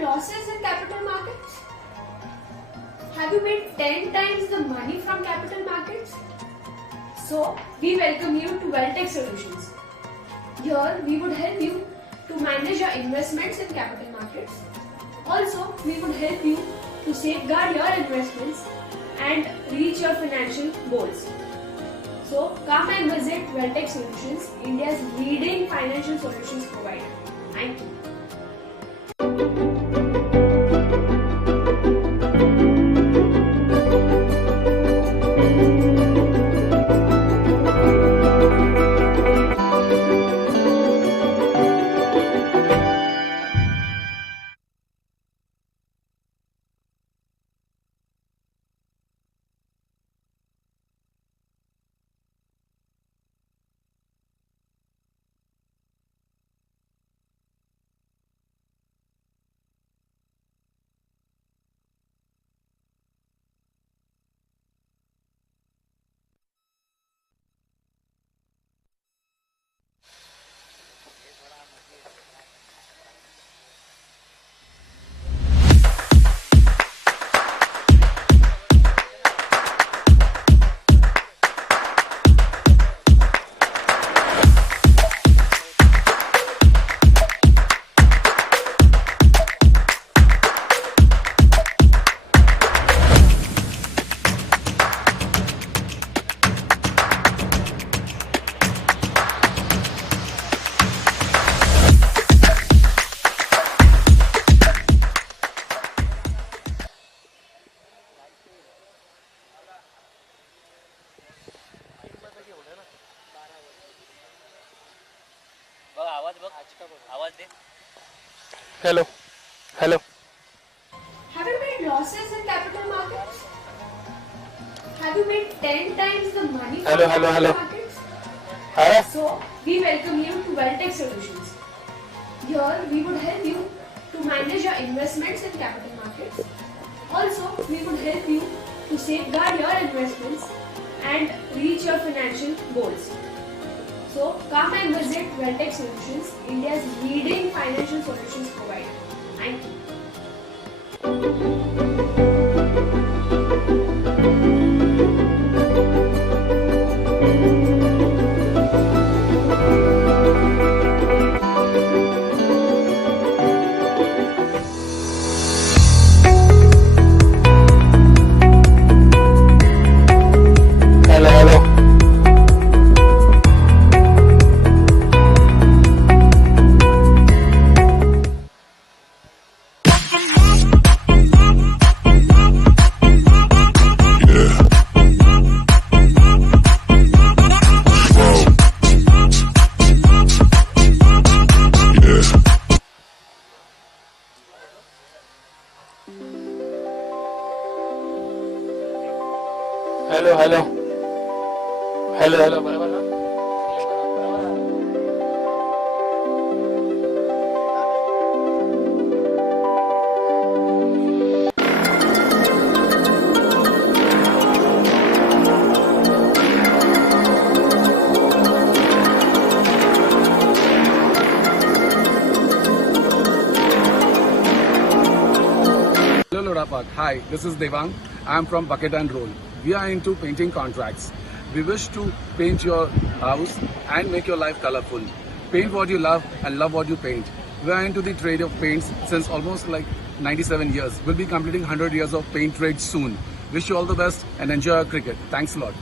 made losses in capital markets? Have you made 10 times the money from capital markets? So, we welcome you to Welltech Solutions. Here, we would help you to manage your investments in capital markets. Also, we would help you to safeguard your investments and reach your financial goals. So, come and visit Welltech Solutions, India's leading financial solutions provider. Thank you. Hello. Have you made losses in capital markets? Have you made 10 times the money from capital markets? So, we welcome you to Welltech Solutions. Here, we would help you to manage your investments in capital markets. Also, we would help you to safeguard your investments and reach your financial goals. So, come and visit Welltech Solutions, India's leading financial solutions provider. Thank you. Hello, बराबर ना? Hello Lodha Park. Hi, this is Devang. I am from Bucket and Roll. We are into painting contracts. We wish to paint your house and make your life colorful. Paint what you love and love what you paint. We are into the trade of paints since almost like 97 years. We'll be completing 100 years of paint trade soon. Wish you all the best and enjoy your cricket. Thanks a lot.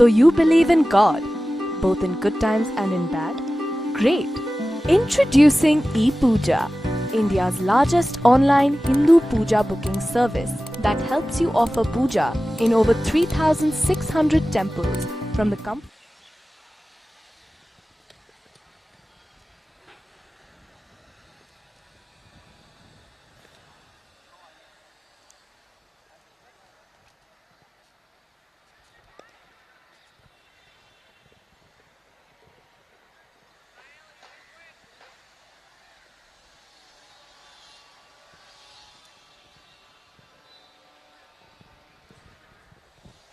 So you believe in God, both in good times and in bad? Great! Introducing ePuja, India's largest online Hindu puja booking service that helps you offer puja in over 3,600 temples from the company.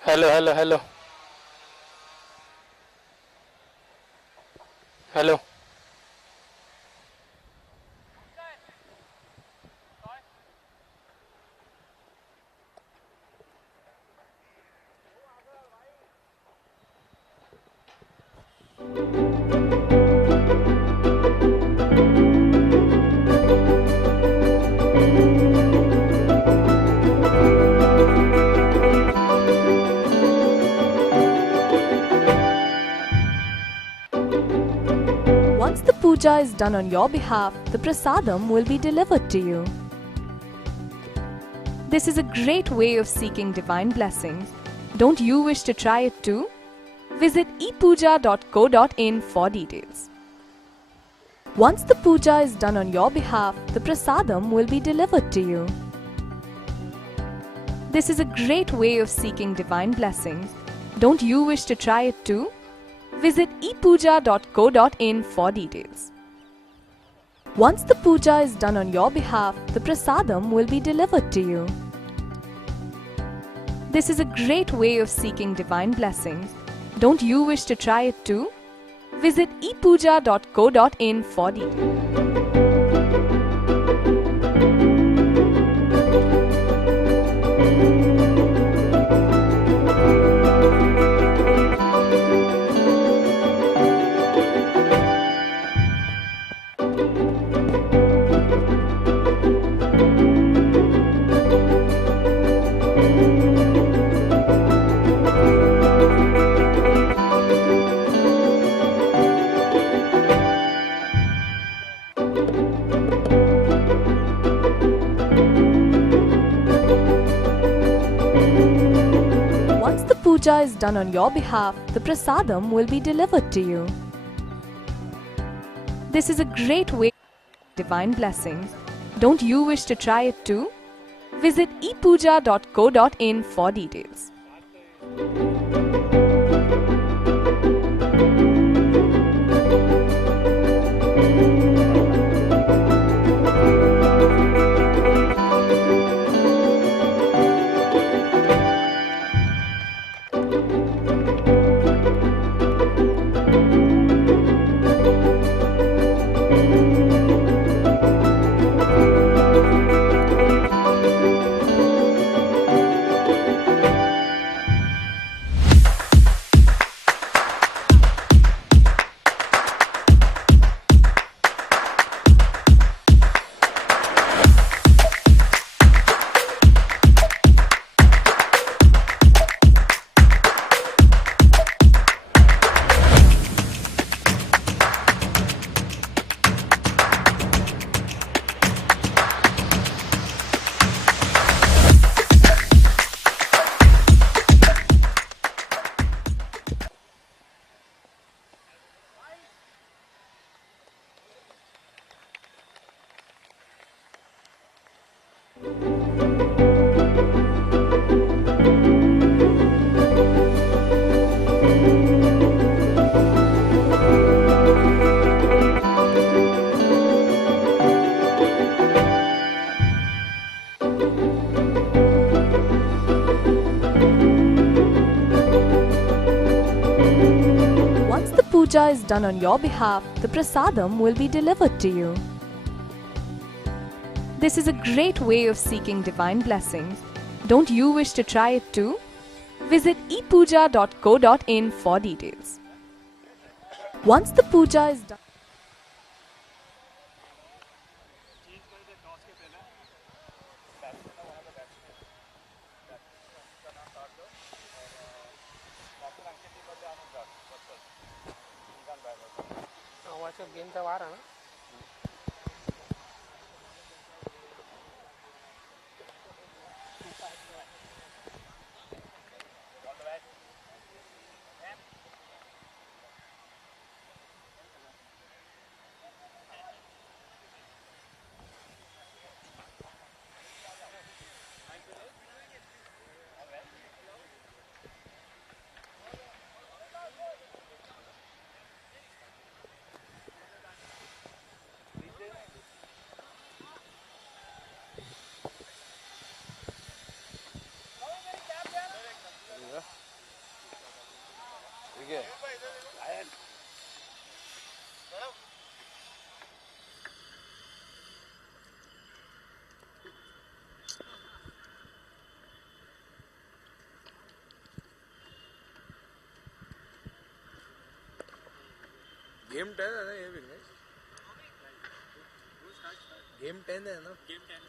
Hello, hello, hello. Hello. Once the puja is done on your behalf, the prasadam will be delivered to you. This is a great way of seeking divine blessings. Don't you wish to try it too? Visit epuja.co.in for details. Once the puja is done on your behalf, the prasadam will be delivered to you. This is a great way of seeking divine blessings. Don't you wish to try it too? Visit epuja.co.in for details. Once the puja is done on your behalf, the prasadam will be delivered to you. This is a great way of seeking divine blessings. Don't you wish to try it too? Visit epuja.co.in for details. Once the puja is done on your behalf, the prasadam will be delivered to you. This is a great way of divine blessings. Don't you wish to try it too? Visit epuja.co.in for details. Once the puja is done on your behalf, the prasadam will be delivered to you. This is a great way of seeking divine blessings. Don't you wish to try it too? Visit epuja.co.in for details. Once the puja is done, game सब आ रहा ना. Game 10 है ना ये भी. Game 10 है ना. Game 10.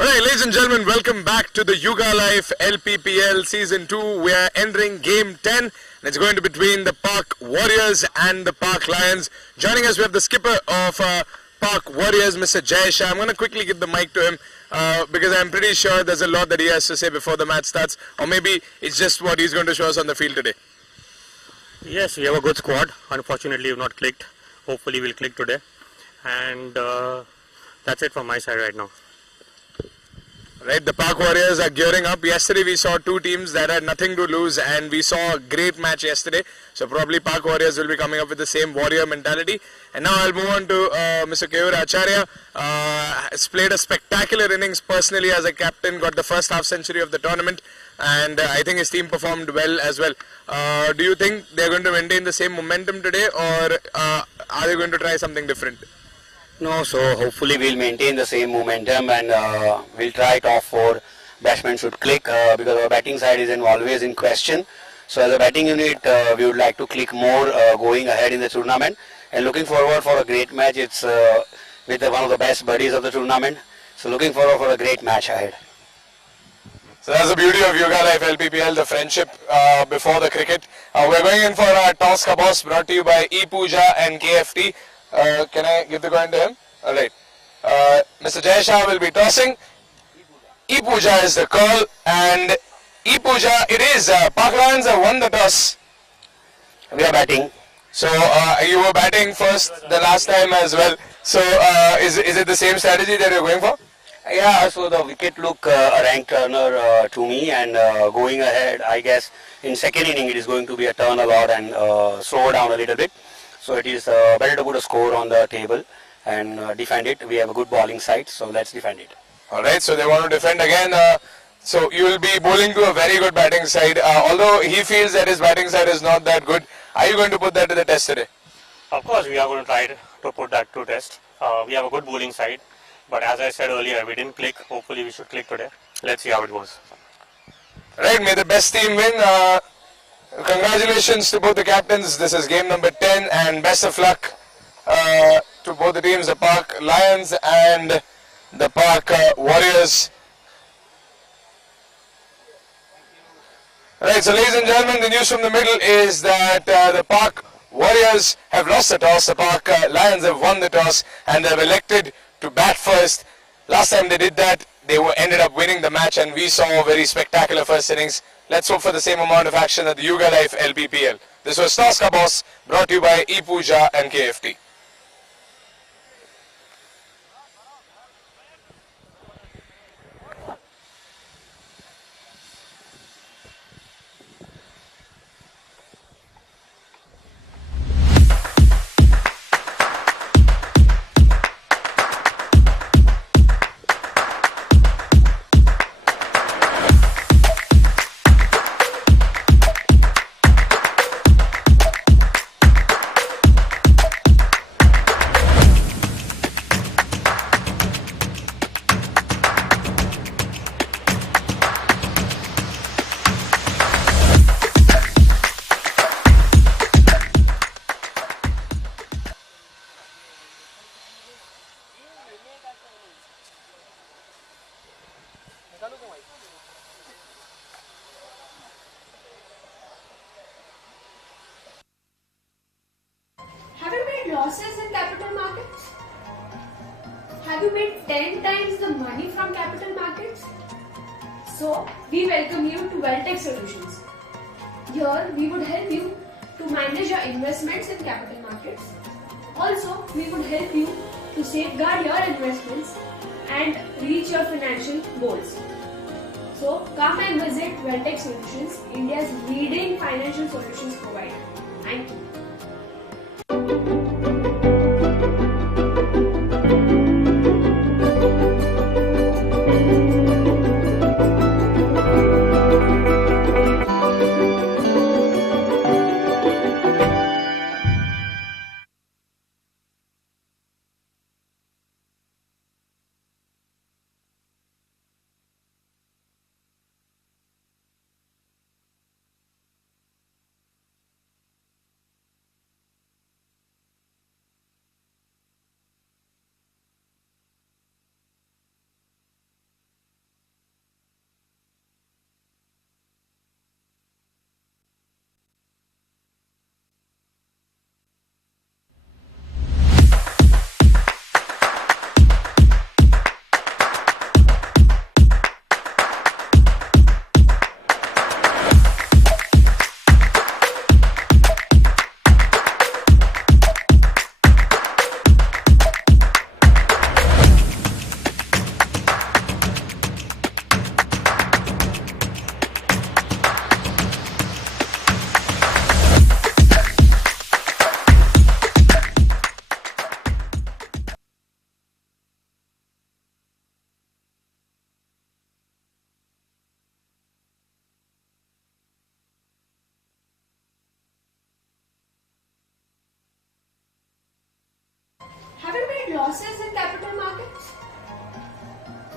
Alright, ladies and gentlemen, welcome back to the Hyugalife LPPL Season 2. We are entering Game 10 and it's going to be between the Park Warriors and the Park Lions. Joining us, we have the skipper of Park Warriors, Mr. Jay Shah. I'm going to quickly give the mic to him because I'm pretty sure there's a lot that he has to say before the match starts, or maybe it's just what he's going to show us on the field today. Yes, we have a good squad. Unfortunately, we've not clicked. Hopefully, we'll click today. And that's it from my side right now. Right, the Park Warriors are gearing up. Yesterday we saw two teams that had nothing to lose and we saw a great match yesterday. So probably Park Warriors will be coming up with the same warrior mentality. And now I'll move on to Mr. Keur Acharya. Has played a spectacular innings personally as a captain, got the first half century of the tournament, and I think his team performed well as well. Do you think they're going to maintain the same momentum today, or are they going to try something different? No, so hopefully we'll maintain the same momentum and we'll try top four batsmen should click because our batting side isn't always in question. So as a batting unit, we would like to click more going ahead in the tournament and looking forward for a great match. It's with one of the best buddies of the tournament. So looking forward for a great match ahead. So that's the beauty of Hyugalife LPPL, the friendship before the cricket. We're going in for our toss kabos brought to you by Puja and KFT. Can I give the coin to him? Alright. Mr. Jay Shah will be tossing. Puja is the call, and Puja it is. Park Lions have won the toss. We are batting. So you were batting first the last time as well. So is it the same strategy that you're going for? Yeah, so the wicket look a rank turner to me, and going ahead, I guess in second inning it is going to be a turn a lot and slow down a little bit. So it is better to put a score on the table and defend it. We have a good bowling side, so let's defend it. Alright, so they want to defend again. So you will be bowling to a very good batting side. Although he feels that his batting side is not that good, are you going to put that to the test today? Of course, we are going to try to put that to test. We have a good bowling side, but as I said earlier, we didn't click. Hopefully, we should click today. Let's see how it goes. Right, may the best team win. Congratulations to both the captains. This is game number 10 and best of luck to both the teams, the Park Lions and the Park Warriors. Right, so ladies and gentlemen, the news from the middle is that the Park Warriors have lost the toss, the Park Lions have won the toss, and they've elected to bat first. Last time they did that, they ended up winning the match, and we saw a very spectacular first innings. Let's hope for the same amount of action at the Hyugalife LPPL. This was Toss Ka Boss, brought to you by Puja and KFT. losses in capital markets? Have you made 10 times the money from capital markets? So, we welcome you to Welltech Solutions. Here, we would help you to manage your investments in capital markets. Also, we would help you to safeguard your investments and reach your financial goals. So, come and visit Welltech Solutions, India's leading financial solutions provider. Thank you. Have you made losses in capital markets?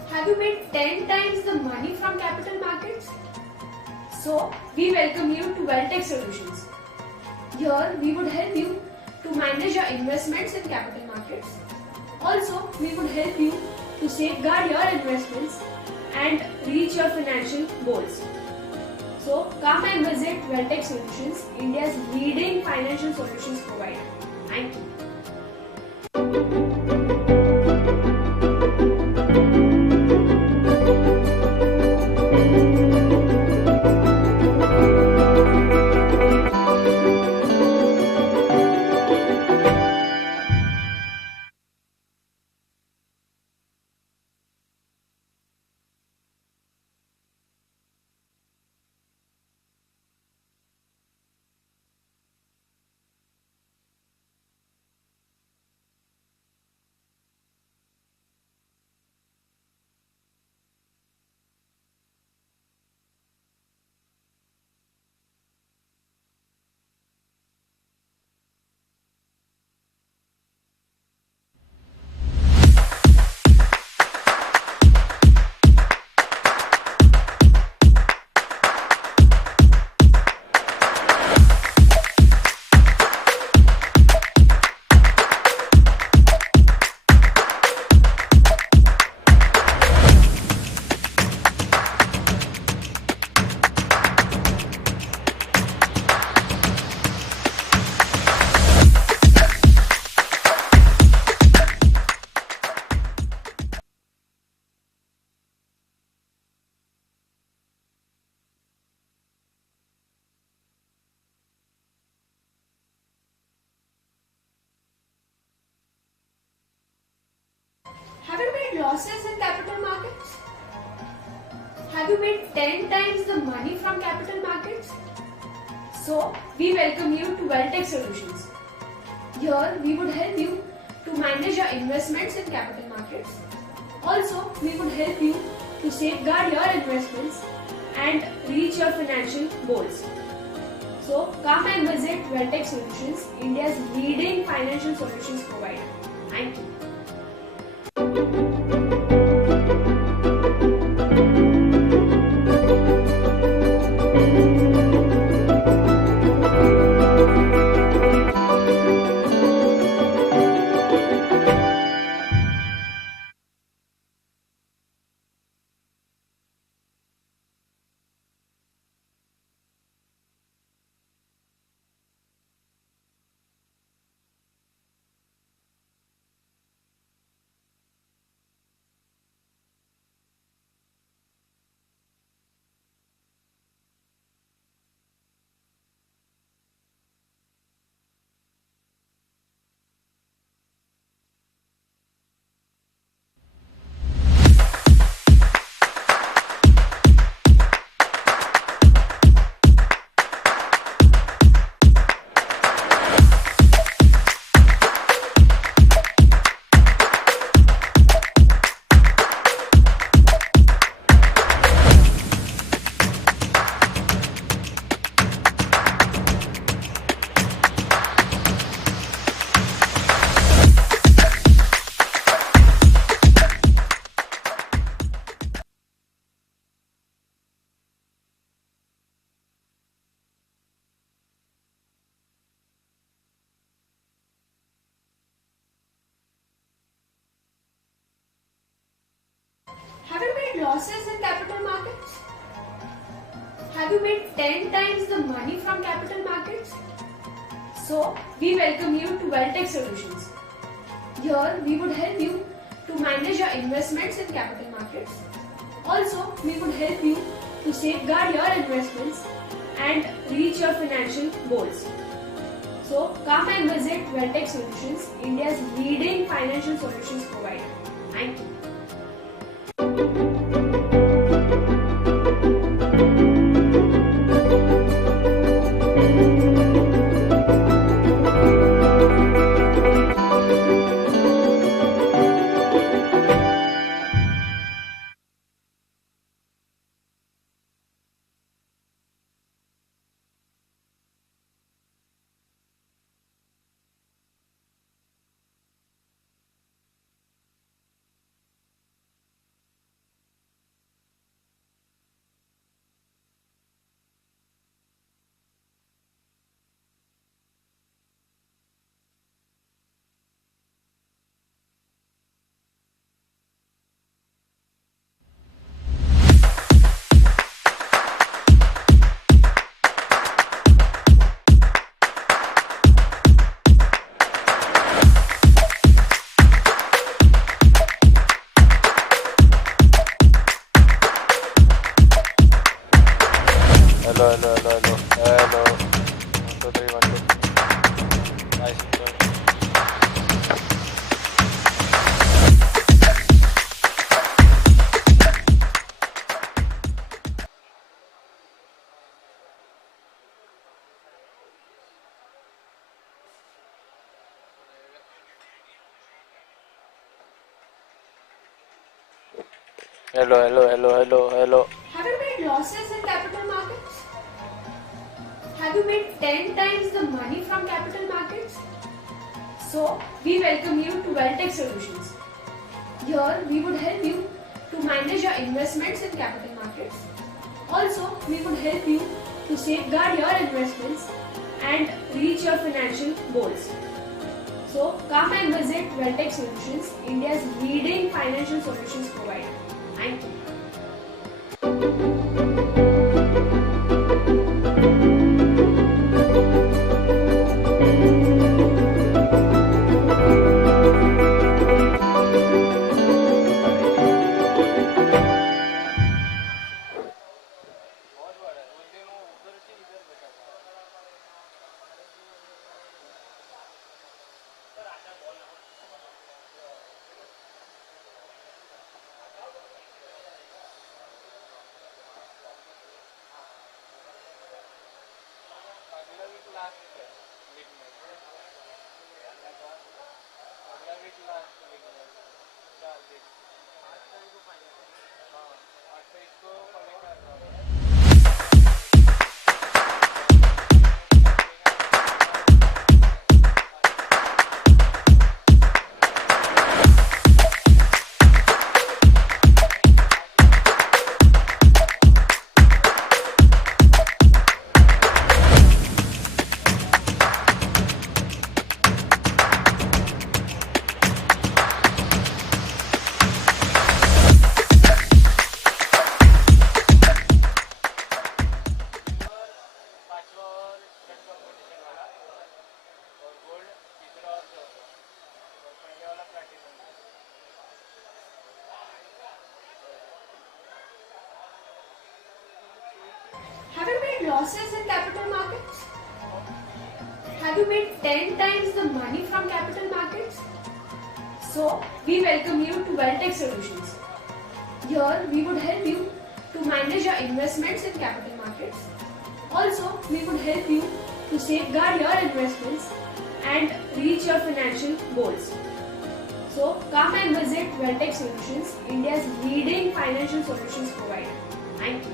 Have you made 10 times the money from capital markets? So, we welcome you to Welltech Solutions. Here, we would help you to manage your investments in capital markets. Also, we would help you to safeguard your investments and reach your financial goals. So, come and visit Welltech Solutions, India's leading financial solutions provider. Thank you. Have you made losses in capital markets? Have you made 10 times the money from capital markets? So, we welcome you to Welltech Solutions. Here, we would help you to manage your investments in capital markets. Also, we would help you to safeguard your investments and reach your financial goals. So, come and visit Welltech Solutions, India's leading financial solutions provider. Thank you. losses in capital markets? Have you made 10 times the money from capital markets? So, we welcome you to Welltech Solutions. Here, we would help you to manage your investments in capital markets. Also, we would help you to safeguard your investments and reach your financial goals. So, come and visit Welltech Solutions, India's leading financial solutions provider. Thank you. Hello. 1, 2, 3, 1, 2. Nice. Hello. Have you made losses in capital markets? Have you made 10 times the money from capital markets? So, we welcome you to Welltech Solutions. Here, we would help you to manage your investments in capital markets. Also, we would help you to safeguard your investments and reach your financial goals. So, come and visit Welltech Solutions, India's leading financial solutions provider. Thank you. Have you made losses in capital markets? Have you made 10 times the money from capital markets? So, we welcome you to Welltech Solutions. Here, we would help you to manage your investments in capital markets. Also, we would help you to safeguard your investments and reach your financial goals. So, come and visit Welltech Solutions, India's leading financial solutions provider. Thank you.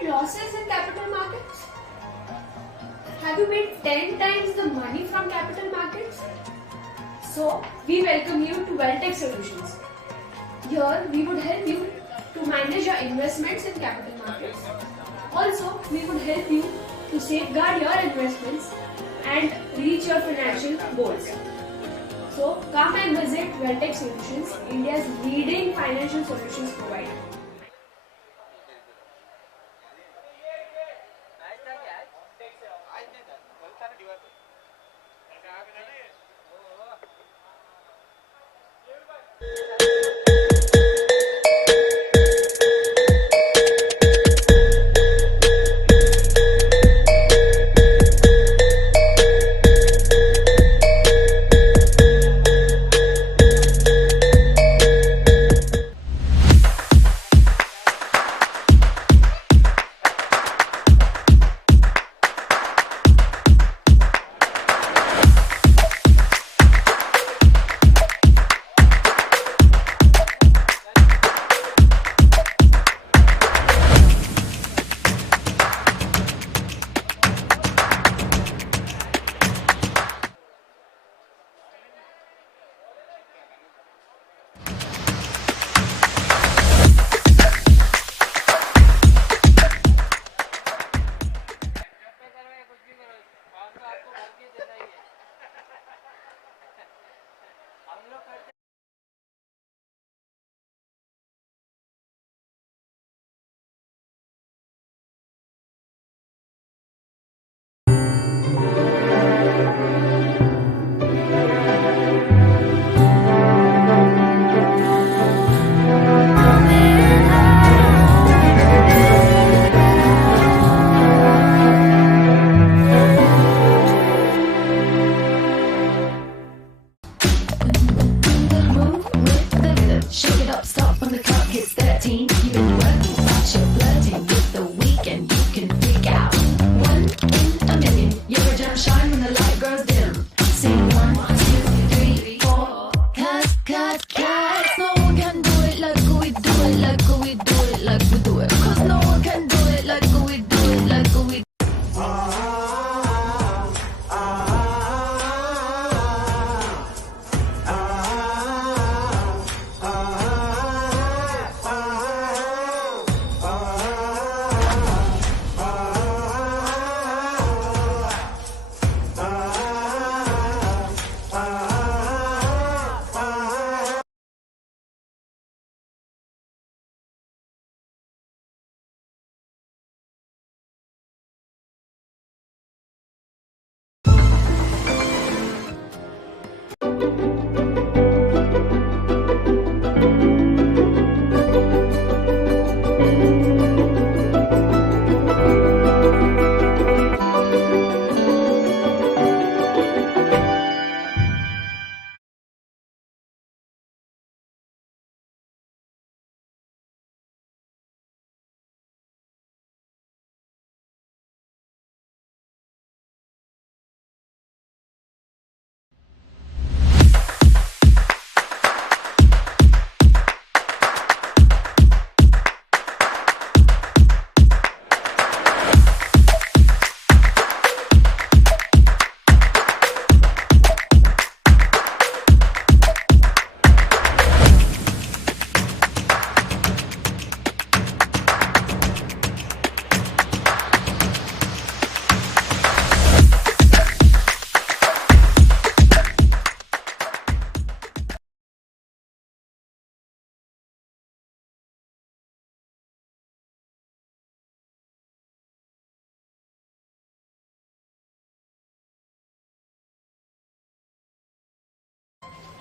made losses in capital markets? Have you made 10 times the money from capital markets? So, we welcome you to Welltech Solutions. Here, we would help you to manage your investments in capital markets. Also, we would help you to safeguard your investments and reach your financial goals. So, come and visit Welltech Solutions, India's leading financial solutions provider.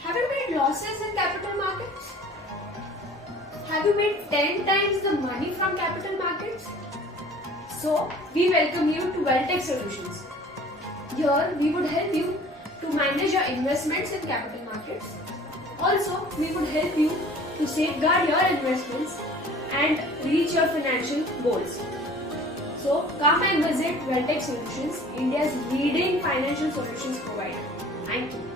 Have you made losses in capital markets? Have you made 10 times the money from capital markets? So, we welcome you to Welltech Solutions. Here, we would help you to manage your investments in capital markets. Also, we would help you to safeguard your investments and reach your financial goals. So, come and visit Welltech Solutions, India's leading financial solutions provider. Thank you.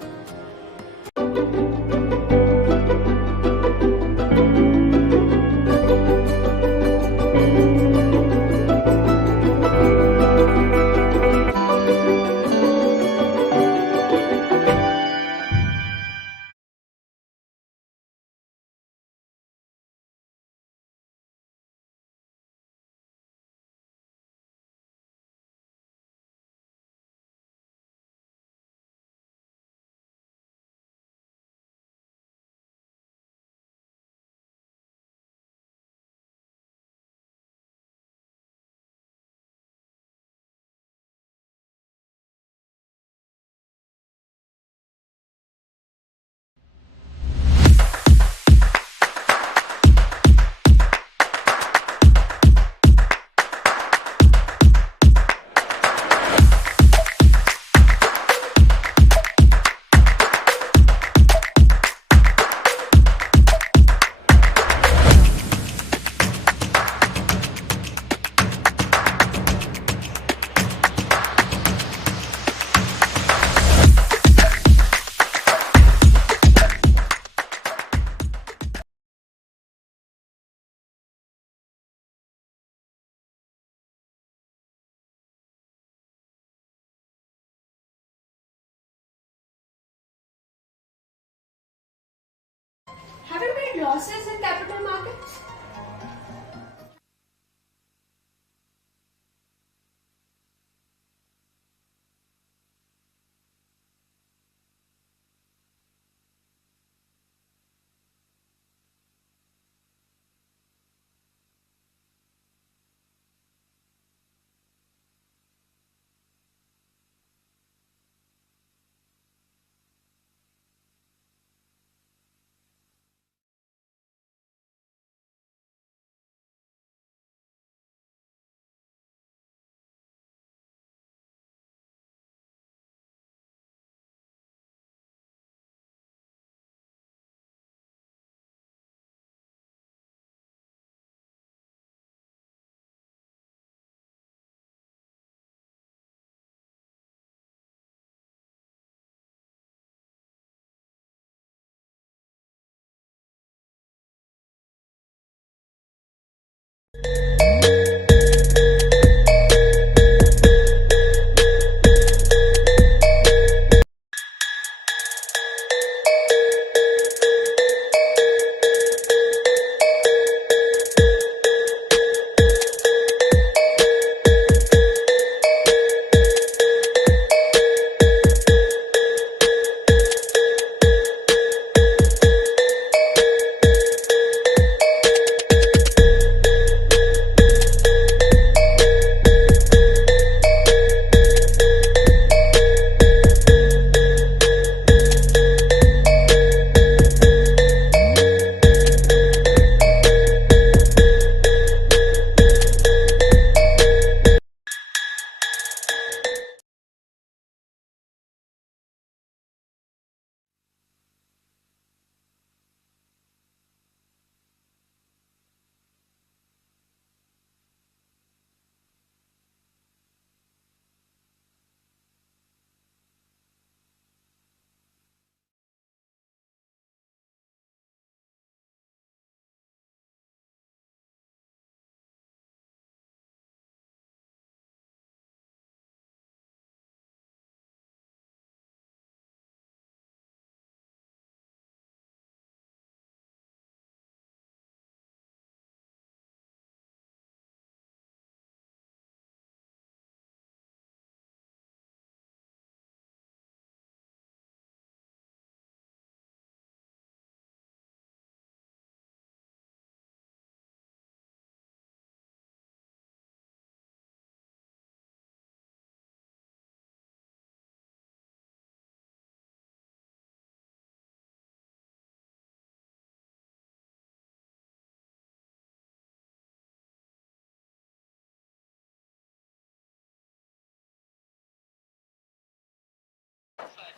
reported losses in capital markets?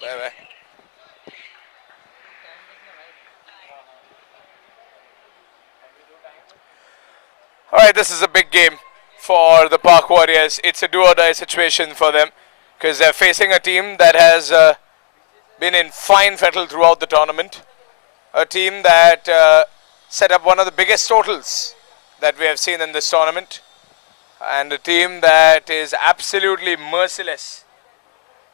Bye-bye. Alright, this is a big game for the Park Warriors. It's a do-or-die situation for them because they're facing a team that has been in fine fettle throughout the tournament. A team that set up one of the biggest totals that we have seen in this tournament. And a team that is absolutely merciless.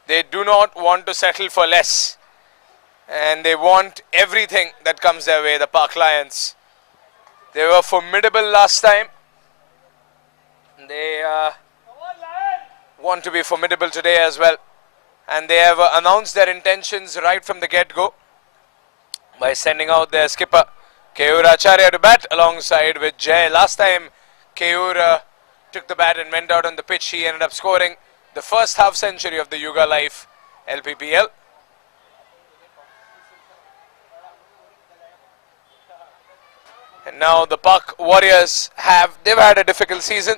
They do not want to settle for less. And they want everything that comes their way, the Park Lions. They were formidable last time. They want to be formidable today as well. And they have announced their intentions right from the get-go by sending out their skipper, Keur to bat alongside with Jay. Last time, Keur took the bat and went out on the pitch. He ended up scoring the first half century of the Hyugalife LPPL. And now the Park Warriors they've had a difficult season.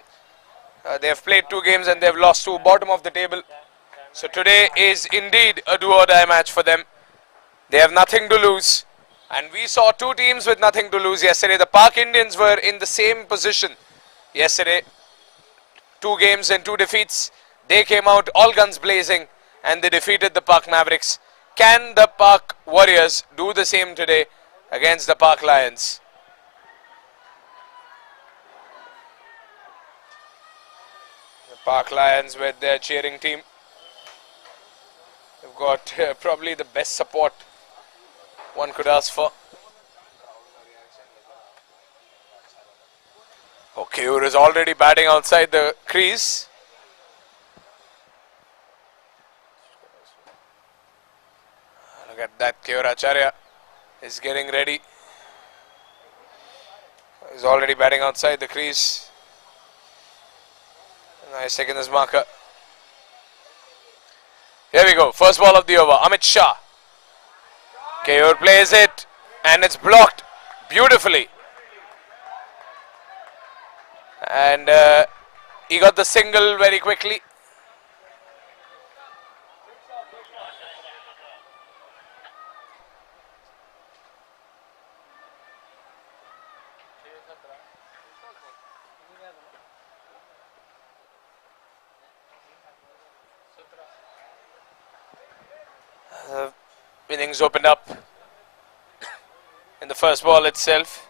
They have played 2 games and they've lost 2, bottom of the table. So today is indeed a do-or-die match for them. They have nothing to lose. And we saw 2 teams with nothing to lose yesterday. The Park Indians were in the same position yesterday. 2 games and 2 defeats. They came out all guns blazing and they defeated the Park Mavericks. Can the Park Warriors do the same today against the Park Lions? The Park Lions with their cheering team. They've got probably the best support one could ask for. Keur is already batting outside the crease. Look at that, Keur Acharya is getting ready. He's already batting outside the crease. Nice taking this marker. Here we go, first ball of the over, Amit Shah. Keur plays it and it's blocked beautifully. And he got the single very quickly. Innings opened up in the first ball itself.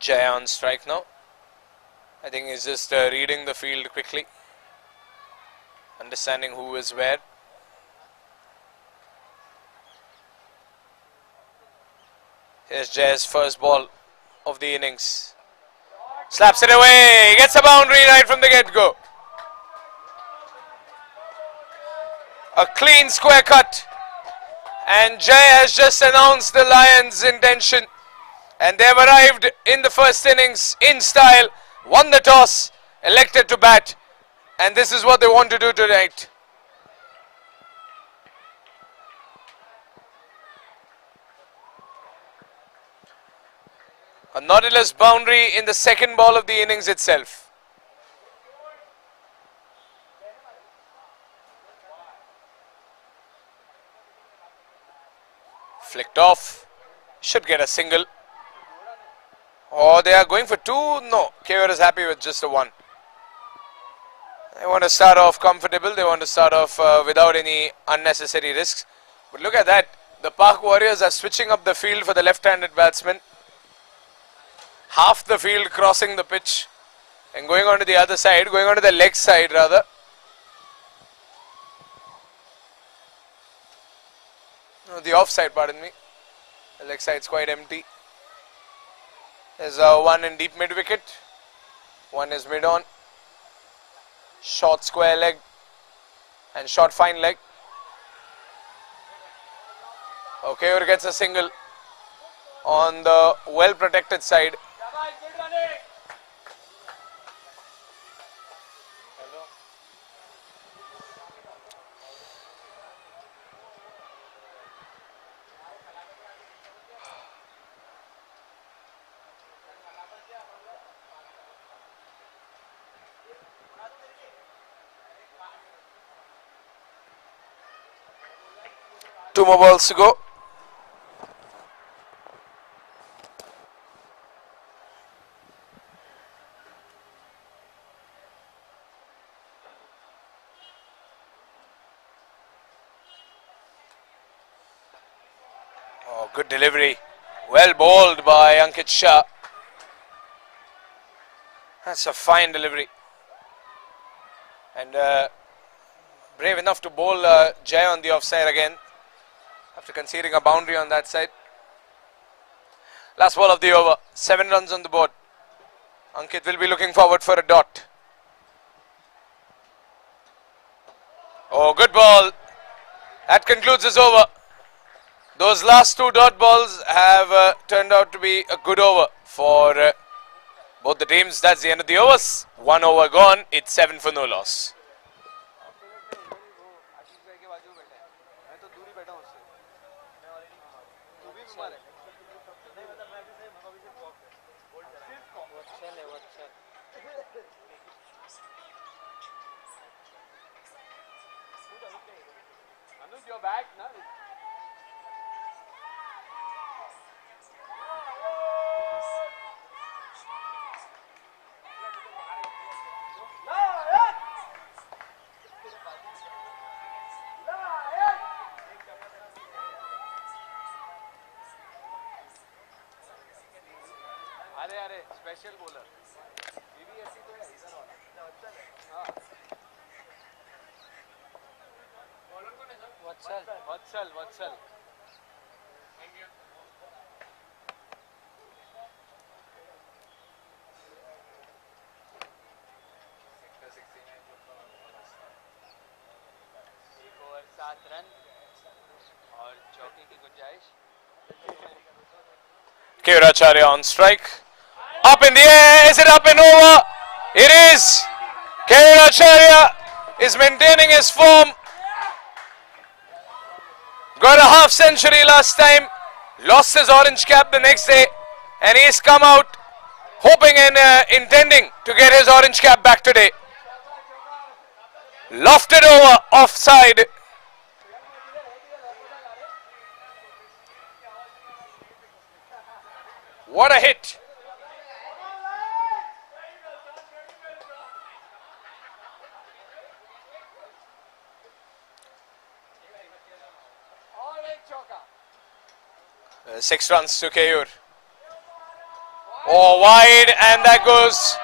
Jay on strike now. I think he's just reading the field quickly, understanding who is where. Here's Jay's first ball of the innings. Slaps it away, gets a boundary right from the get-go. A clean square cut. And Jay has just announced the Lions' intention. And they've arrived in the first innings in style, won the toss, elected to bat, and this is what they want to do tonight. A Nautilus boundary in the second ball of the innings itself. Flicked off, should get a single. Oh, they are going for two? No, Keur is happy with just a one. They want to start off comfortable. They want to start off without any unnecessary risks. But look at that. The Pak Warriors are switching up the field for the left-handed batsman. Half the field crossing the pitch and going on to the other side, going on to the leg side rather. No, the offside, pardon me. The leg side is quite empty. There's one in deep mid wicket, one is mid on, short square leg and short fine leg. Okay, Keur gets a single on the well protected side. Two more balls to go. Oh, good delivery. Well bowled by Ankit Shah. That's a fine delivery. And brave enough to bowl Jay on the offside again, after conceding a boundary on that side. Last ball of the over, 7 runs on the board. Ankit will be looking forward for a dot. Oh, good ball. That concludes his over. Those last 2 dot balls have turned out to be a good over for both the teams. That's the end of the overs. 1 over gone. It's 7 for no loss. Keur on strike. Up in the air. Is it up and over? It is. Keur is maintaining his form. Got a half century last time. Lost his orange cap the next day. And he's come out hoping and intending to get his orange cap back today. Lofted over offside. What a hit. Six runs to Keur. Oh, wide, and that goes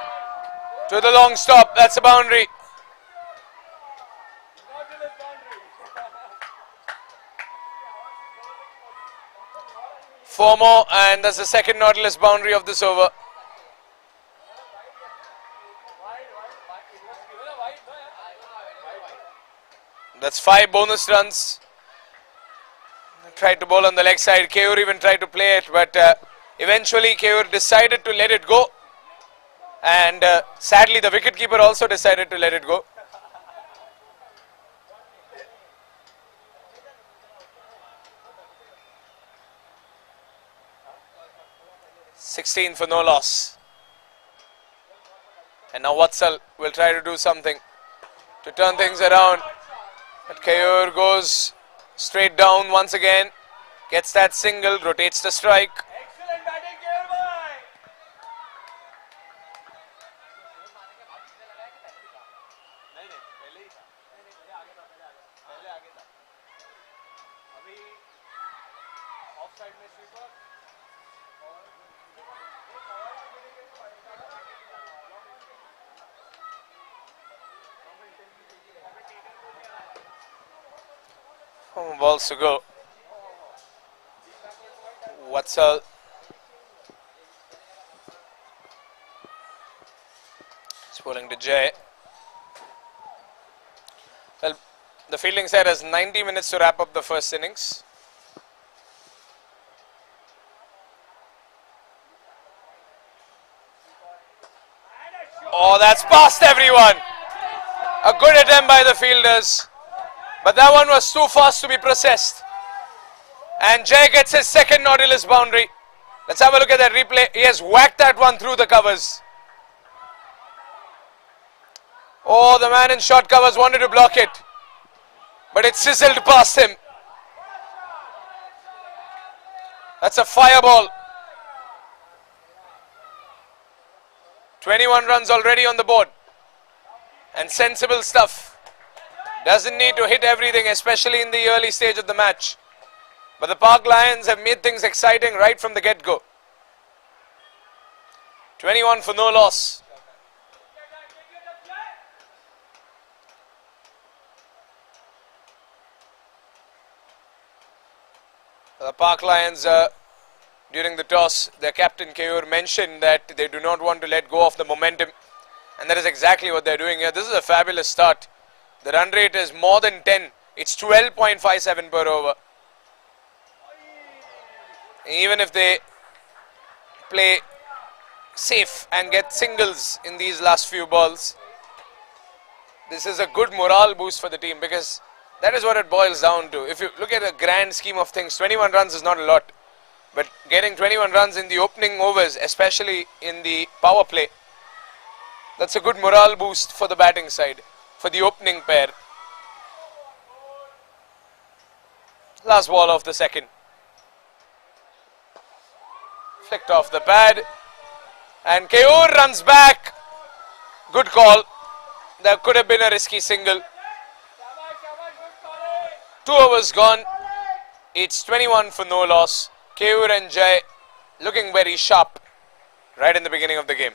to the long stop. That's a boundary. Four more, and that's the second Nautilus boundary of this over. That's 5 bonus runs. Tried to bowl on the leg side. Keur even tried to play it, but eventually Keur decided to let it go. And sadly, the wicketkeeper also decided to let it go. (16 for no loss). And now Vatsal will try to do something to turn things around. But Keur goes straight down once again. Gets that single, rotates the strike. Balls to go. Vatsal. It's bowling to Jay. Well, the fielding side has 90 minutes to wrap up the first innings. Oh, that's past everyone. A good attempt by the fielders. But that one was too fast to be processed. And Jay gets his second Nautilus boundary. Let's have a look at that replay. He has whacked that one through the covers. Oh, the man in short covers wanted to block it. But it sizzled past him. That's a fireball. 21 runs already on the board. And sensible stuff. Doesn't need to hit everything, especially in the early stage of the match. But the Park Lions have made things exciting right from the get-go. 21 for no loss. The Park Lions, during the toss, their captain Keur mentioned that they do not want to let go of the momentum. And that is exactly what they're doing here. This is a fabulous start. The run rate is more than 10. It's 12.57 per over. Even if they play safe and get singles in these last few balls, this is a good morale boost for the team, because that is what it boils down to. If you look at the grand scheme of things, 21 runs is not a lot. But getting 21 runs in the opening overs, especially in the power play, that's a good morale boost for the batting side, for the opening pair. Last ball of the second. Flicked off the pad. And Keur runs back. Good call. There could have been a risky single. 2 overs gone. It's 21 for no loss. Keur and Jay looking very sharp. right in the beginning of the game.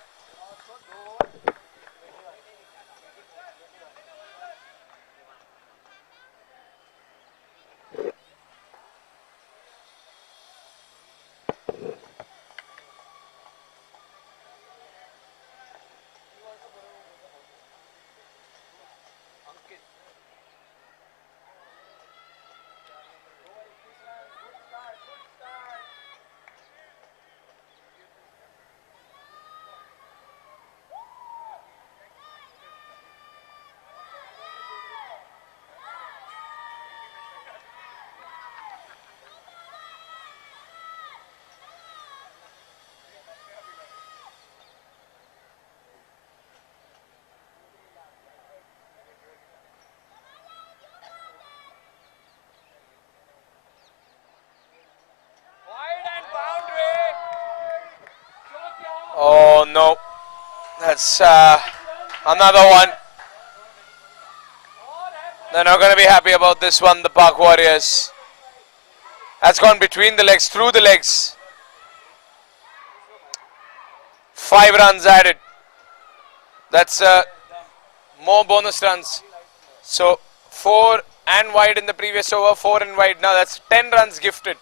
Oh no, that's another one. They're not going to be happy about this one, the Park Warriors. That's gone between the legs, through the legs. 5 runs added. That's more bonus runs. So 4 and wide in the previous over, 4 and wide. Now that's 10 runs gifted.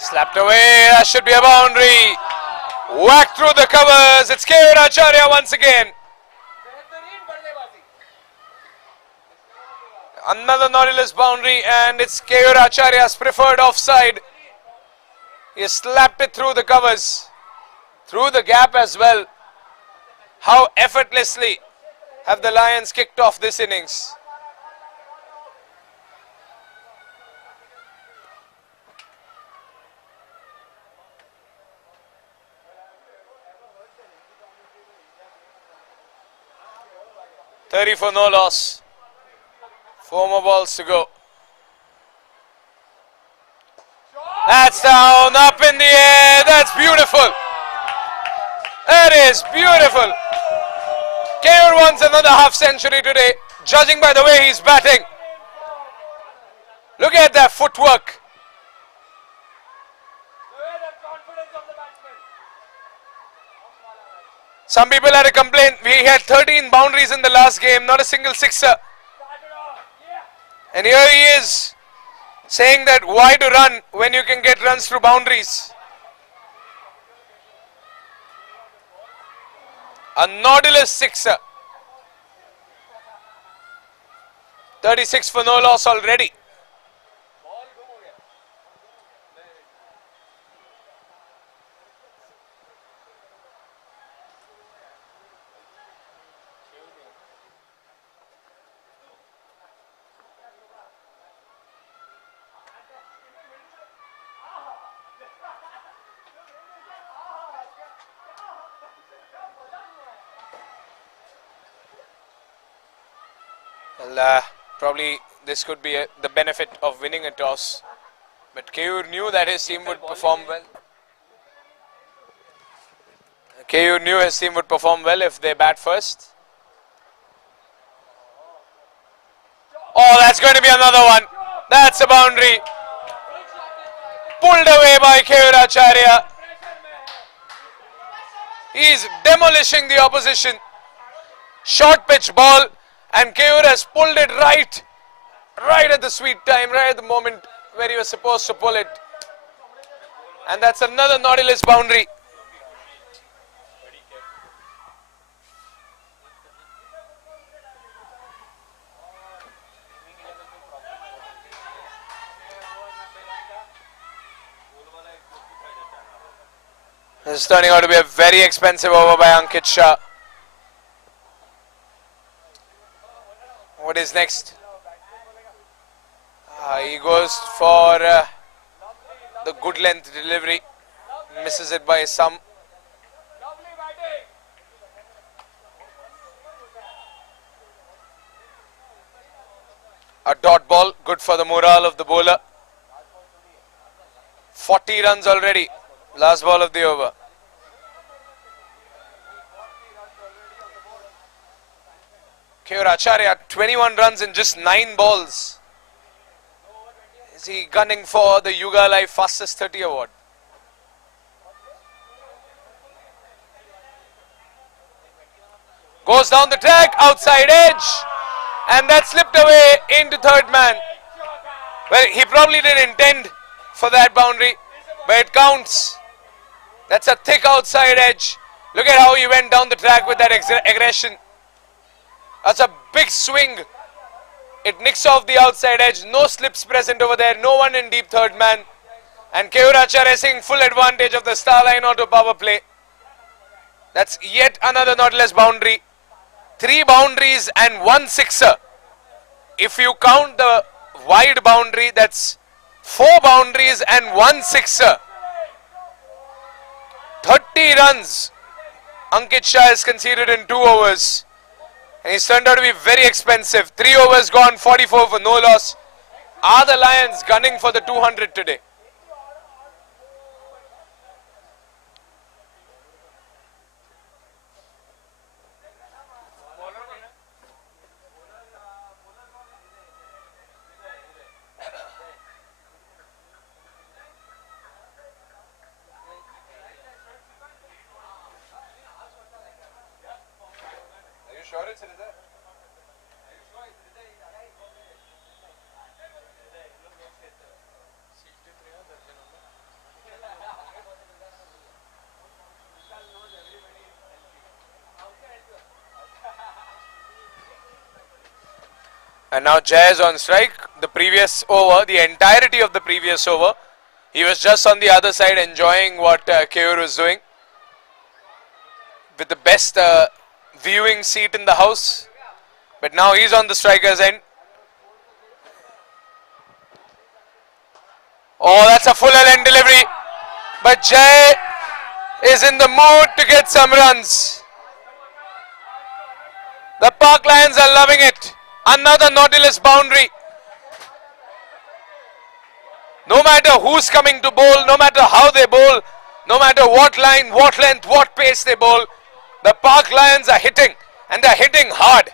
Slapped away, that should be a boundary. Whacked through the covers, it's Keur once again. Another Nautilus boundary, and it's Keur preferred offside. He slapped it through the covers, through the gap as well. How effortlessly have the Lions kicked off this innings. $30 for no loss. 4 more balls to go. That's down, up in the air. That's beautiful. That is beautiful. Keur wants another half century today, judging by the way he's batting. Look at that footwork. Some people had a complaint. We had 13 boundaries in the last game, not a single sixer. And here he is saying that why to run when you can get runs through boundaries. A Nautilus sixer. 36 for no loss already. Well, probably this could be the benefit of winning a toss. But Keur knew that his team would perform well. Keur knew his team would perform well if they bat first. Oh, that's going to be another one. That's a boundary. Pulled away by Keur. He's demolishing the opposition. Short pitch ball, and Keur has pulled it right right at the sweet time, right at the moment where he was supposed to pull it. And that's another Nautilus boundary. This is turning out to be a very expensive over by Ankit Shah. What is next? He goes for the good length delivery. Misses it by some. A dot ball, good for the morale of the bowler. 40 runs already. Last ball of the over. Keur Acharya, 21 runs in just 9 balls. Is he gunning for the Hyugalife fastest 30 award? Goes down the track, outside edge. And that slipped away into third man. Well, he probably didn't intend for that boundary, but it counts. That's a thick outside edge. Look at how he went down the track with that aggression. That's a big swing. It nicks off the outside edge. No slips present over there. No one in deep third man. And Keur Acharya taking full advantage of the star line auto power play. That's yet another Nautilus boundary. 3 boundaries and 1 sixer. If you count the wide boundary, that's 4 boundaries and 1 sixer. 30 runs Ankit Shah has conceded in 2 overs. And he's turned out to be very expensive. 3 overs gone, 44 for no loss. Are the Lions gunning for the 200 today? And now Jay is on strike. The previous over, the entirety of the previous over, he was just on the other side enjoying what Keur was doing. With the best viewing seat in the house. But now he's on the striker's end. Oh, that's a full end delivery. But Jay is in the mood to get some runs. The Park Lions are loving it. Another Nautilus boundary. No matter who's coming to bowl, no matter how they bowl, no matter what line, what length, what pace they bowl, the Park Lions are hitting, and they're hitting hard.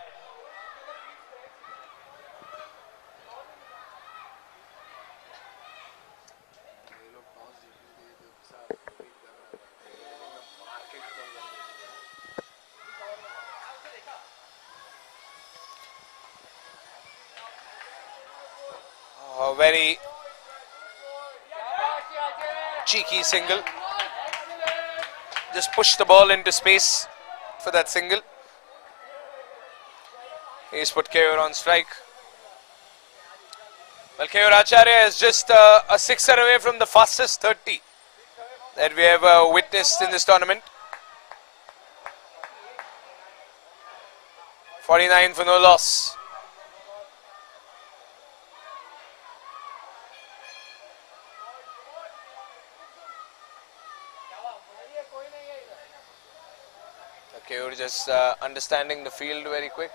A very cheeky single. Just push the ball into space for that single. He's put Keur on strike. Well, Keur Acharya is just a sixer away from the fastest 30 that we have witnessed in this tournament. 49 for no loss. Keur just understanding the field very quick.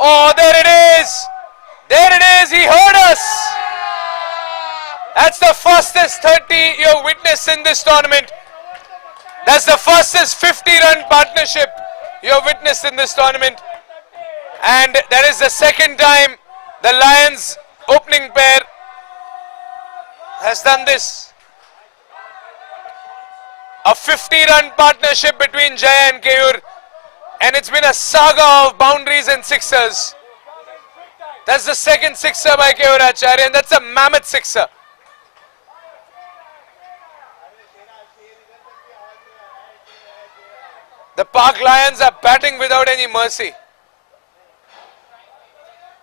Oh, there it is! There it is! He heard us! That's the fastest 30 you've witnessed in this tournament. That's the fastest 50-run partnership you've witnessed in this tournament. And that is the second time the Lions opening pair has done this. A 50-run partnership between Jay and Keur, and it's been a saga of boundaries and sixers. That's the second sixer by Keur Acharya, and that's a mammoth sixer. The Park Lions are batting without any mercy.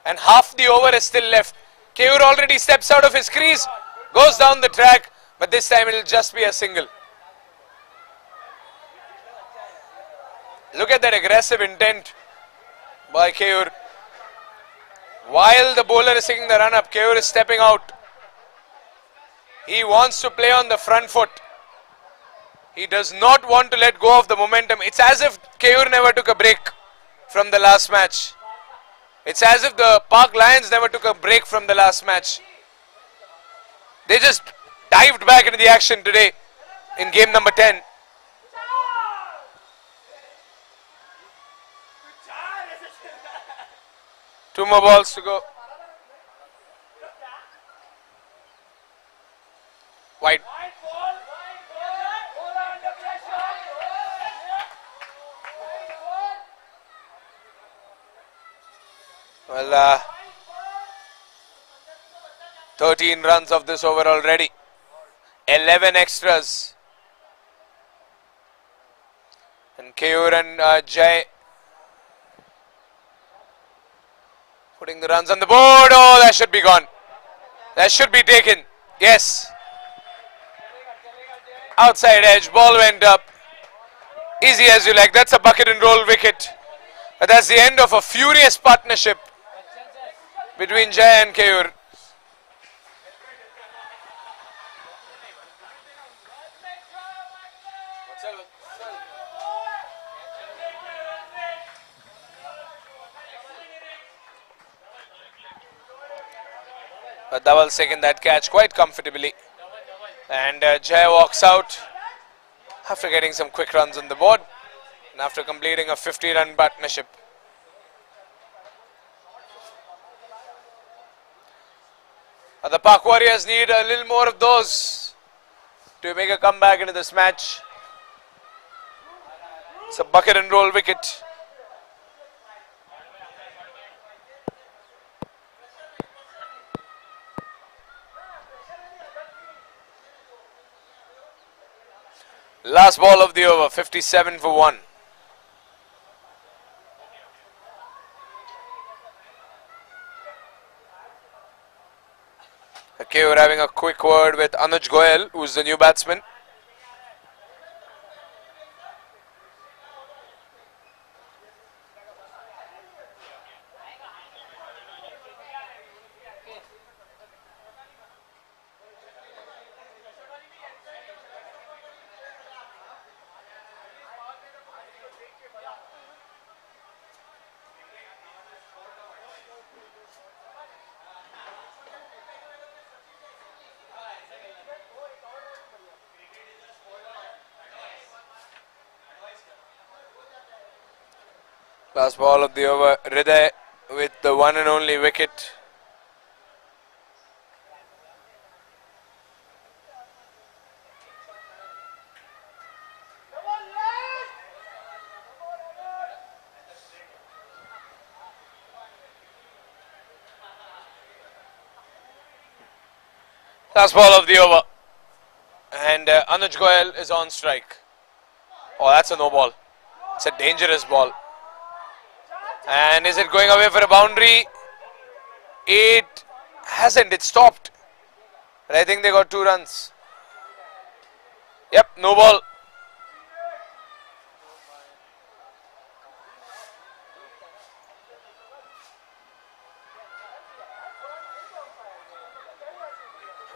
And half the over is still left. Keur already steps out of his crease, goes down the track, but this time it will just be a single. Look at that aggressive intent by Keur. While the bowler is taking the run up, Keur is stepping out. He wants to play on the front foot. He does not want to let go of the momentum. It's as if Keur never took a break from the last match. It's as if the Park Lions never took a break from the last match. They just dived back into the action today in game number 10. Two more balls to go. Wide. Well, 13 runs of this over already. 11 extras. And Keur and Jay putting the runs on the board. Oh, that should be gone. That should be taken. Yes. Outside edge. Ball went up. Easy as you like. That's a bucket and roll wicket. But that's the end of a furious partnership between Jay and Keur. But Dhaval's taken that catch quite comfortably. And Jay walks out after getting some quick runs on the board and after completing a 50-run partnership. The Park Warriors need a little more of those to make a comeback into this match. It's a bucket and roll wicket. Last ball of the over, 57 for 1. Okay, we're having a quick word with Anuj Goyal, who's the new batsman. Last ball of the over, Hriday with the one and only wicket. Last ball of the over. And Anuj Goyal is on strike. Oh, that's a no ball. It's a dangerous ball. And is it going away for a boundary? It hasn't, it stopped. But I think they got 2 runs. Yep, no ball.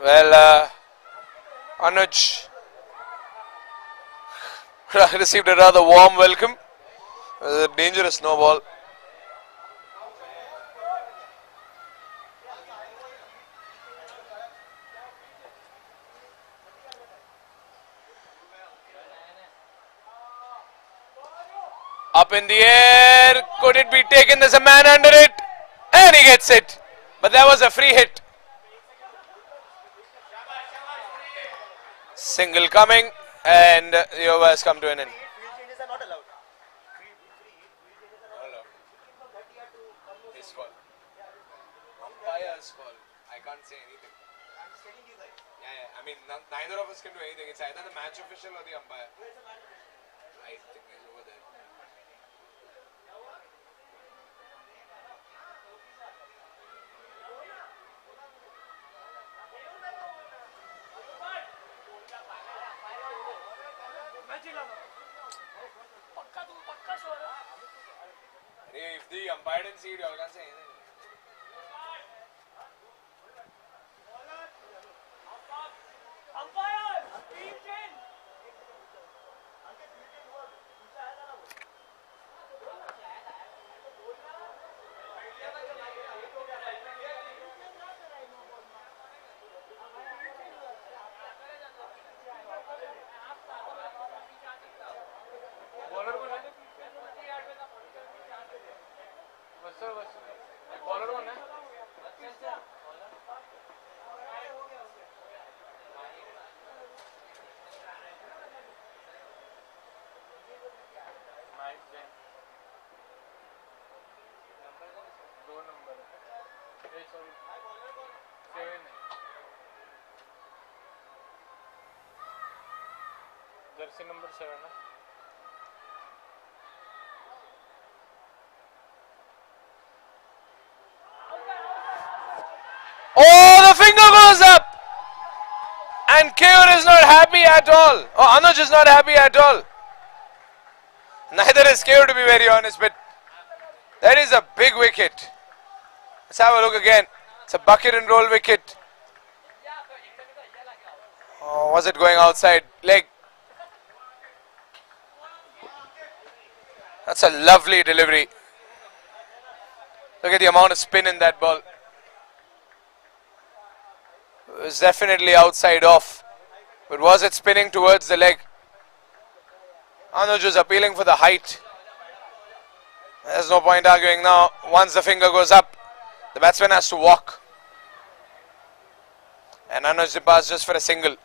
Well, Anuj received a rather warm welcome. It was a dangerous no ball. Up in the air, could it be taken? There's a man under it, and he gets it. But there was a free hit. Single coming, and the over has come to an end. His call. Umpire's call. I can't say anything. Yeah. I mean, neither of us can do anything. It's either the match official or the umpire. I think he's over there. If the umpire didn't see it, you can't say anything. Jersey number 7. Oh, the finger goes up! And Keur is not happy at all. Oh, Anuj is not happy at all. Neither is Keur, to be very honest, but that is a big wicket. Let's have a look again. It's a bucket and roll wicket. Oh, was it going outside? Leg. That's a lovely delivery. Look at the amount of spin in that ball. It was definitely outside off. But was it spinning towards the leg? Anuj was appealing for the height. There's no point arguing now. Once the finger goes up, the batsman has to walk. And Anuj departs just for a single.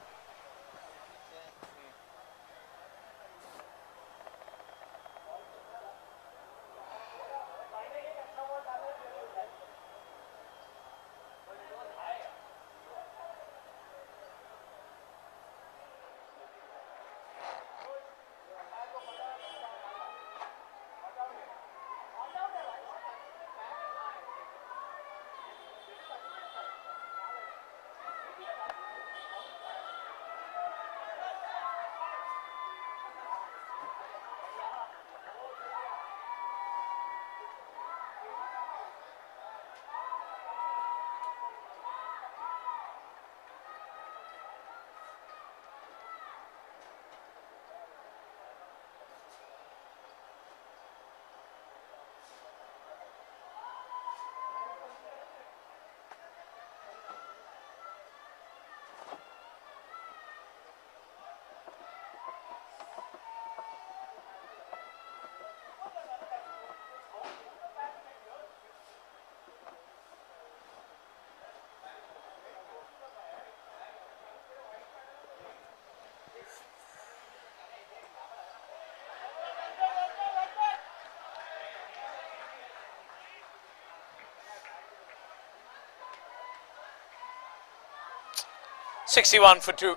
.61 for 2.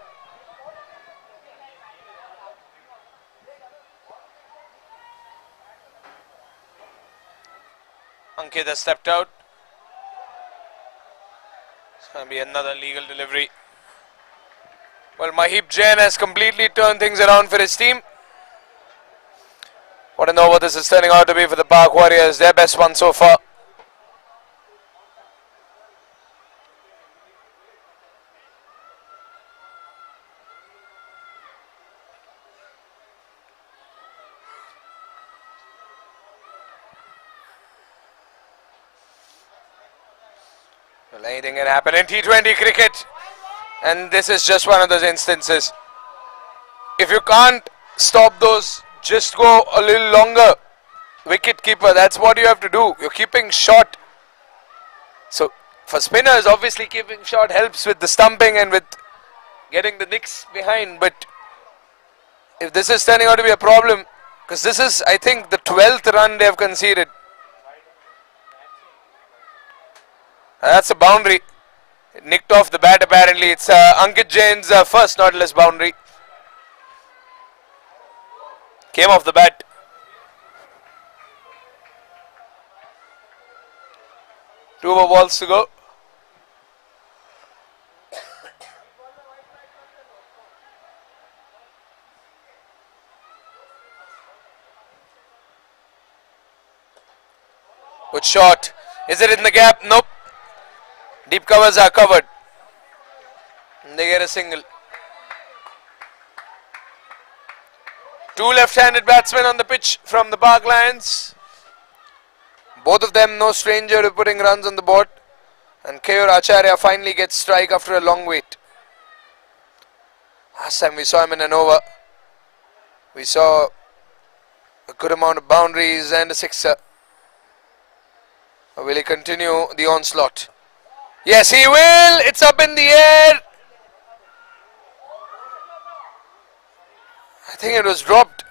Ankit has stepped out. It's going to be another legal delivery. Well, Mahib Jain has completely turned things around for his team. Want to know what this is turning out to be for the Park Warriors. Their best one so far. Well, anything can happen in T20 cricket, and this is just one of those instances. If you can't stop those, just go a little longer. Wicket keeper, that's what you have to do. You're keeping short. So For spinners, obviously keeping short helps with the stumping and with getting the nicks behind. But if this is turning out to be a problem, because this is, I think, the 12th run they have conceded. That's a boundary. It nicked off the bat apparently. It's Ankit Jain's first Nautilus boundary. Came off the bat. Two more balls to go. Good shot. Is it in the gap? Nope. Deep covers are covered. And they get a single. Two left-handed batsmen on the pitch from the Park Lions. Both of them no stranger to putting runs on the board. And Keur Acharya finally gets strike after a long wait. Last time we saw him in an over, we saw a good amount of boundaries and a sixer. Will he continue the onslaught? Yes, he will. It's up in the air. I think it was dropped.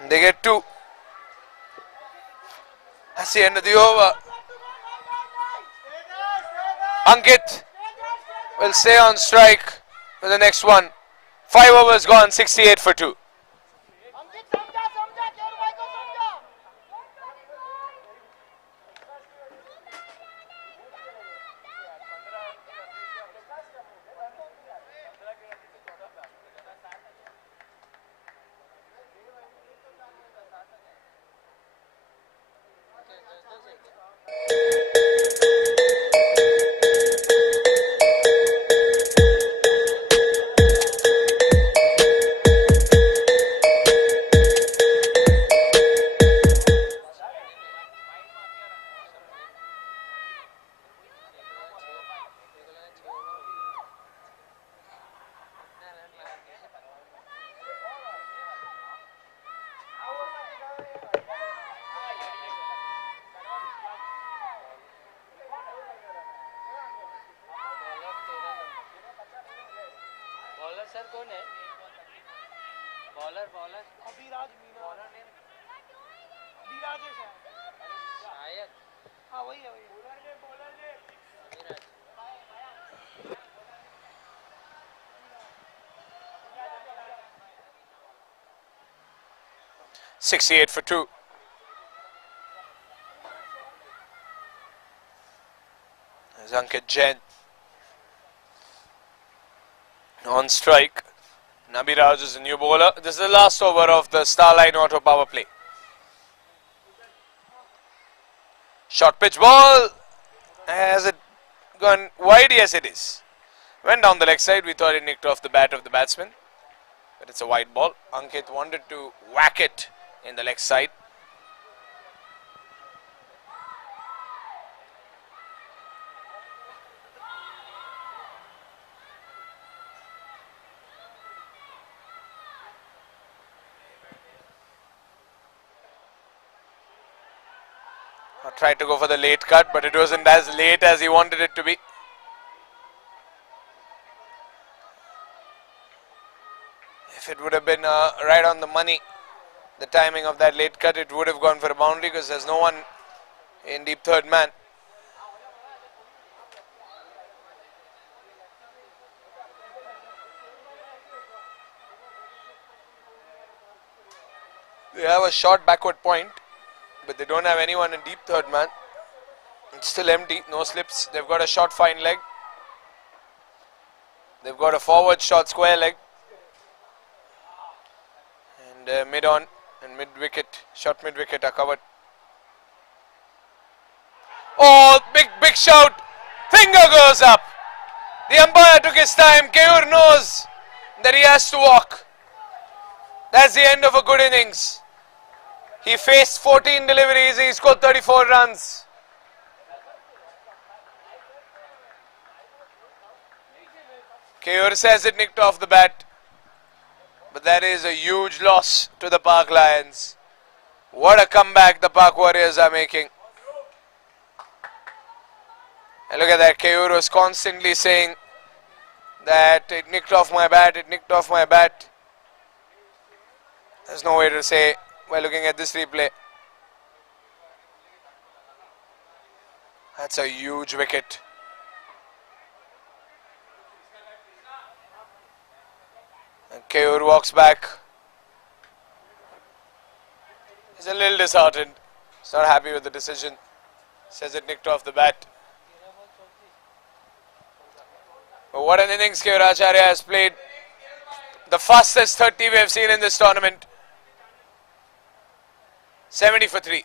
And they get two. That's the end of the over. Ankit will stay on strike for the next one. 5 overs gone, 68 for 2. Abhiraj Meena Abhiraj है शायद हाँ वही है bowler ने Abhiraj 68 for 2. There's Ankit Jain on strike. Nabiraj is a new bowler. This is the last over of the Starline Auto power play. Short pitch ball. Has it gone wide? Yes, it is. Went down the leg side. We thought it nicked off the bat of the batsman. But it's a wide ball. Ankit wanted to whack it in the leg side. I tried to go for the late cut, but it wasn't as late as he wanted it to be. If it would have been right on the money, the timing of that late cut, it would have gone for a boundary because there's no one in deep third man. They have a short backward point, but they don't have anyone in deep third man. It's still empty, no slips. They've got a short fine leg. They've got a forward short square leg. And mid on and mid wicket, short mid wicket are covered. Oh, big shout. Finger goes up. The umpire took his time. Keur knows that he has to walk. That's the end of a good innings. He faced 14 deliveries. He scored 34 runs. Keur says it nicked off the bat. But that is a huge loss to the Park Lions. What a comeback the Park Warriors are making. And look at that, Keur was constantly saying that it nicked off my bat, it nicked off my bat. There's no way to say by looking at this replay. That's a huge wicket. And Keur walks back. He's a little disheartened. He's not happy with the decision. Says it nicked off the bat. But what an innings Keur has played. The fastest 30 we have seen in this tournament. 70 for 3.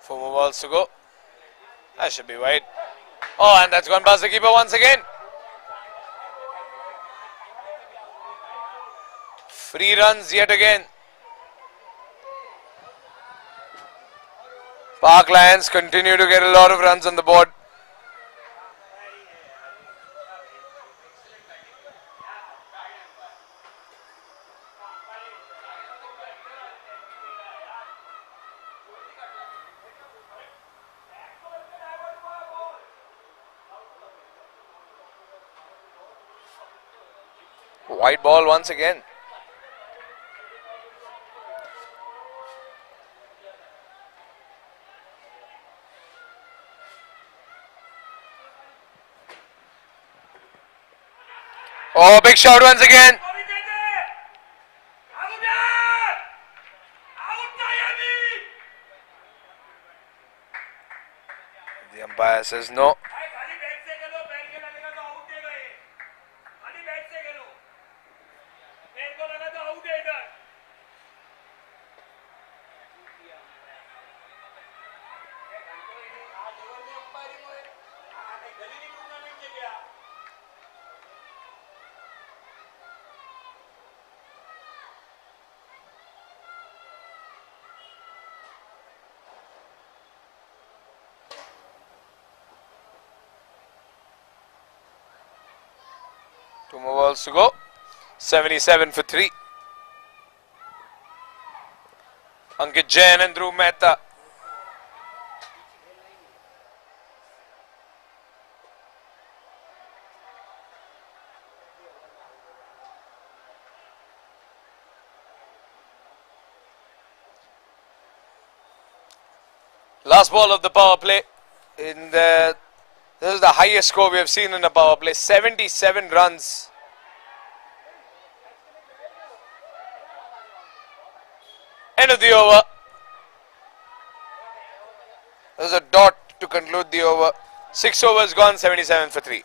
Four more balls to go. That should be wide. Oh, and that's gone past the keeper once again. Free runs yet again. Park Lions continue to get a lot of runs on the board. White ball once again. Oh, big shot once again. The umpire says no. Two more balls to go. 77 for 3. Ankit Jain and Dhruv Mehta. Last ball of the power play. This is the highest score we have seen in a power play. 77 runs. End of the over. There's a dot to conclude the over. 6 overs gone, 77 for 3.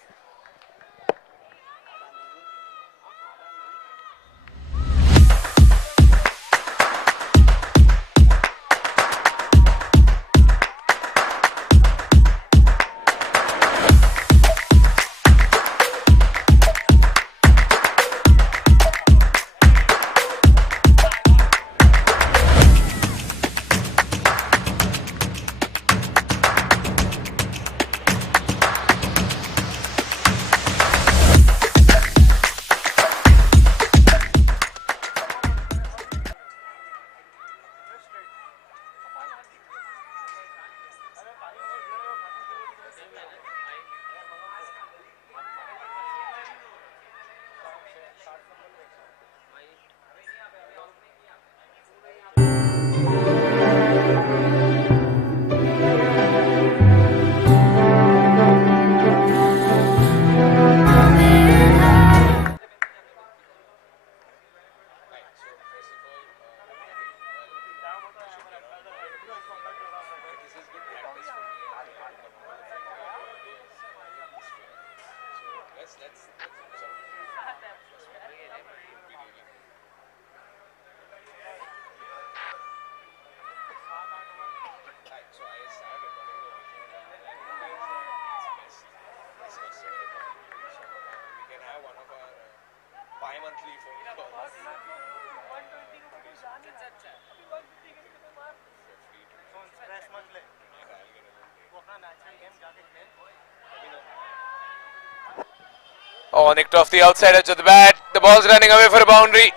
Oh, nicked off the outside edge of the bat. The ball's running away for a boundary,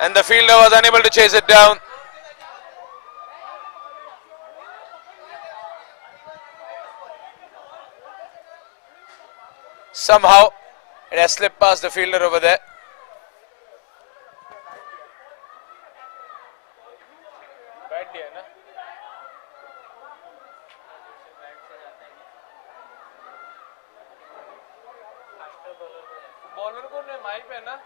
and the fielder was unable to chase it down. Somehow, it has slipped past the fielder over there. Bowler को ने mic पे ना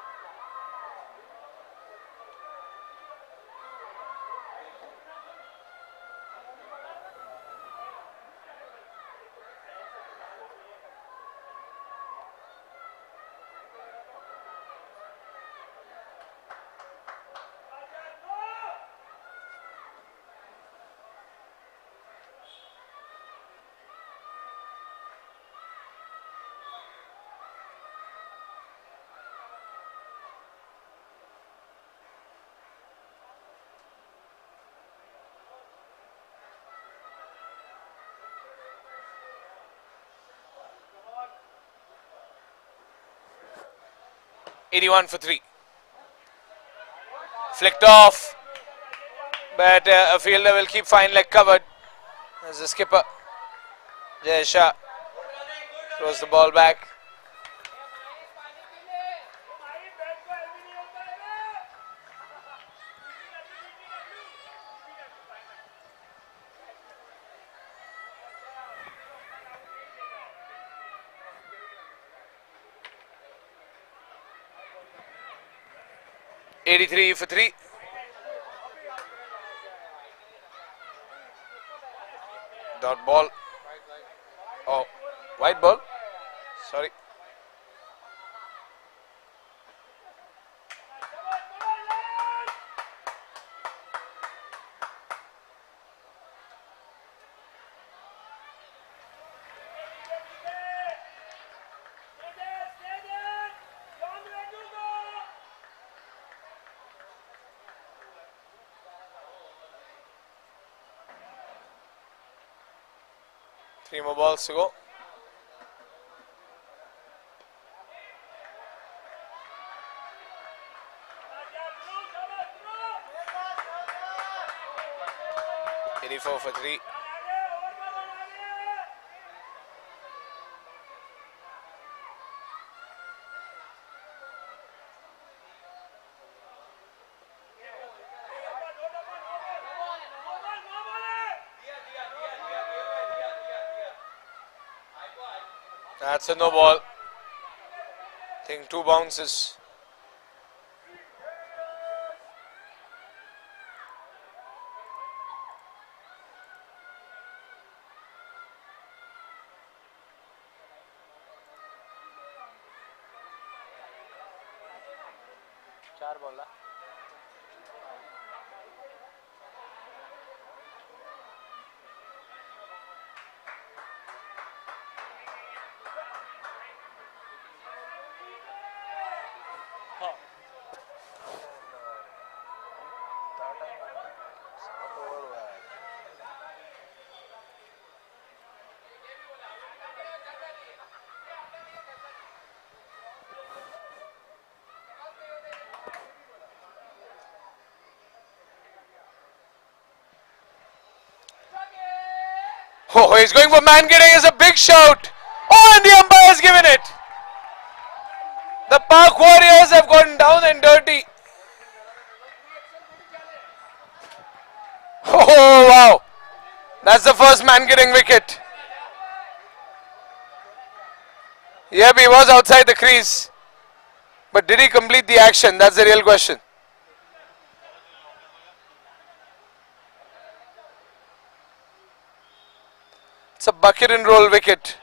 81 for 3. Flicked off, but a fielder will keep fine leg covered. As the skipper, Jay Shah, throws the ball back. .83 for 3. Dot ball. Oh, white ball. Sorry. Three more balls to go. .84 for 3. That's a no ball. I think 2 bounces. चार ball Oh, he's going for man getting is a big shout. Oh, and the umpire has given it. The Park Warriors have gone down and dirty. Oh, wow. That's the first man getting wicket. Yep, he was outside the crease. But did he complete the action? That's the real question. It's a bucket and roll wicket.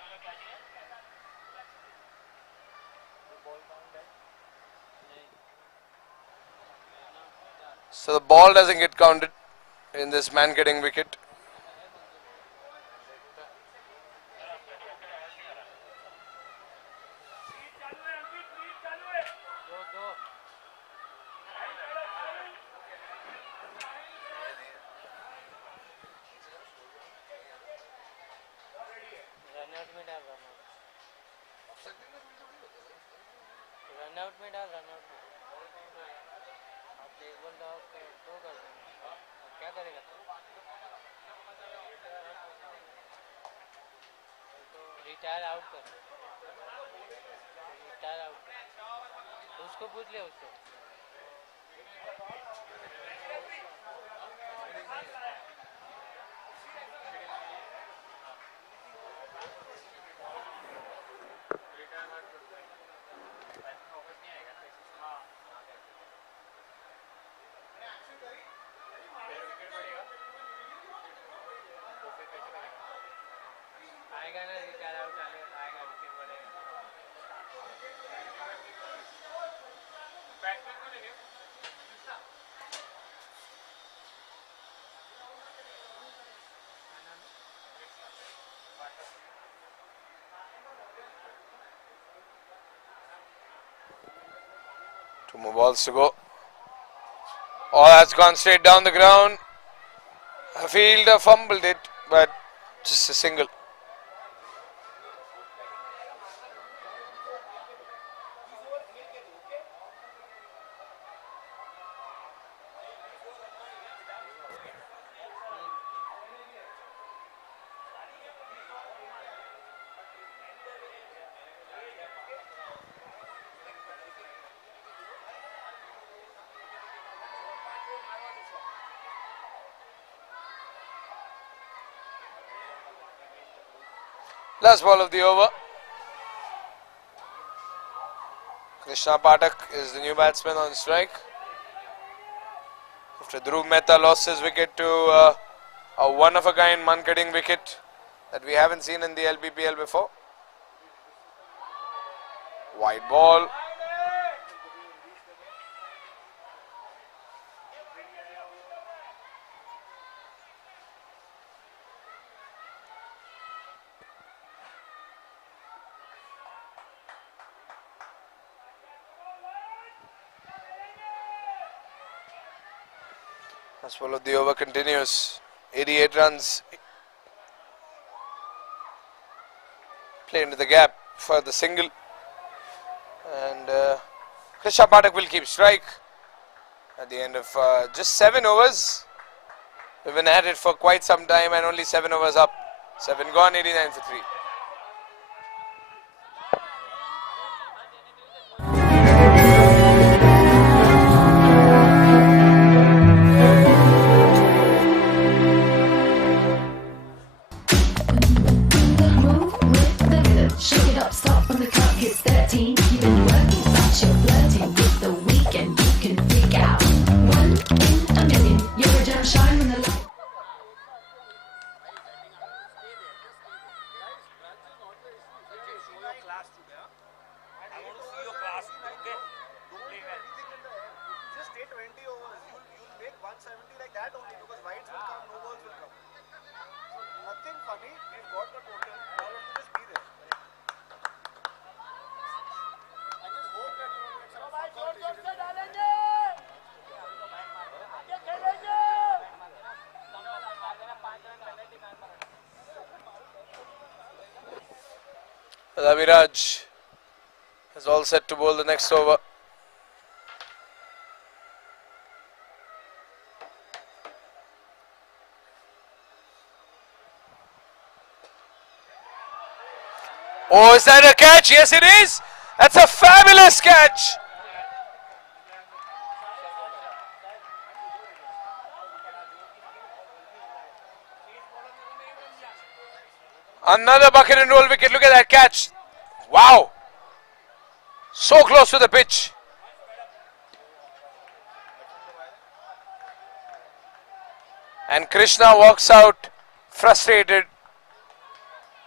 So the ball doesn't get counted in this man getting wicket. Out में डाल run out में डाल run out में आप एक ball डाल तो कर देंगे क्या करेगा रिटायर आउट कर रिटायर आउट उसको पूछ ले उससे आएगा ना रिटायर आउट आएगा विकेट पड़ेगा Two more balls to go. All has gone straight down the ground. A fielder fumbled it, but just a single. Last ball of the over. Krishna Patak is the new batsman on strike. After Dhruv Mehta lost his wicket to a one-of-a-kind man-cutting wicket that we haven't seen in the LPPL before. Wide ball. As well as the over continues. 88 runs. Play into the gap for the single. And Krishna Patak will keep strike at the end of just 7 overs. We've been at it for quite some time and only 7 overs up. 7 gone, 89 for 3. Raviraj is all set to bowl the next over. Oh, is that a catch? Yes, it is. That's a fabulous catch. Another bucket and roll wicket. Look at that catch. Wow. So close to the pitch. And Krishna walks out frustrated.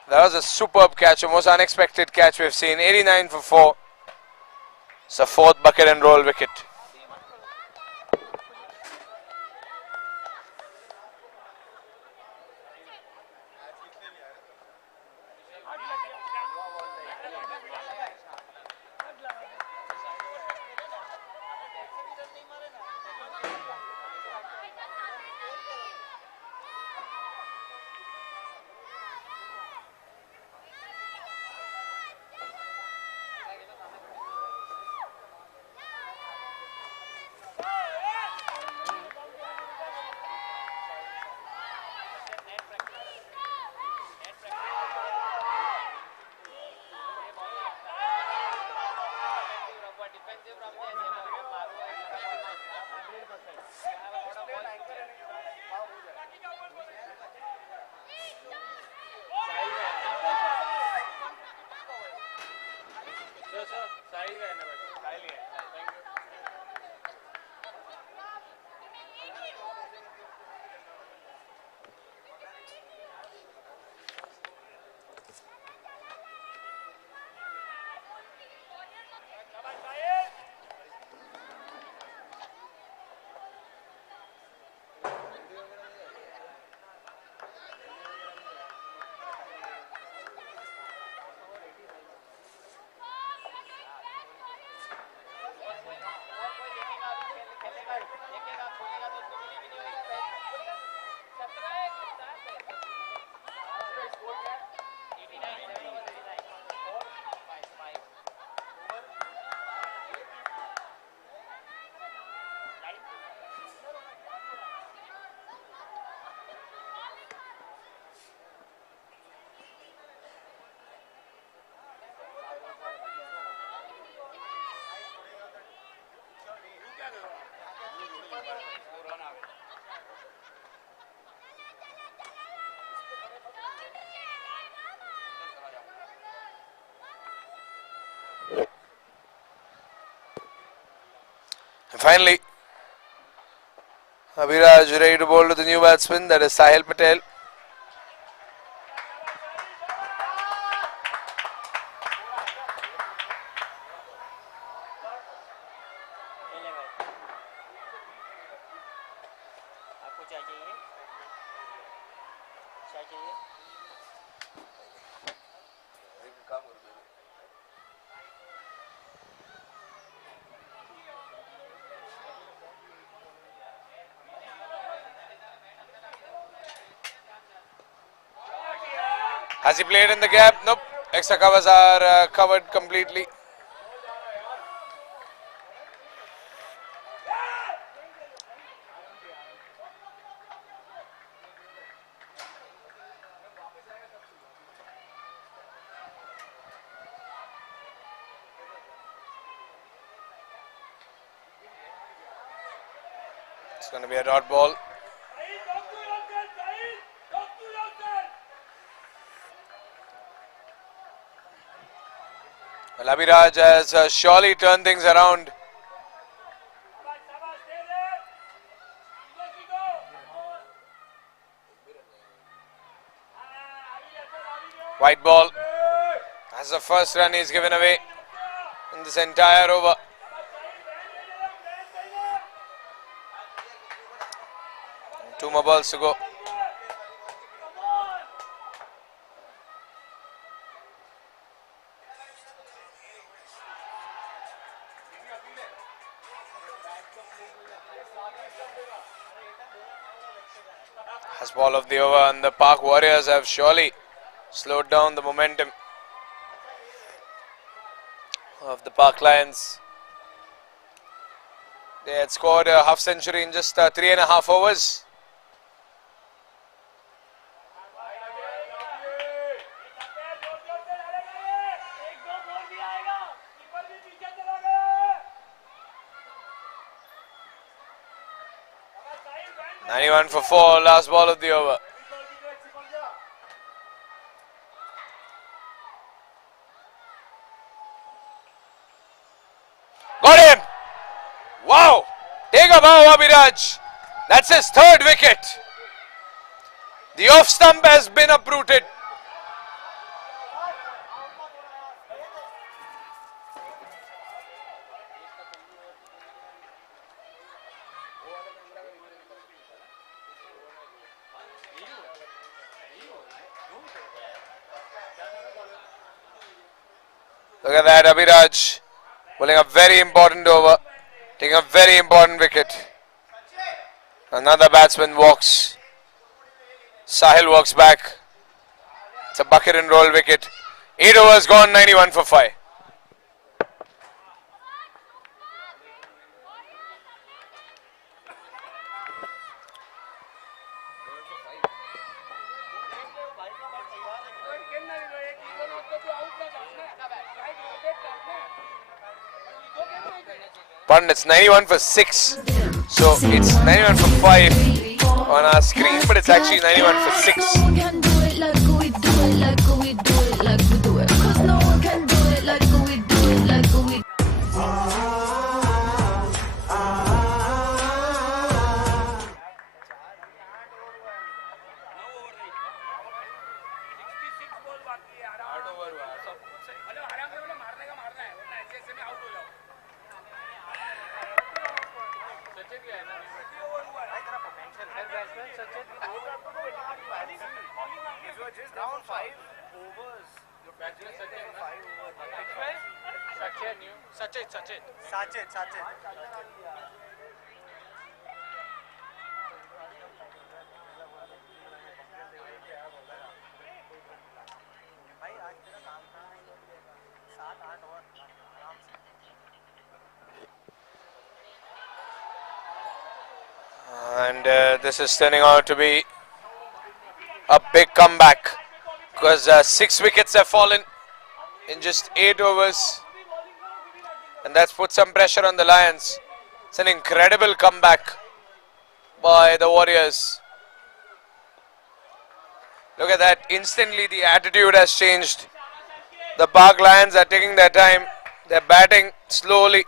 That was a superb catch, the most unexpected catch we've seen. 89 for 4. It's a 4th bucket and roll wicket. And finally, Abhiraj ready to bowl to the new batsman, that is Sahil Patel. आपको क्या चाहिए क्या चाहिए Has he played in the gap? Nope. Extra covers are covered completely. It's going to be a dot ball. Well, Abhiraj has surely turned things around. White ball. That's the first run he's given away in this entire over. Two more balls to go. Last ball of the over, and the Park Warriors have surely slowed down the momentum of the Park Lions. They had scored a half century in just 3.5 overs. .91 for 4, last ball of the over. Got him! Wow! Take a bow, Abhiraj. That's his third wicket. The off stump has been uprooted. Look at that, Abhiraj bowling a very important over, taking a very important wicket. Another batsman walks. Sahil walks back. It's a bucket and roll wicket. 8 overs gone, 91 for 5. Pardon, it's 91 for 6. So it's 91 for 5 on our screen, but it's actually 91 for 6. And this is turning out to be a big comeback because 6 wickets have fallen in just 8 overs, and that's put some pressure on the Lions. It's an incredible comeback by the Warriors. Look at that. Instantly the attitude has changed. The Park Lions are taking their time. They're batting slowly.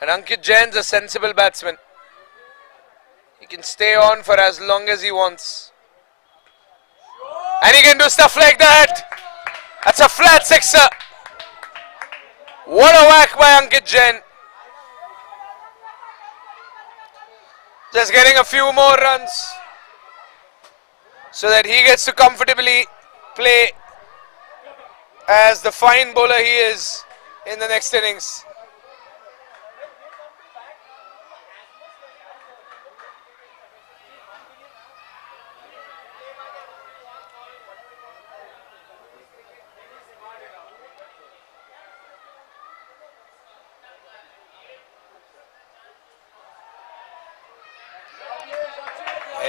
And Ankit Jain's a sensible batsman. He can stay on for as long as he wants. And he can do stuff like that. That's a flat sixer. What a whack by Ankit Jain. Just getting a few more runs so that he gets to comfortably play as the fine bowler he is in the next innings.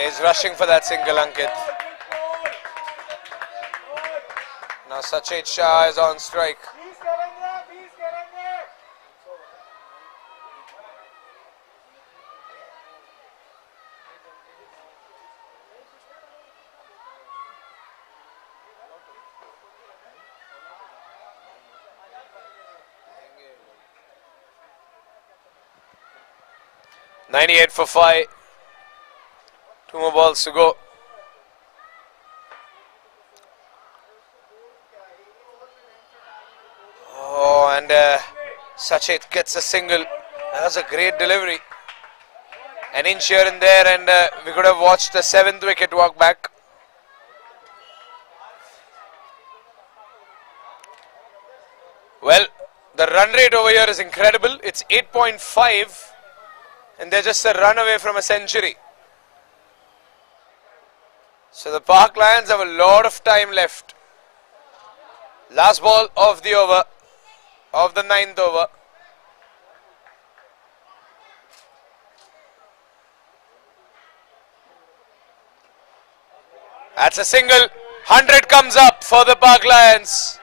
He's rushing for that single, Ankit. Now Sachet Shah is on strike. .98 for 5. 2 more balls to go. Oh, and Sachet gets a single. That was a great delivery. An inch here and there, and we could have watched the 7th wicket walk back. Well, the run rate over here is incredible. It's 8.5, and they're just a run away from a century. So the Park Lions have a lot of time left. Last ball of the over, of the 9th over. That's a single. 100 comes up for the Park Lions.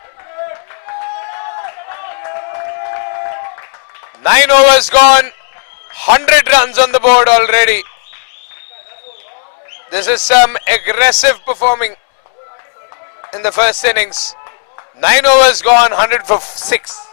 9 overs gone. 100 runs on the board already. This is some aggressive performing in the first innings. 9 overs gone, 100 for 6.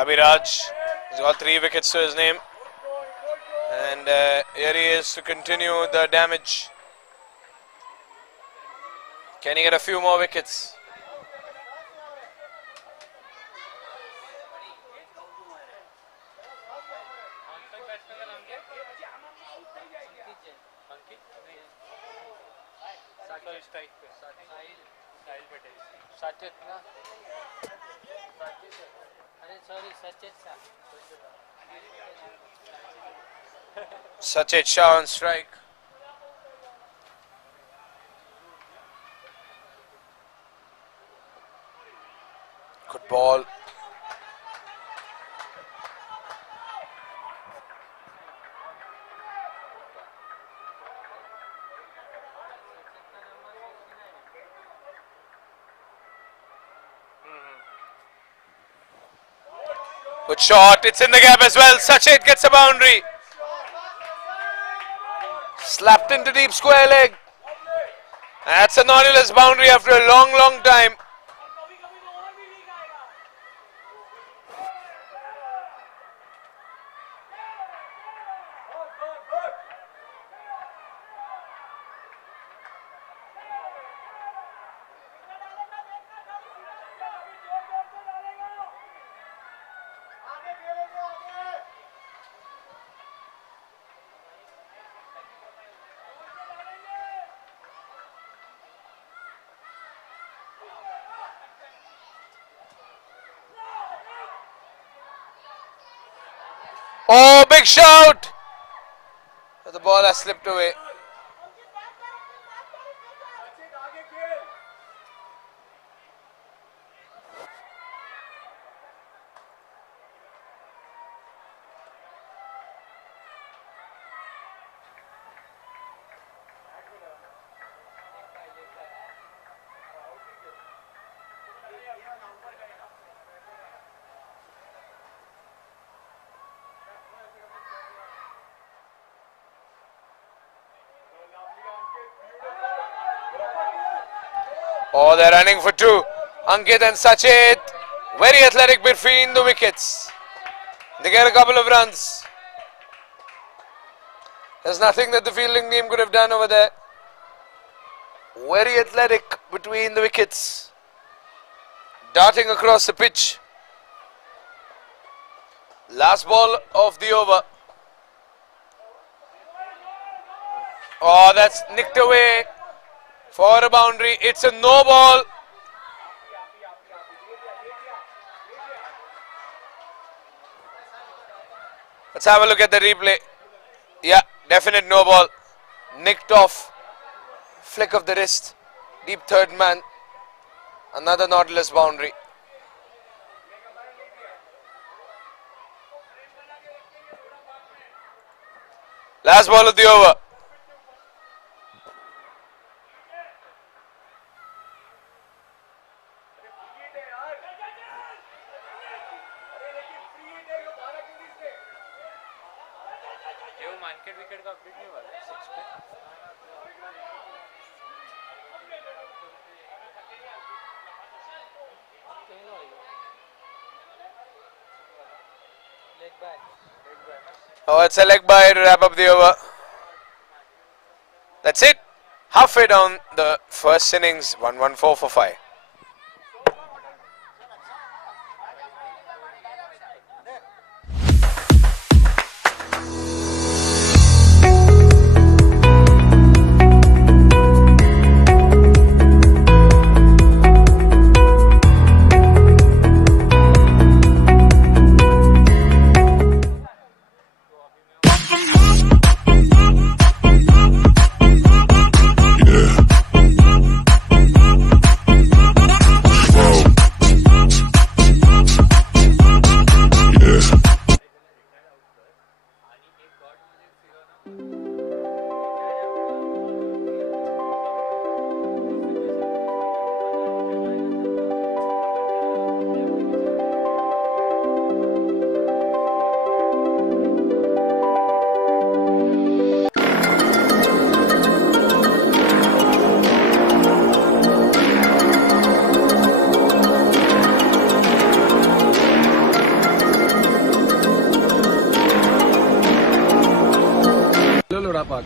Abhiraj, he's got 3 wickets to his name, and here he is to continue the damage. Can he get a few more wickets? Sachet Shah on strike. Good ball. Good shot. It's in the gap as well. Sachet gets a boundary. Slapped into deep square leg. That's a Nautilus boundary after a long, long time. Oh, big shout! But the ball has slipped away. Oh, they're running for two. Ankit and Sachet, very athletic between the wickets. They get a couple of runs. There's nothing that the fielding team could have done over there. Very athletic between the wickets. Darting across the pitch. Last ball of the over. Oh, that's nicked away for a boundary. It's a no ball. Let's have a look at the replay. Yeah, definite no ball. Nicked off. Flick of the wrist. Deep third man. Another Nautilus boundary. Last ball of the over. Wicket का update नहीं हुआ है 6 पे leg by Oh, it's a leg by to wrap up the over. That's it. Halfway down the first innings, 114 for 5.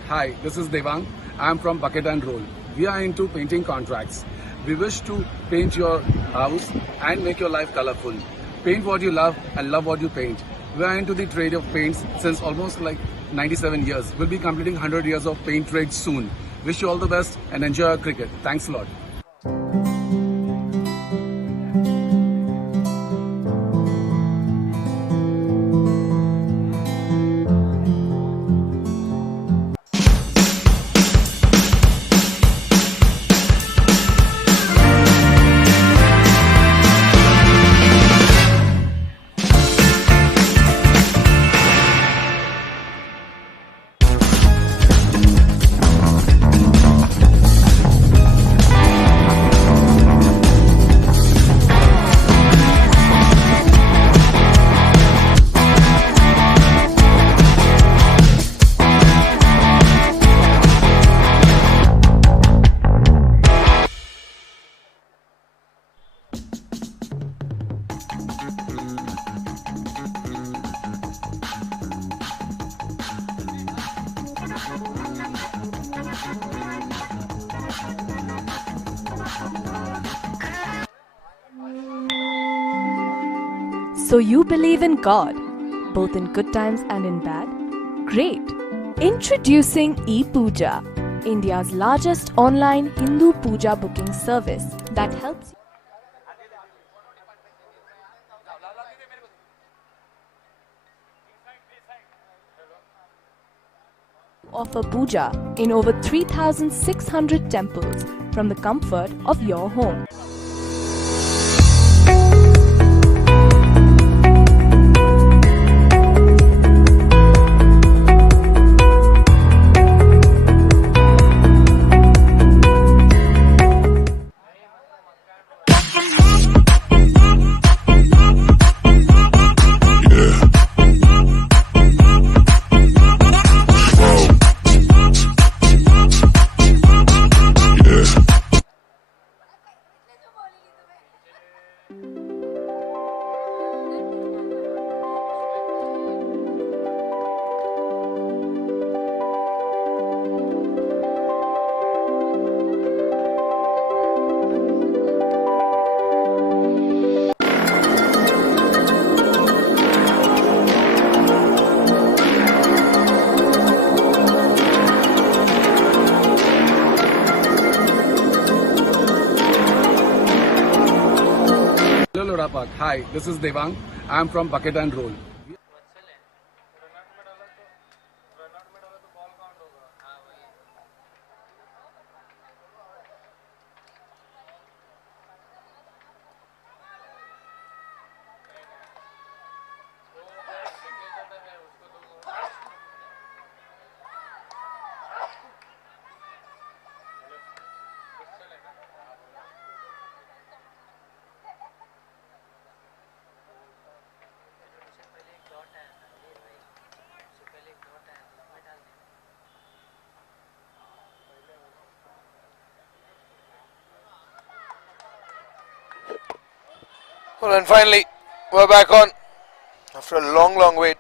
Hi, this is Devang. I am from Bucket and Roll. We are into painting contracts. We wish to paint your house and make your life colorful. Paint what you love and love what you paint. We are into the trade of paints since almost like 97 years. We'll be completing 100 years of paint trade soon. Wish you all the best and enjoy our cricket. Thanks a lot. So you believe in God, both in good times and in bad? Great! Introducing ePooja, India's largest online Hindu puja booking service that helps you offer puja in over 3,600 temples from the comfort of your home. Hello Lodha Park. Hi, this is Devang. I'm from Bucket and Roll. Well, and finally, we're back on after a long wait.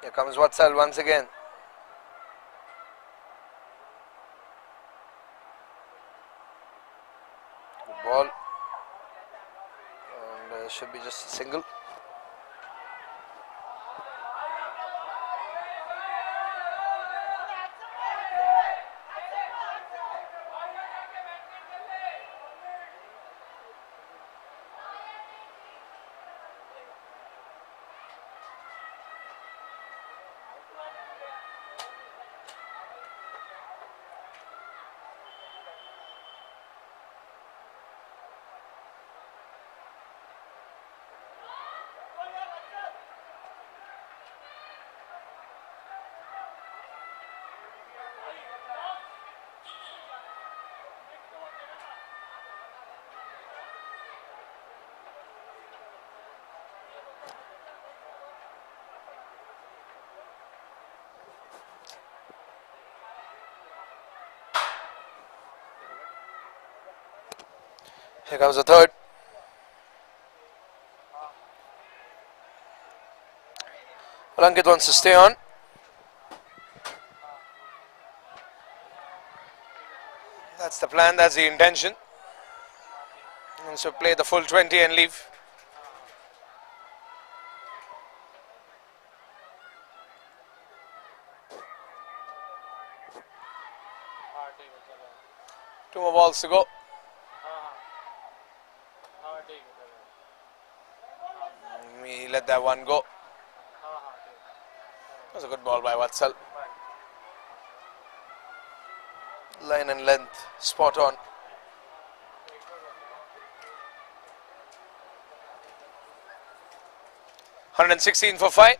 Here comes Vishal once again. Good ball. And should be just a single. Here comes the third. Well, Ankit wants to stay on. That's the plan, that's the intention. And so play the full 20 and leave. Two more balls to go. We let that one go. That was a good ball by Vishal. Line and length, spot on. $116 for 5.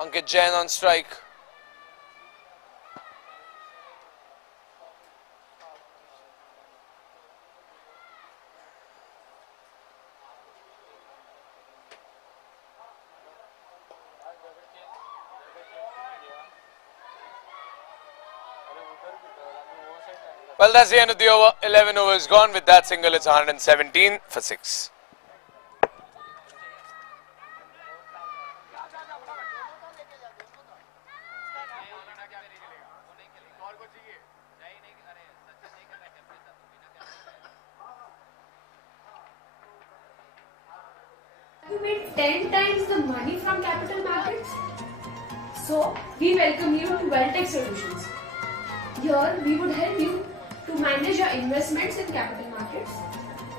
Ankit Jain on strike. Well, that's the end of the over. 11 overs gone. With that single, it's 117 for 6. You made 10 times the money from capital markets? So, we welcome you to Wealtech Solutions. Here, we would help you to manage your investments in capital markets.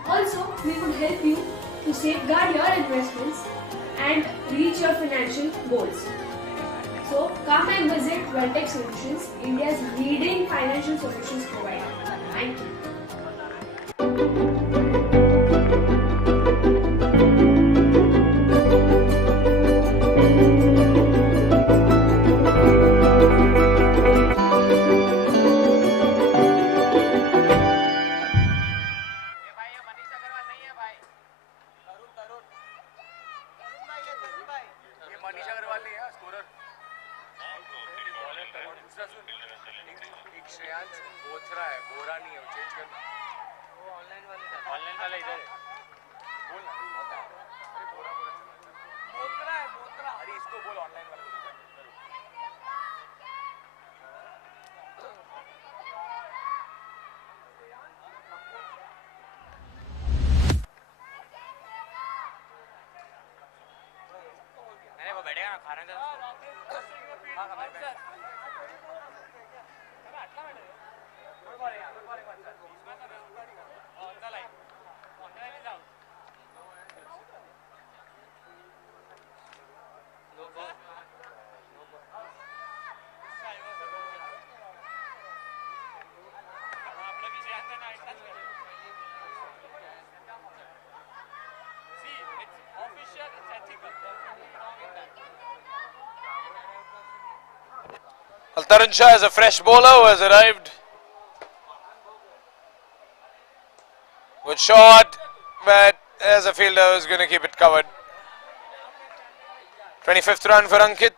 Also, we would help you to safeguard your investments and reach your financial goals. So, come and visit Wealtech Solutions, India's leading financial solutions provider. Thank you. Tarun Shah is a fresh bowler who has arrived. Good shot, but there's a fielder who's going to keep it covered. 25th run for Ankit.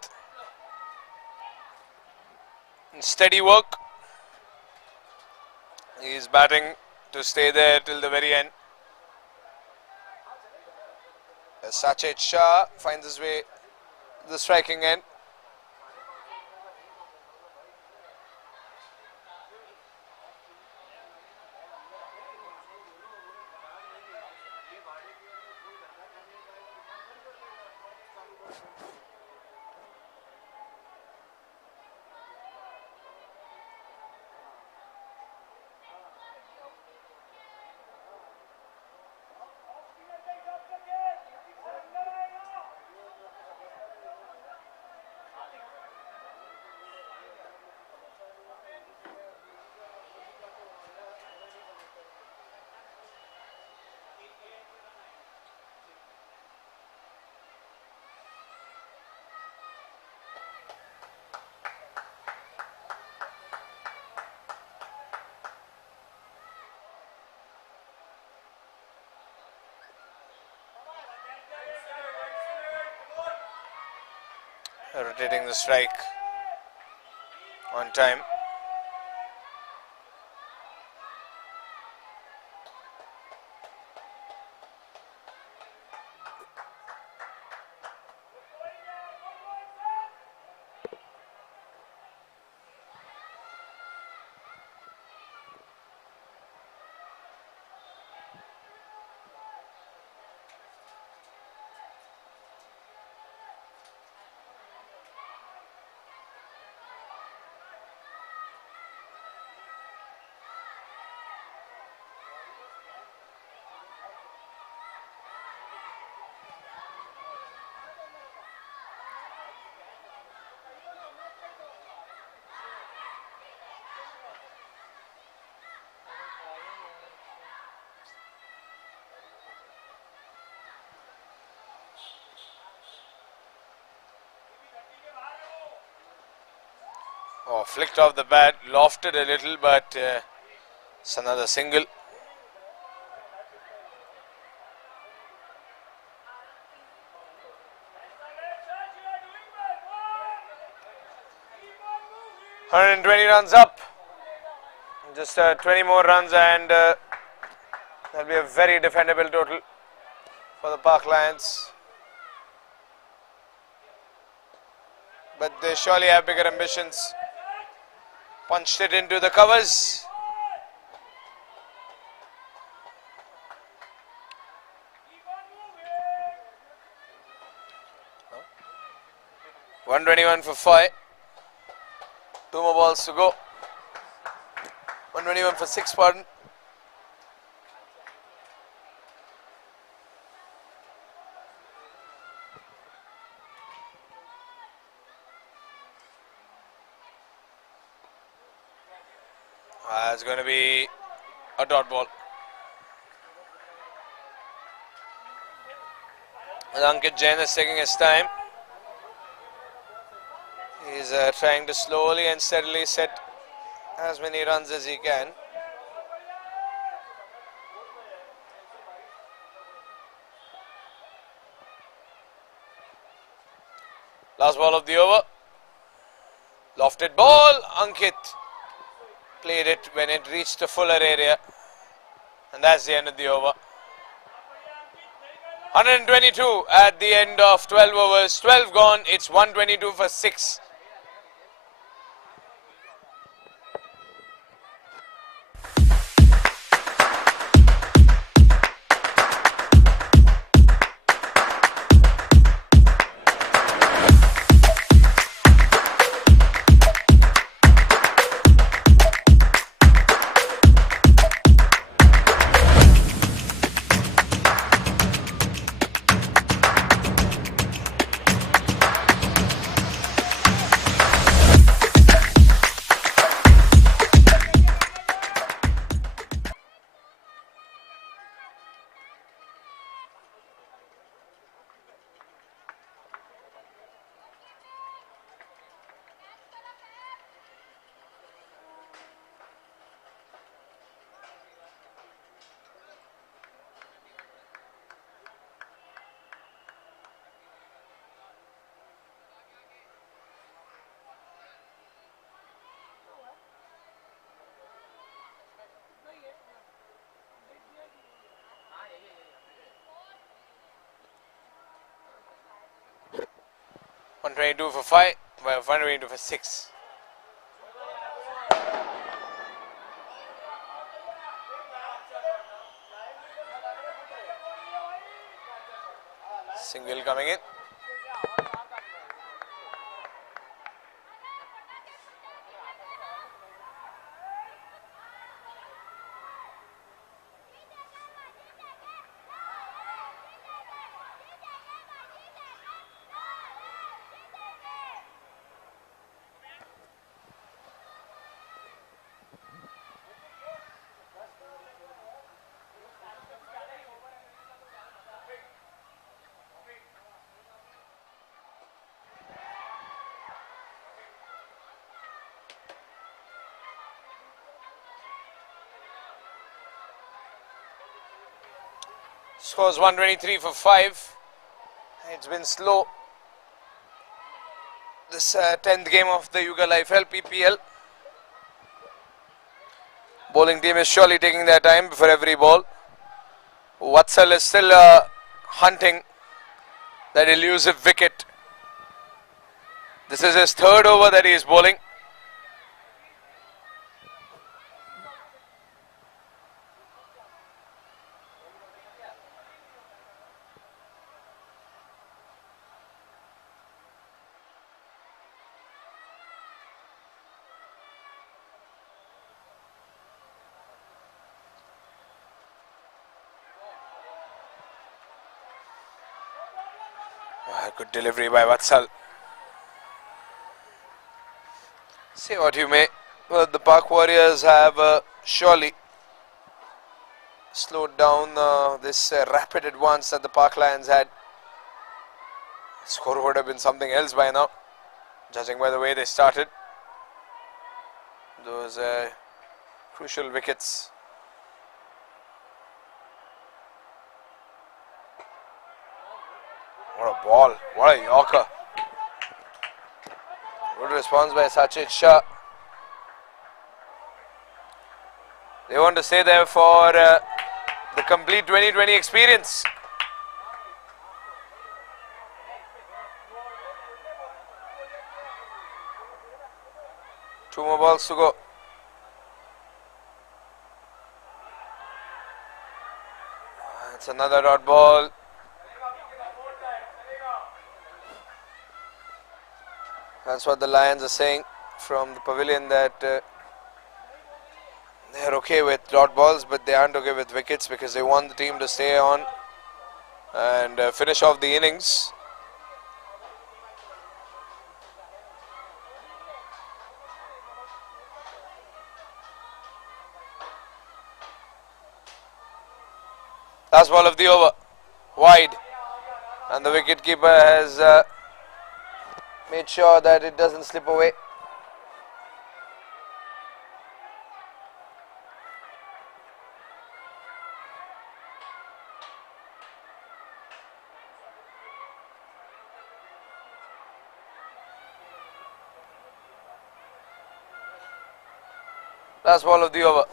Steady work. He's batting to stay there till the very end. Sachet Shah finds his way to the striking end. Rotating the strike on time. Oh, flicked off the bat, lofted a little, but it's another single. $120 runs up. Just 20 more runs and that'll be a very defendable total for the Park Lions. But they surely have bigger ambitions. Punched it into the covers. $121 for 5. 2 more balls to go. 121 for 6, pardon. It's going to be a dot ball. Ankit Jain is taking his time. He's trying to slowly and steadily set as many runs as he can. Last ball of the over. Lofted ball. Ankit played it when it reached the fuller area. And that's the end of the over. 122 at the end of 12 overs. 12 gone. It's 122 for 6. $122 for 5, well, $122 for 6. Single coming in. Scores 123 for 5. It's been slow. This 10th game of the Hyugalife LPPL. Bowling team is surely taking their time before every ball. Vishal is still hunting that elusive wicket. This is his 3rd over that he is bowling. Good delivery by Vishal. Say what you may, well, the Park Warriors have surely slowed down this rapid advance that the Park Lions had. The score would have been something else by now, judging by the way they started. those crucial wickets. What a ball, what a yorker. Good response by Sachit Shah. They want to stay there for the complete 2020 experience. Two more balls to go. It's another dot ball. That's what the Lions are saying from the pavilion, that they're okay with dot balls, but they aren't okay with wickets because they want the team to stay on and finish off the innings. Last ball of the over, wide, and the wicketkeeper has made sure that it doesn't slip away. Last ball of the over.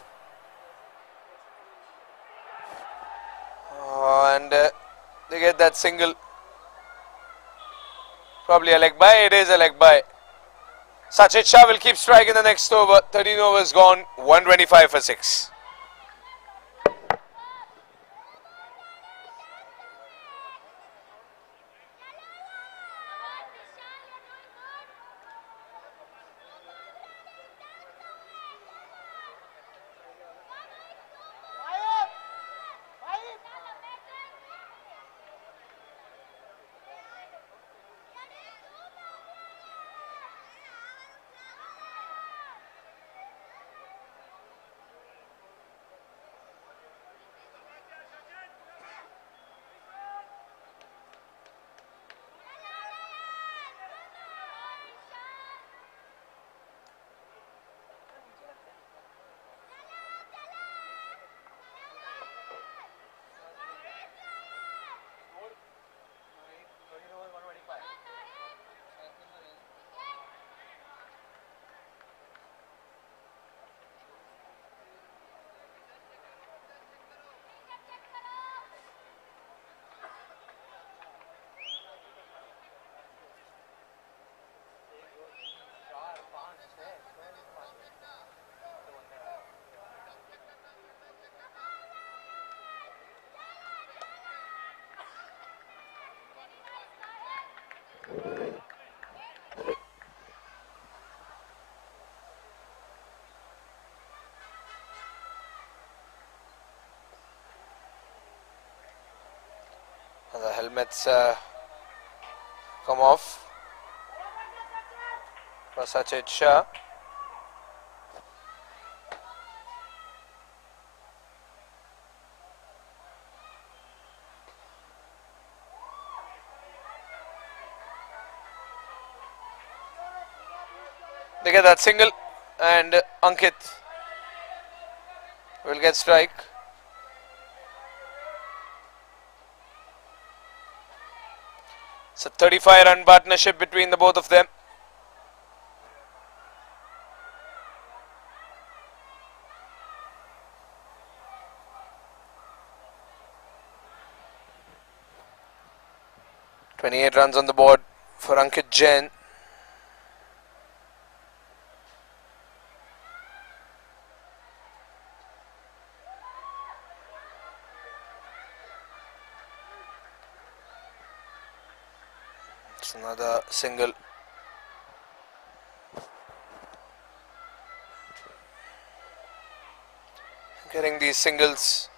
And they get that single. Probably a leg by. It is a leg by. Sachit Shah will keep striking the next over. 13 overs gone. 125 for 6. The helmets come off for Sachit Shah. They get that single, and Ankit will get strike. It's a 35-run partnership between the both of them. "28 runs on the board for Ankit Jain. It's another single. Getting these singles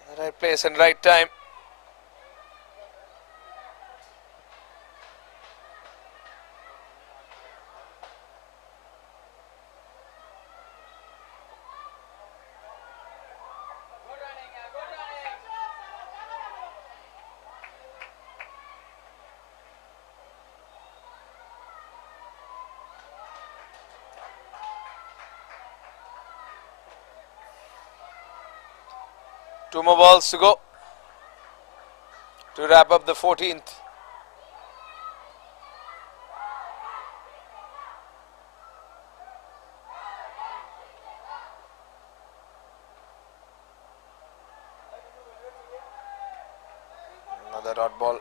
in the right place and right time. Two more balls to go to wrap up the 14th. Another dot ball.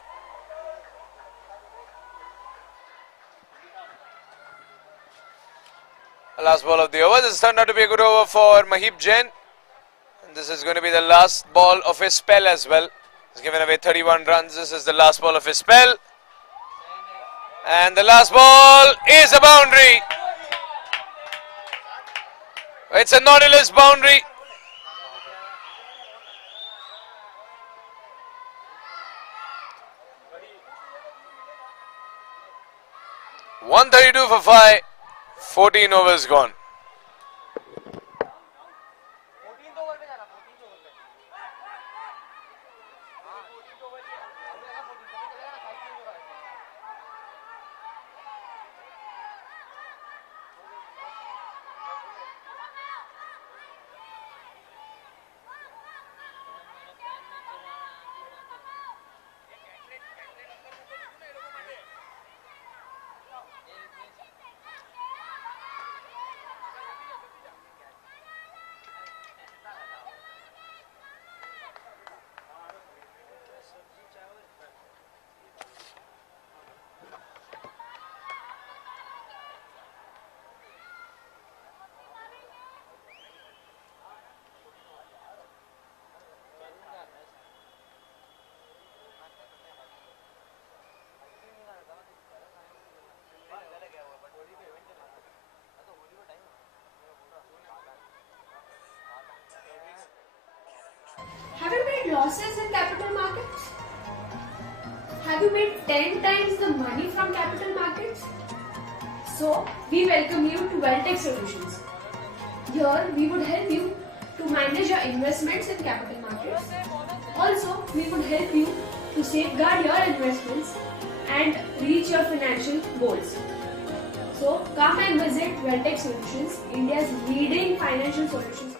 Last ball of the over. This turned out to be a good over for Mahib Jain. And this is going to be the last ball of his spell as well. He's given away 31 runs. This is the last ball of his spell. And the last ball is a boundary. It's a Nautilus boundary. $132 for 5. 14 overs gone. Have you made losses in capital markets? Have you made 10 times the money from capital markets? So, we welcome you to Wealtech Solutions. Here, we would help you to manage your investments in capital markets. Also, we would help you to safeguard your investments and reach your financial goals. So, come and visit Wealtech Solutions, India's leading financial solutions.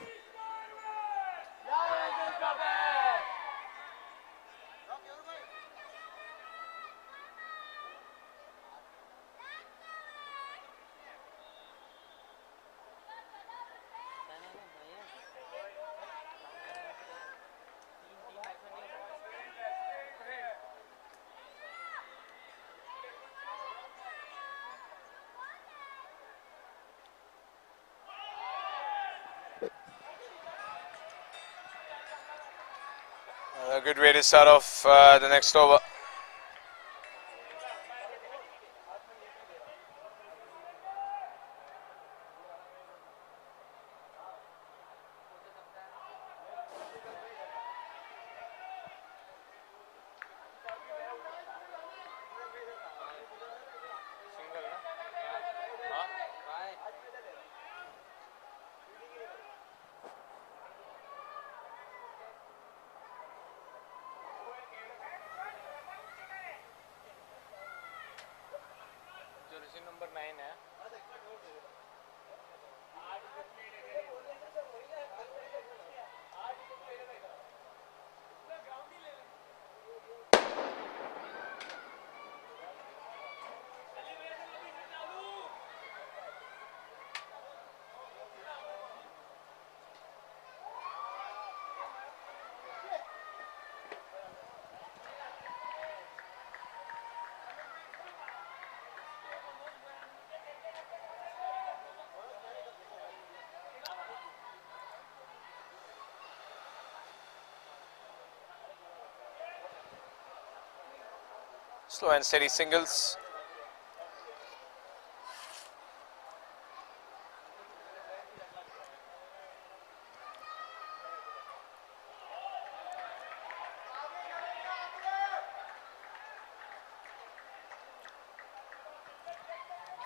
A good way to start off the next over. Number 9 है Slow and steady singles.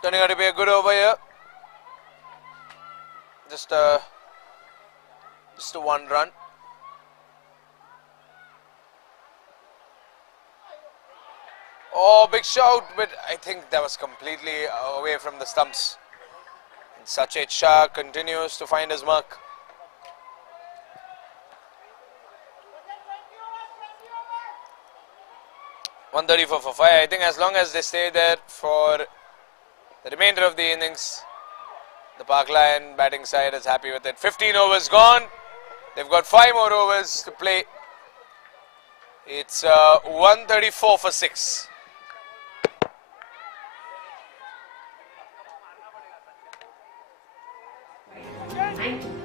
Turning out to be a good over here. Just a 1 run. Oh, big shout, but I think that was completely away from the stumps. And Sachet Shah continues to find his mark. 134 for 5. I think as long as they stay there for the remainder of the innings, the Park Lion batting side is happy with it. 15 overs gone. They've got 5 more overs to play. It's 134 for 6. Thank you.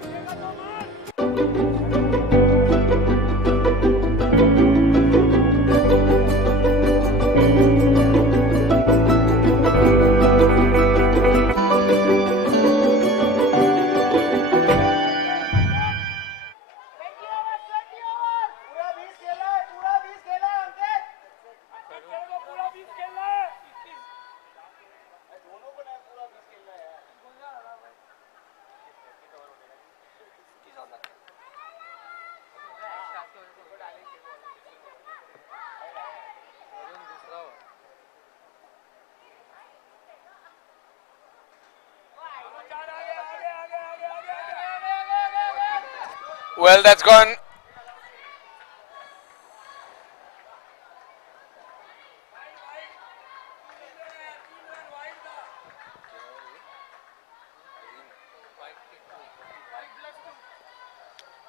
Well, that's gone.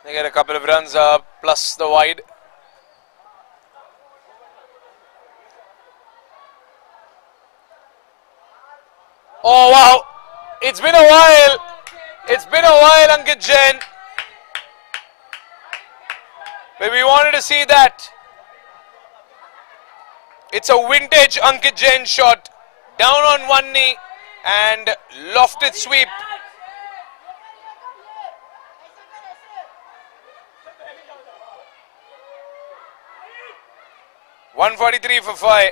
They get a couple of runs plus the wide. Oh wow, it's been a while. It's been a while, Ankit Jain. But we wanted to see that. It's a vintage Ankit Jain shot. Down on one knee and lofted sweep. 143 for 5.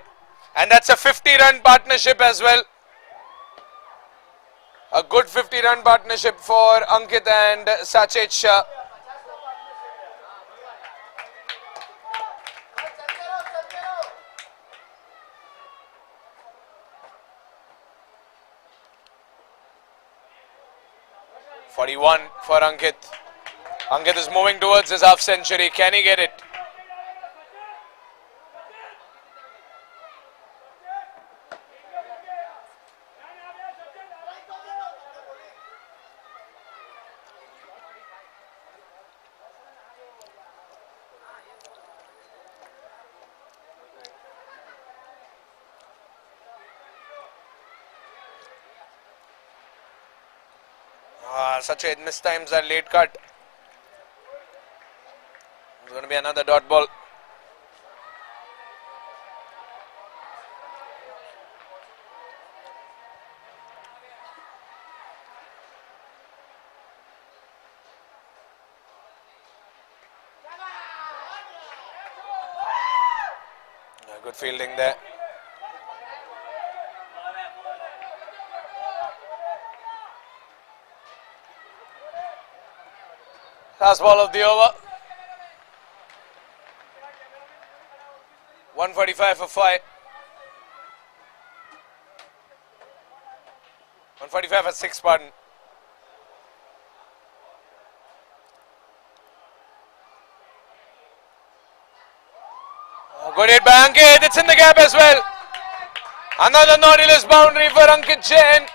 And that's a 50-run partnership as well. A good 50-run partnership for Ankit and Sachet Shah. .41 for Ankit. Ankit is moving towards his half century. Can he get it? Sachet mistimes that late cut. It's going to be another dot ball. Good fielding there. Last ball of the over. 145 for 5. 145 for 6, pardon. Good hit by Ankit. It's in the gap as well. Another Nautilus boundary for Ankit Jain.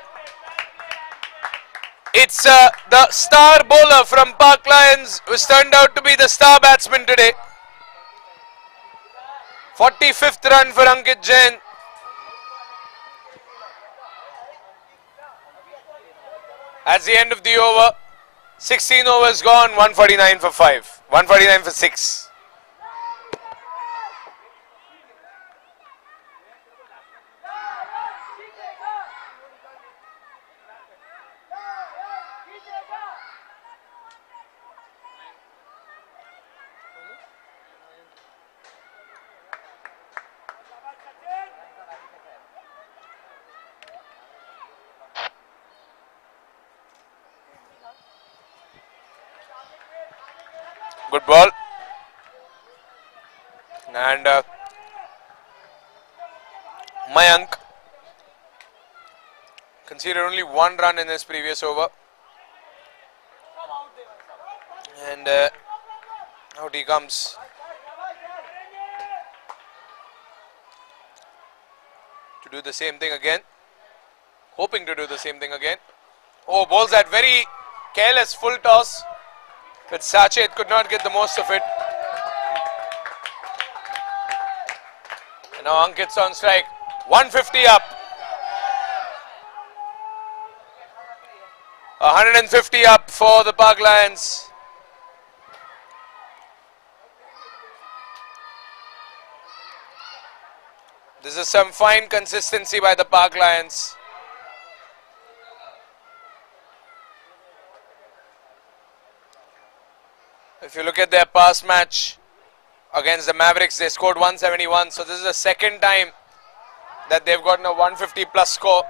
It's the star bowler from Park Lions, who's turned out to be the star batsman today. 45th run for Ankit Jain. At the end of the over, 16 overs gone, 149 for 5. 149 for 6. Good ball. And Mayank conceded only 1 run in his previous over. And out he comes. to do the same thing again. Hoping to do the same thing again. Oh, bowls that very careless full toss. But Sachet could not get the most of it. And now Ankit's on strike. 150 up. 150 up for the Park Lions. This is some fine consistency by the Park Lions. If you look at their past match against the Mavericks, they scored 171. So this is the second time that they've gotten a 150 plus score.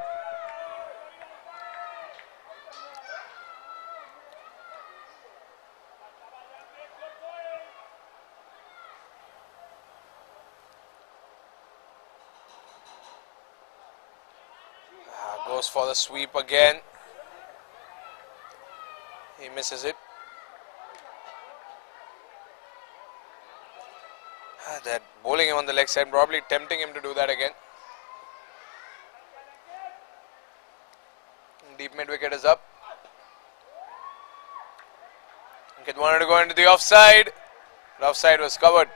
Goes for the sweep again. He misses it. They're bowling him on the leg side, probably tempting him to do that again. Deep mid wicket is up. Ankit wanted to go into the offside. The offside was covered.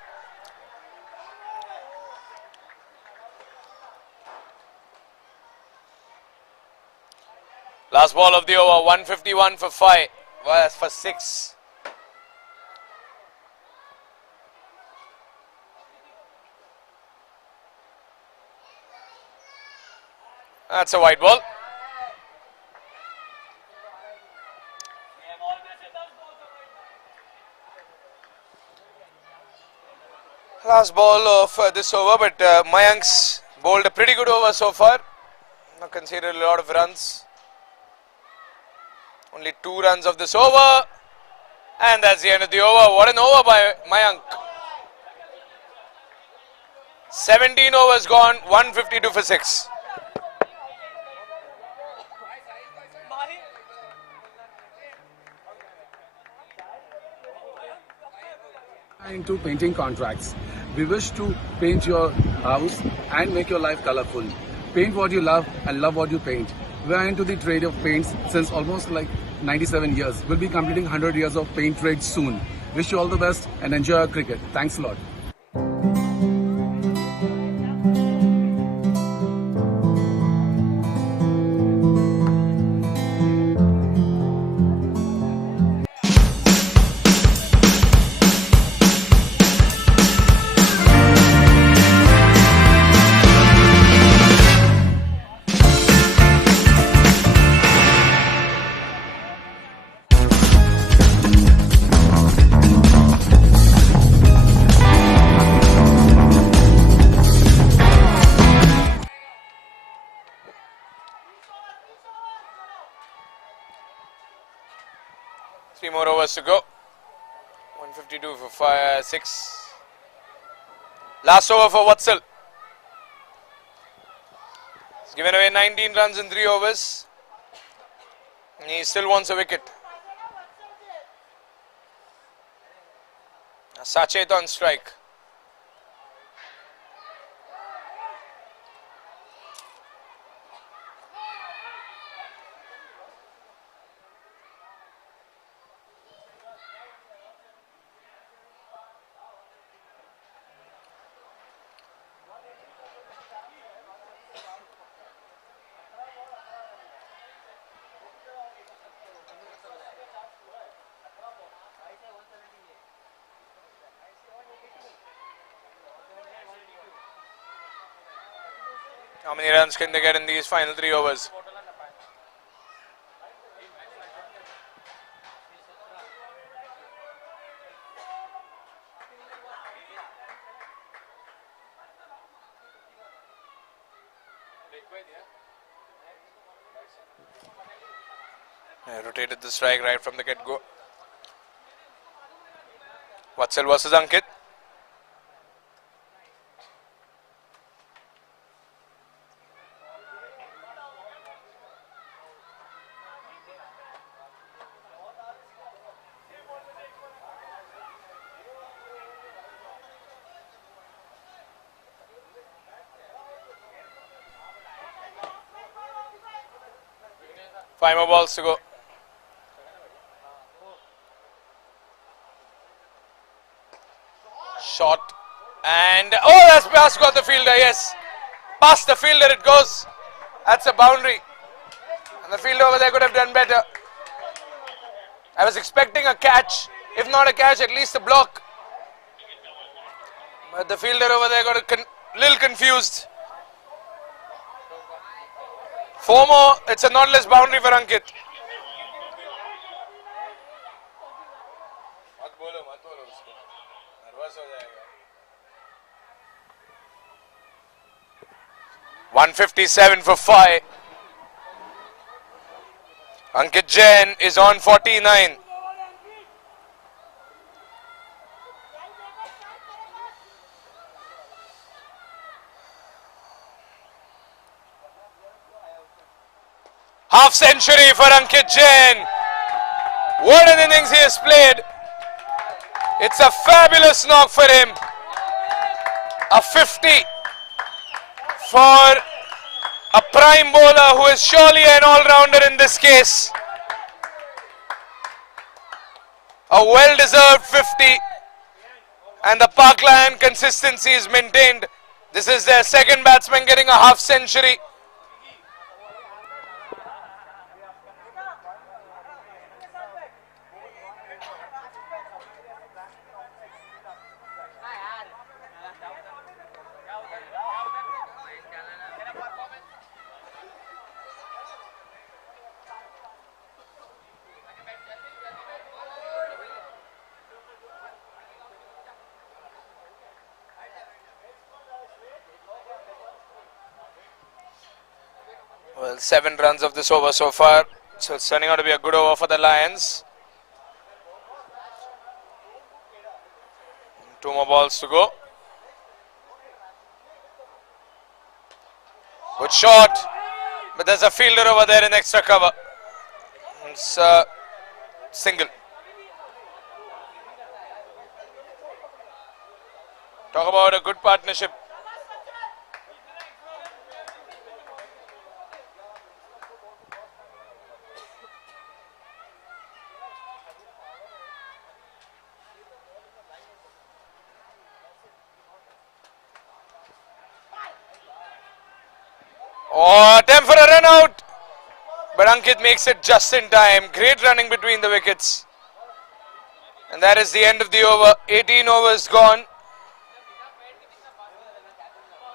Last ball of the over, 151 for 5. Well, for 6. That's a wide ball. Last ball of this over, but Mayank's bowled a pretty good over so far. Not conceded a lot of runs. Only 2 runs of this over. And that's the end of the over. What an over by Mayank. 17 overs gone, 152 for 6. Into painting contracts. We wish to paint your house and make your life colorful. Paint what you love and love what you paint. We are into the trade of paints since almost like 97 years. We'll be completing 100 years of paint trade soon. Wish you all the best and enjoy our cricket. Thanks a lot. Three more overs to go. 152 for 6. Last over for Vatsal. He's given away 19 runs in 3 overs. He still wants a wicket. Sachet on strike. How many runs can they get in these final 3 overs? I rotated the strike right from the get-go. Vatsal versus Ankit. 5 more balls to go. Shot. And oh, that's past got the fielder, yes. Past the fielder it goes. That's a boundary. And the fielder over there could have done better. I was expecting a catch. If not a catch, at least a block. But the fielder over there got a little confused. 4 more. It's a knotless boundary for Ankit. मत बोलो 157 for 5. Ankit Jain is on 49. Half century for Ankit Jain. What an innings he has played. It's a fabulous knock for him. A 50 for a prime bowler who is surely an all-rounder in this case. A well-deserved 50. And the Parkland consistency is maintained. This is their second batsman getting a half century. Well, 7 runs of this over so far. So it's turning out to be a good over for the Lions. 2 more balls to go. Good shot. But there's a fielder over there in extra cover. It's a single. Talk about a good partnership. Oh, attempt for a run out. But Ankit makes it just in time. Great running between the wickets. And that is the end of the over. 18 overs gone.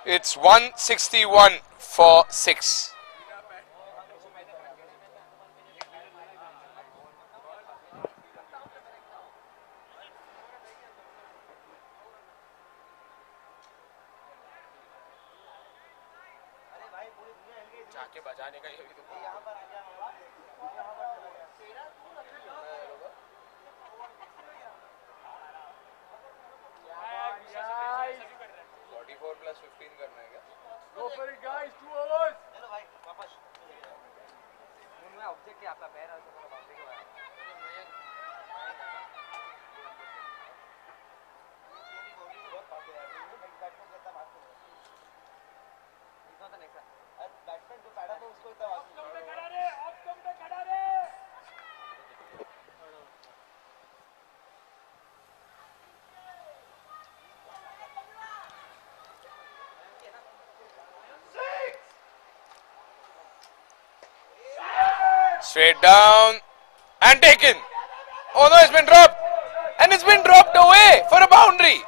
It's 161 for 6. Straight down and taken. Oh no, it's been dropped. And it's been dropped away for a boundary.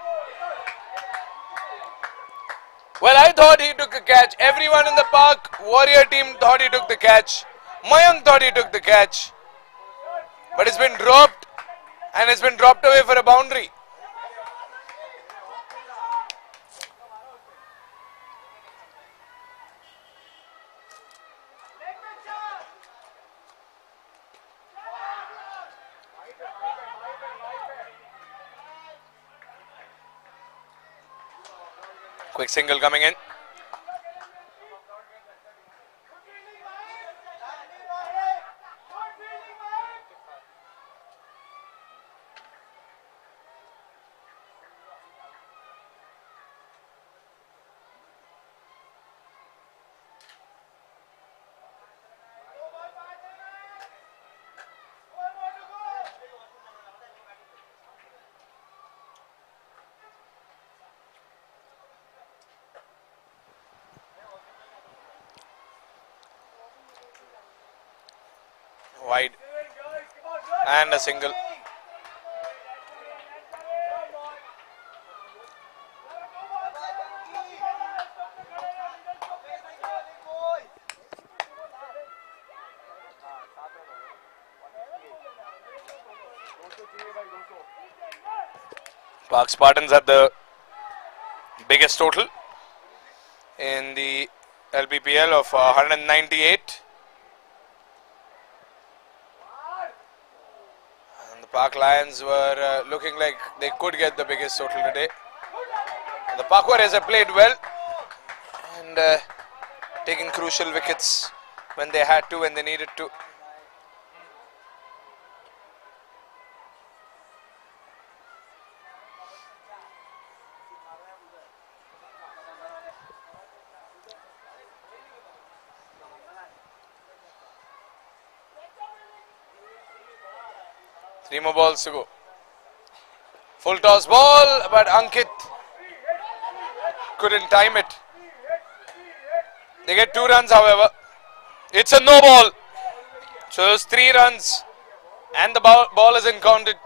Well, I thought he took a catch. Everyone in the Park Warrior team thought he took the catch. Mayank thought he took the catch. But it's been dropped and it's been dropped away for a boundary. Quick single coming in. Wide. And a single. Park Spartans at the biggest total in the LPPL of 198. And the Park Lions were looking like they could get the biggest total today. The Park Warriors have played well and taken crucial wickets when they had to, when they needed to. Three more balls to go. Full toss ball, but Ankit couldn't time it. They get 2 runs, however. It's a no ball. So it's 3 runs and the ball isn't counted.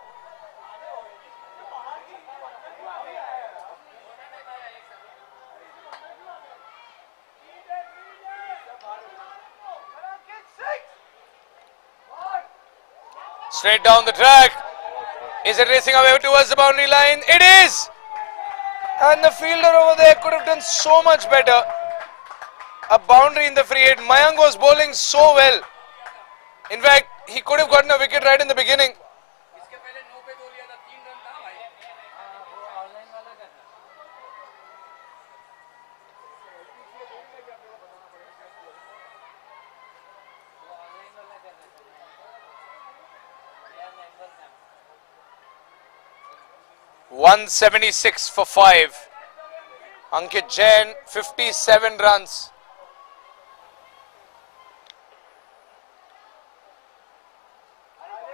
Straight down the track. Is it racing away towards the boundary line? It is! And the fielder over there could have done so much better. A boundary in the free hit. Mayank was bowling so well. In fact, he could have gotten a wicket right in the beginning. .176 for 5. Ankit Jain, 57 runs.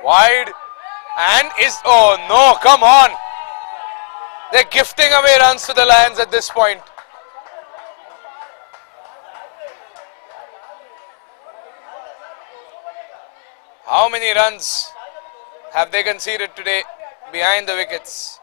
Wide and is, oh no, come on. They're gifting away runs to the Lions at this point. How many runs have they conceded today behind the wickets?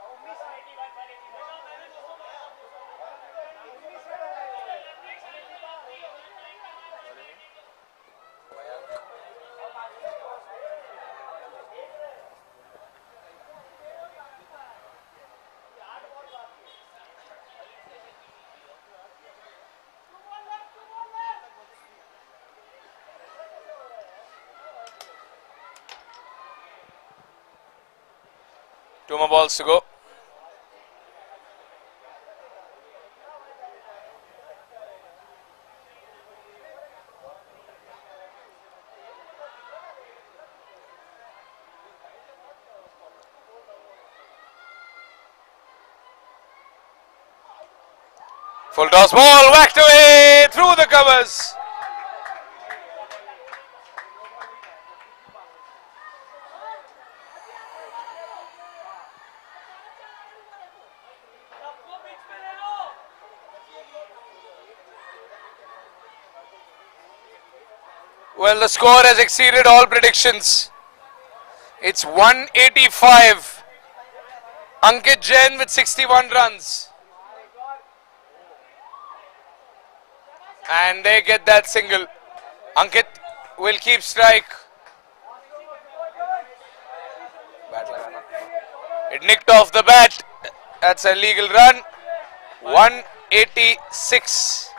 Two more balls to go. Full toss ball, whacked away through the covers. Well, the score has exceeded all predictions. It's 185. Ankit Jain with 61 runs. And they get that single. Ankit will keep strike. It nicked off the bat. That's a legal run. 186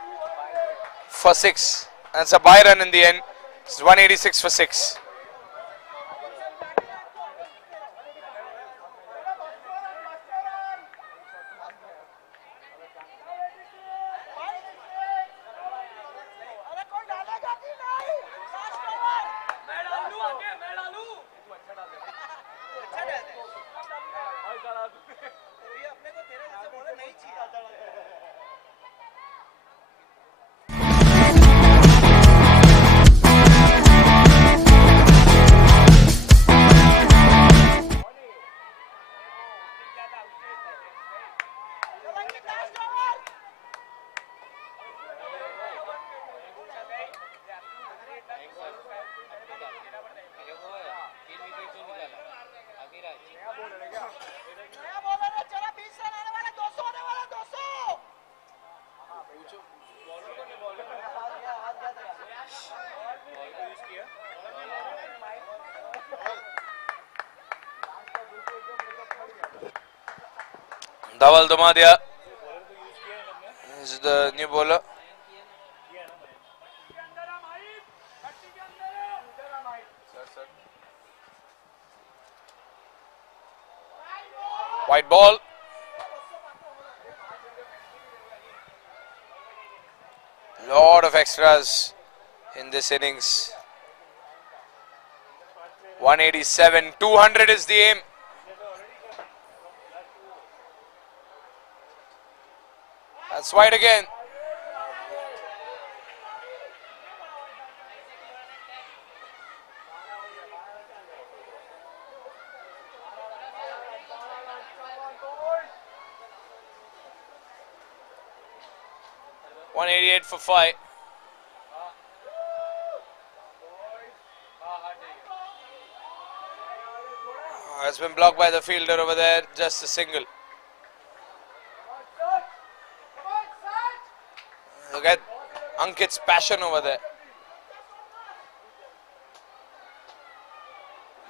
for 6. That's a bye run in the end. It's 186 for 6. Dhawal Domadia is the new bowler. White ball. Lot of extras in this innings. 187, 200 is the aim. That's wide again. .188 for 5. Has been blocked by the fielder over there. Just a single. Look at Ankit's passion over there.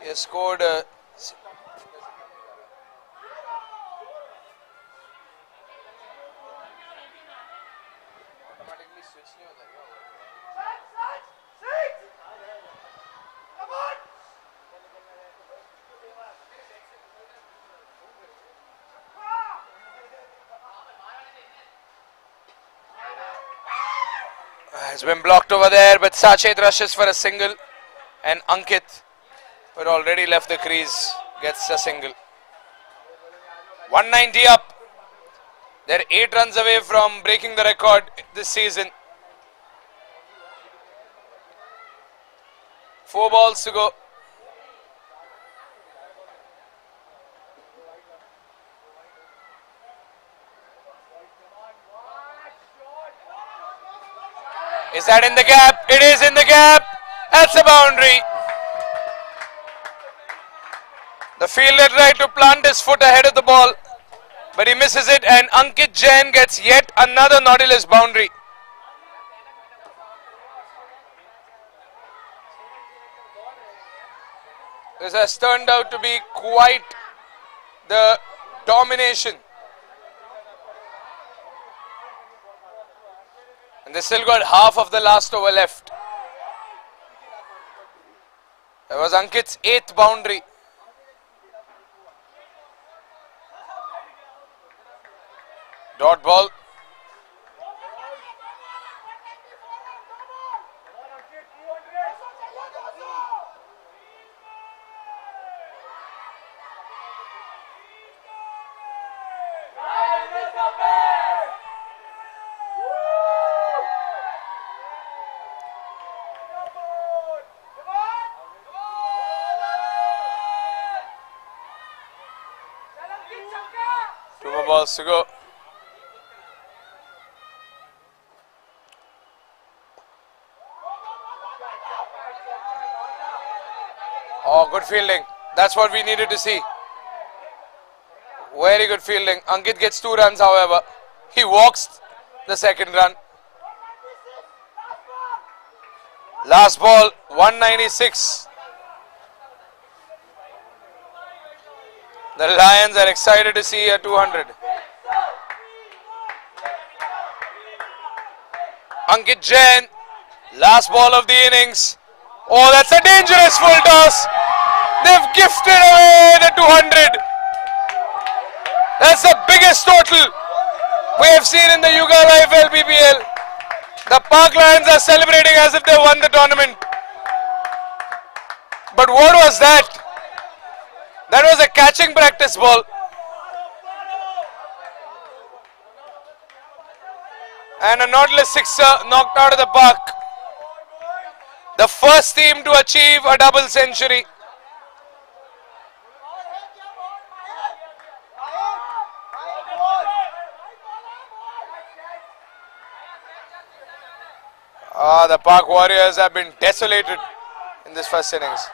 He has scored a has been blocked over there, but Sachet rushes for a single, and Ankit, who had already left the crease, gets a single. 190 up. They're 8 runs away from breaking the record this season. 4 balls to go. Is that in the gap? It is in the gap. That's a boundary. The fielder tried to plant his foot ahead of the ball, but he misses it, and Ankit Jain gets yet another Nautilus boundary. This has turned out to be quite the domination. And they still got half of the last over left. That was Ankit's 8th boundary. Dot ball. Two more balls to go. Oh, good fielding. That's what we needed to see. Very good fielding. Ankit gets 2 runs, however. He walks the second run. Last ball, 196. The Lions are excited to see a 200. Ankit Jain, last ball of the innings. Oh, that's a dangerous full toss. They've gifted away the 200. That's the biggest total we have seen in the Hyugalife LPBL. The Park Lions are celebrating as if they won the tournament. But what was that? That was a catching practice ball. And a Nautilus sixer knocked out of the park. The first team to achieve a double century. The Park Warriors have been desolated in this first innings.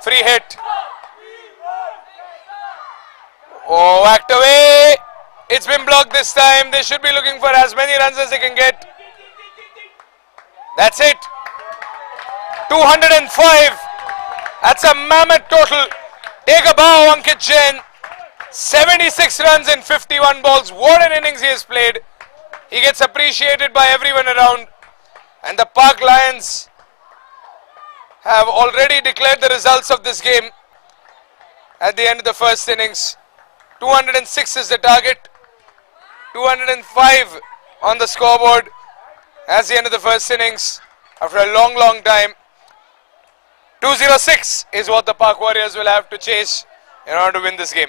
Free hit. Oh, whacked away. It's been blocked this time. They should be looking for as many runs as they can get. That's it. 205. That's a mammoth total. Take a bow, Ankit Jain. 76 runs in 51 balls. What an innings he has played. He gets appreciated by everyone around. And the Park Lions have already declared the results of this game at the end of the first innings. 206 is the target. 205 on the scoreboard as the end of the first innings after a long, long time. 206 is what the Park Warriors will have to chase in order to win this game.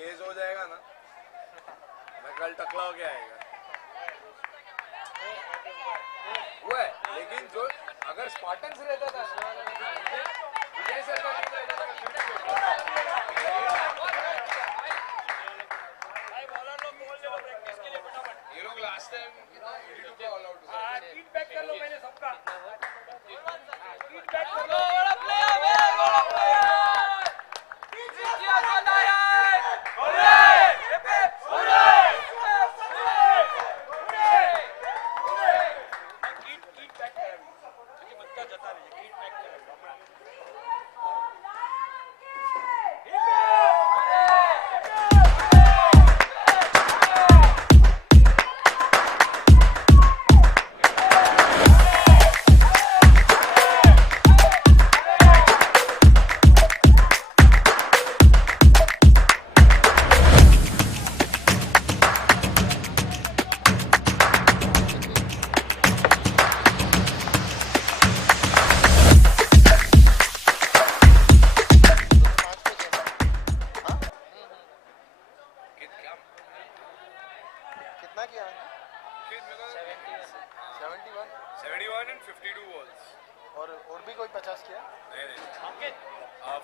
Chase हो जाएगा ना मैं कल टकला हो के आएगा वो है लेकिन जो अगर स्पार्टन्स रहता था विजय सर का टीम रहता था ये लोग लास्ट टाइम एडिट को ऑल आउट हुआ फीडबैक कर लो मैंने सबका फीडबैक कर लो बड़ा प्लेयर बड़ा player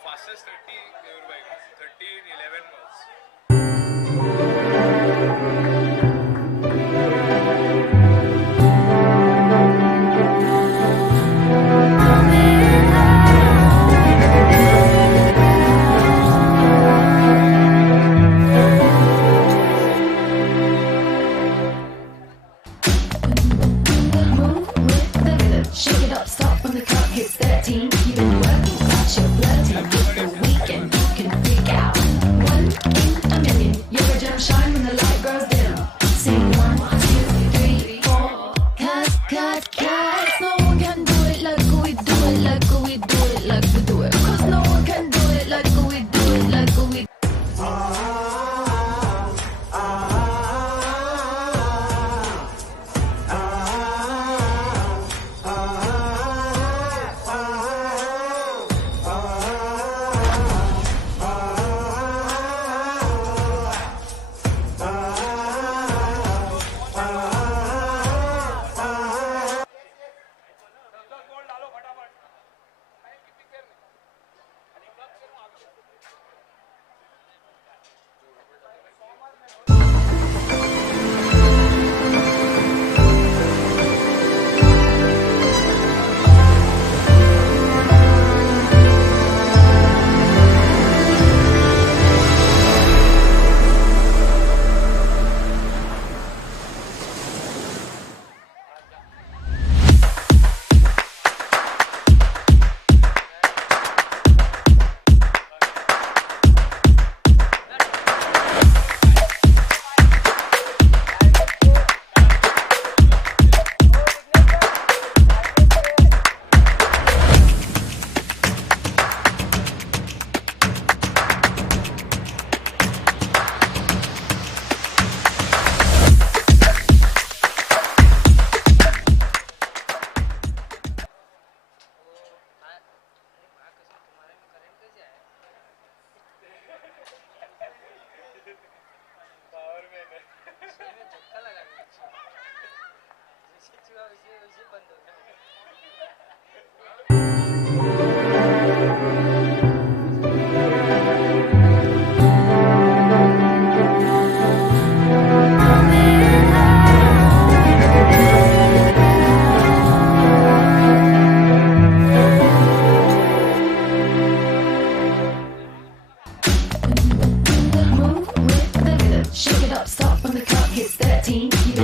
Fastest 30 in 11 balls. Shake it up, stop when the clock hits 13. You've been working, got your blood till it's the weekend. You can freak out. 1 in a million. You're a gem, shine when the light grows dim. Sing 1, 2, 3, 4. Cause no one can do it like we do it, like we do it, like we do it. Cause no one can do it like we do it, like we do it.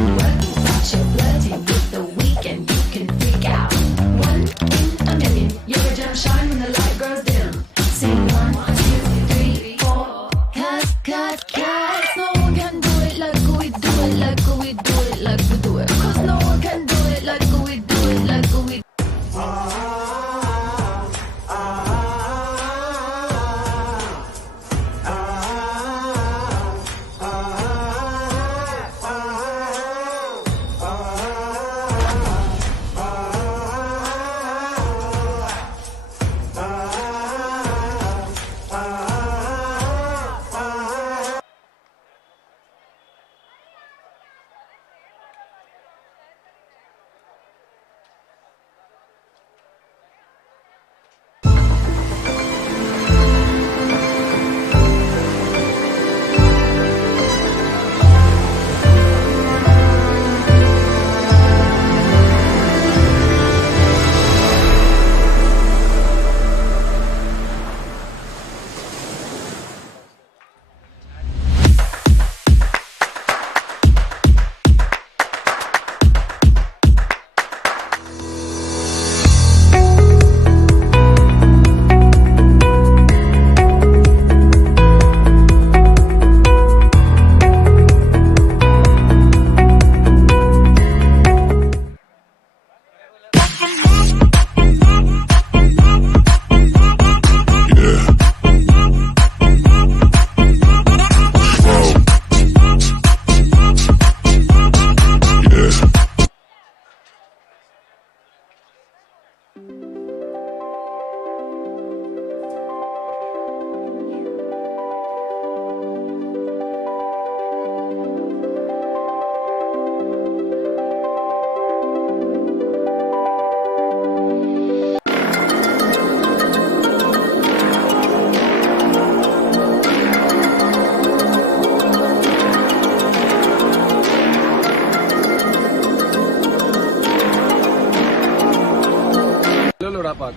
been working out your flirting with the weekend, you can freak out. One in a million, you're a gem shine when the light grows dim. Sing 1, 2, 3, 4. Cause no one can do it like we do it, like we do it, like we do it. Cause no one can do it like we do it, like we.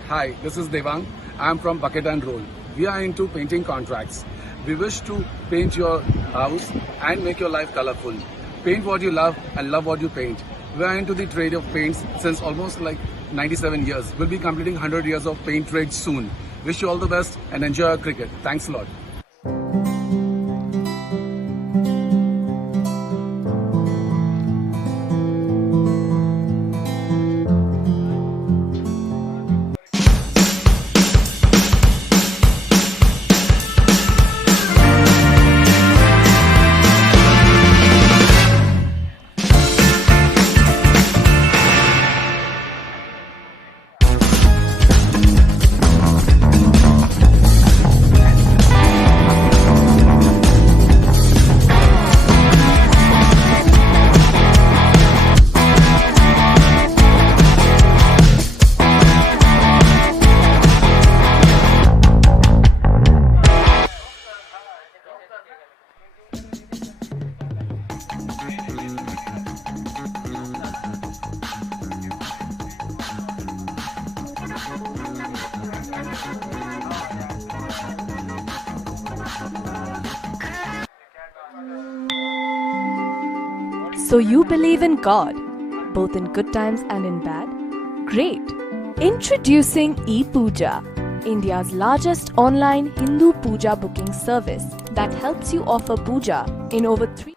Hi, this is Devang. I am from Bucket and Roll. We are into painting contracts. We wish to paint your house and make your life colorful. Paint what you love and love what you paint. We are into the trade of paints since almost like 97 years. We'll be completing 100 years of paint trade soon. Wish you all the best and enjoy your cricket. Thanks a lot. So you believe in God, both in good times and in bad? Great! Introducing ePuja, India's largest online Hindu puja booking service that helps you offer puja in over 3.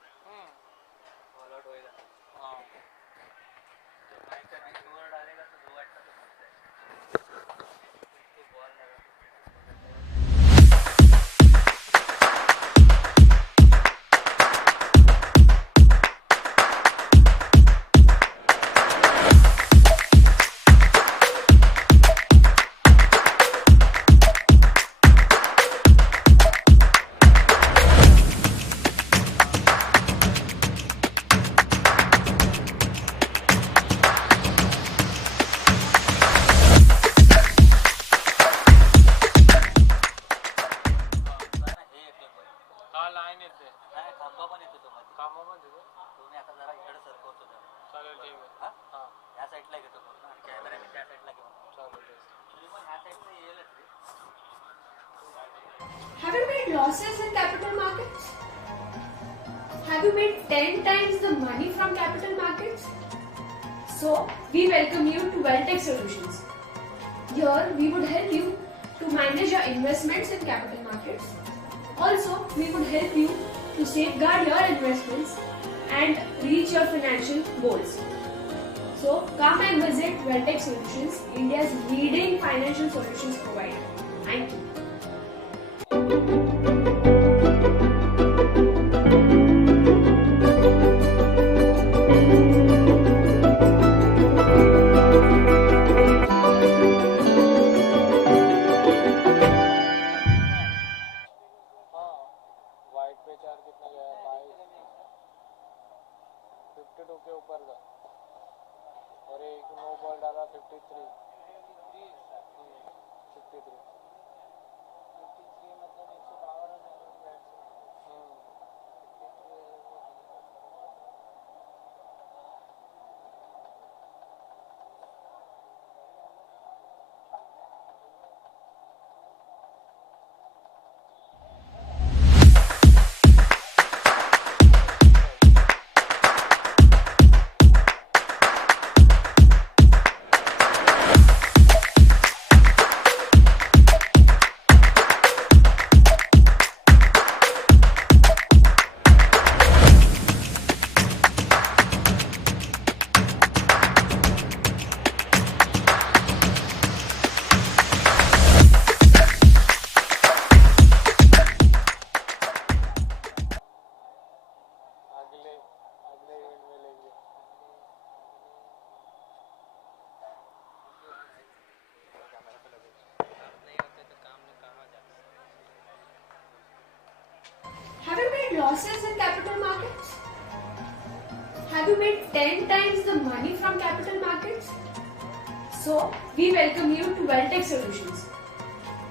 Have you made losses in capital markets? Have you made 10 times the money from capital markets? So, we welcome you to Welltech Solutions. Here, we would help you to manage your investments in capital markets. Also, we would help you to safeguard your investments and reach your financial goals. So, come and visit Welltech Solutions, India's leading financial solutions provider. Thank you. White पे चार कितना गया 52 के ऊपर का और एक no ball डाला 53 मतलब 152 run Have you made losses in capital markets? Have you made 10 times the money from capital markets? So, we welcome you to Welltech Solutions.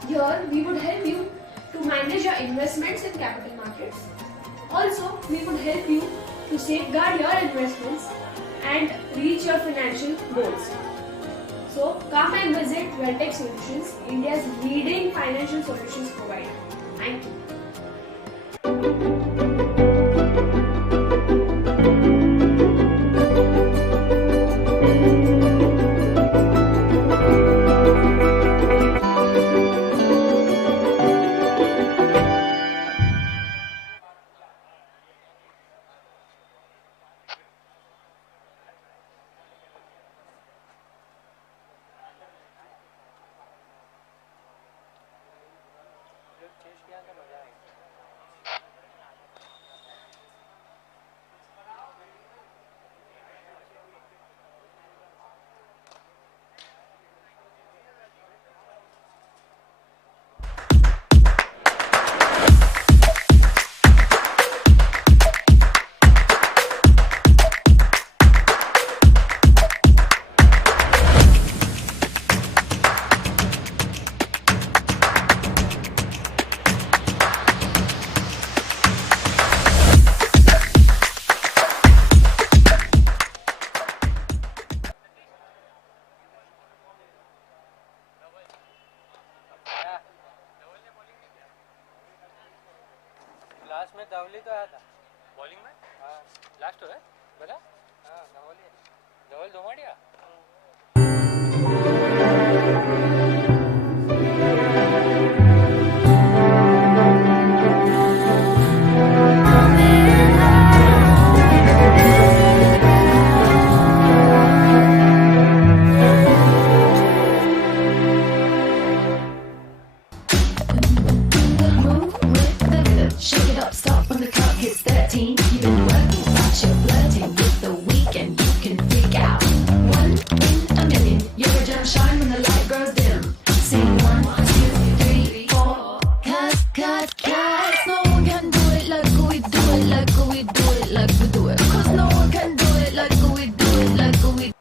Here, we would help you to manage your investments in capital markets. Also, we would help you to safeguard your investments and reach your financial goals. So, come and visit Welltech Solutions, India's leading financial solutions provider. Thank you. Last में धवली तो आया था bowling में हाँ last है बोला हाँ धवल धोमाड़िया Shake it up, stop when the clock hits 13. You've been working, but you're flirting with the weekend. You can freak out. 1 in a million. You're a gem shine when the light grows dim. Sing 1, 2, 3, 4. Cause no one can do it like we do it, like we do it, like we do it. Cause no one can do it like we do it, like we do it.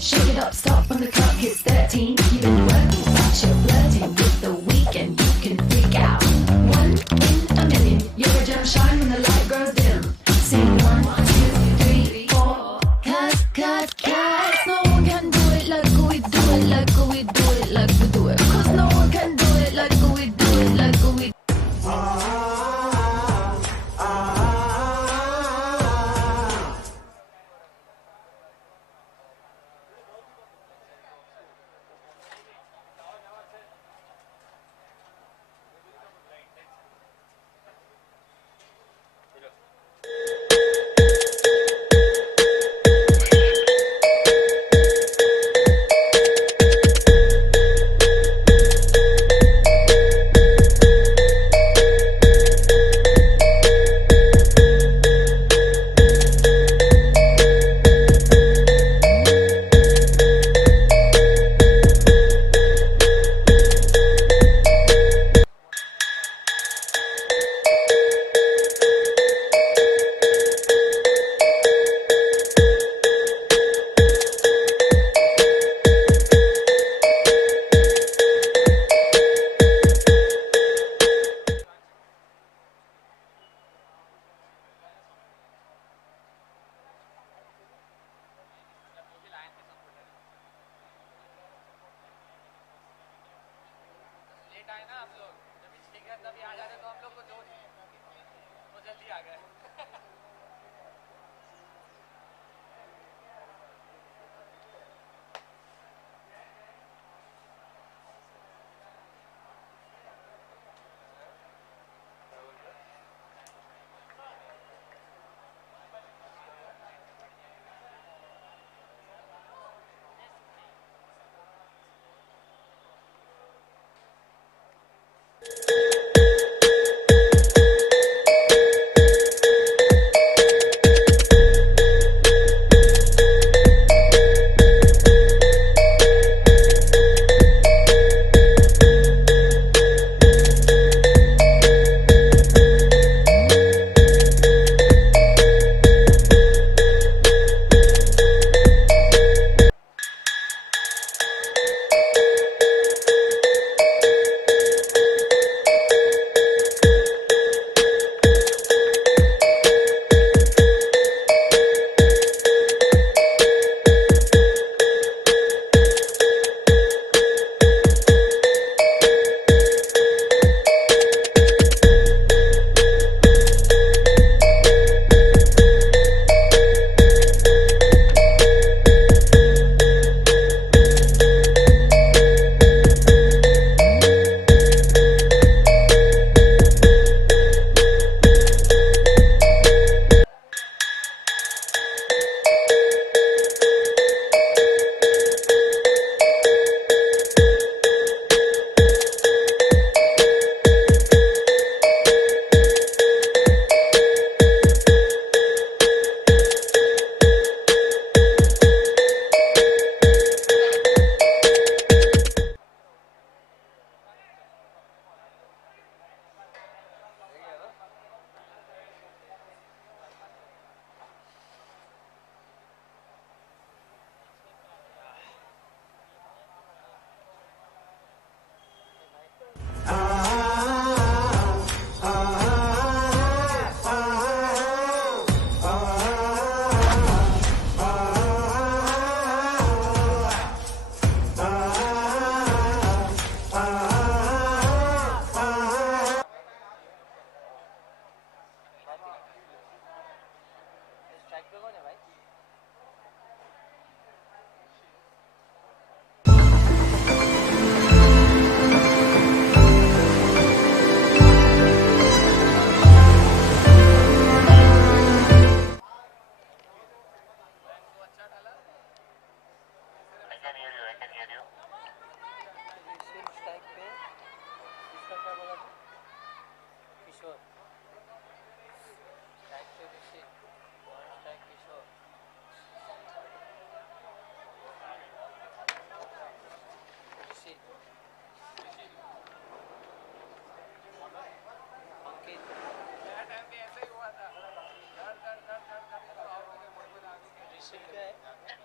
Shake it up, stop when the clock hits 13. You've been working, but you're flirting with the weekend. You can freak out. One in a million. You're a gem, shine when the light grows dim. Sing 1, 2, 3, 4. Cause no one can do it like we do it, like we do it, like we do it. Cause no one can do it like we do it, like we.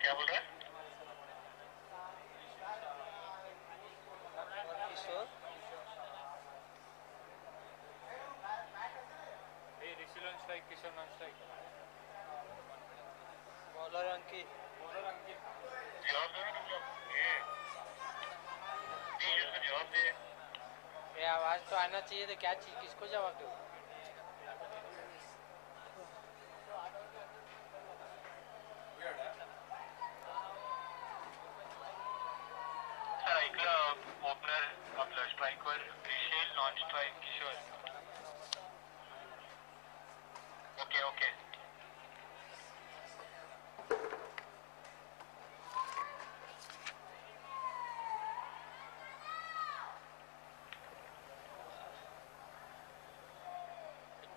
क्या बोल रहा है? ये आवाज तो आना चाहिए तो क्या चीज किसको जवाब दो ओपनर आपलं स्ट्राईकवर विशाल नॉन स्ट्राईक किशोर ओके ओके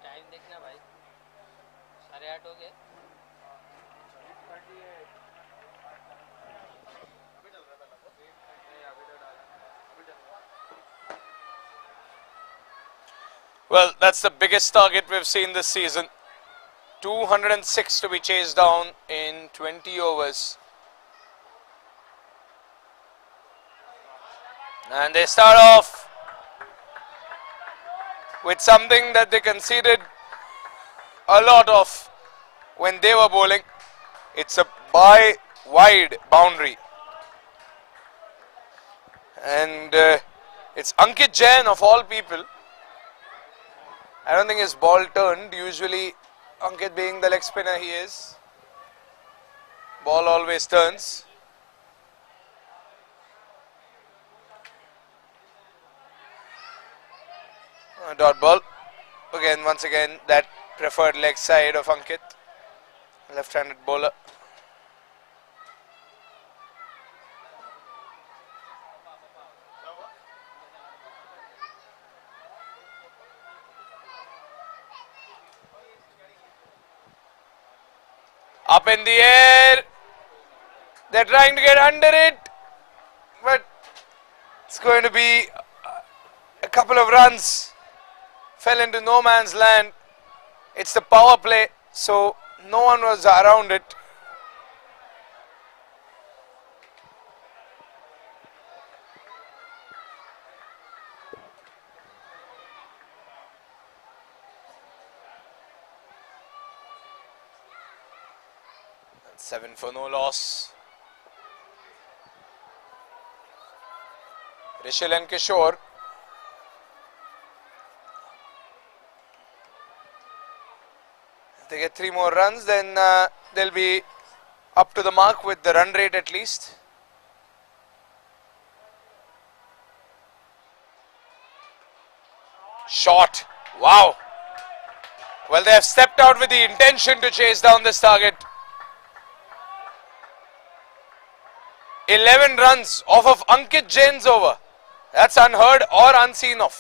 टाइम देखना भाई 8:30 हो गए Well, that's the biggest target we've seen this season. 206 to be chased down in 20 overs. And they start off with something that they conceded a lot of when they were bowling. It's a wide boundary. And it's Ankit Jain of all people. I don't think his ball turned. Usually, Ankit being the leg spinner he is, ball always turns. Dot ball. Again, once again, that preferred leg side of Ankit, left-handed bowler. Up in the air, they're trying to get under it, but it's going to be a couple of runs. Fell into no man's land. It's the power play, so no one was around it. Seven for no loss. Vishal and Kishore. If they get 3 more runs, then they'll be up to the mark with the run rate at least. Shot. Wow. Well, they have stepped out with the intention to chase down this target. 11 runs off of Ankit Jain's over. That's unheard or unseen of.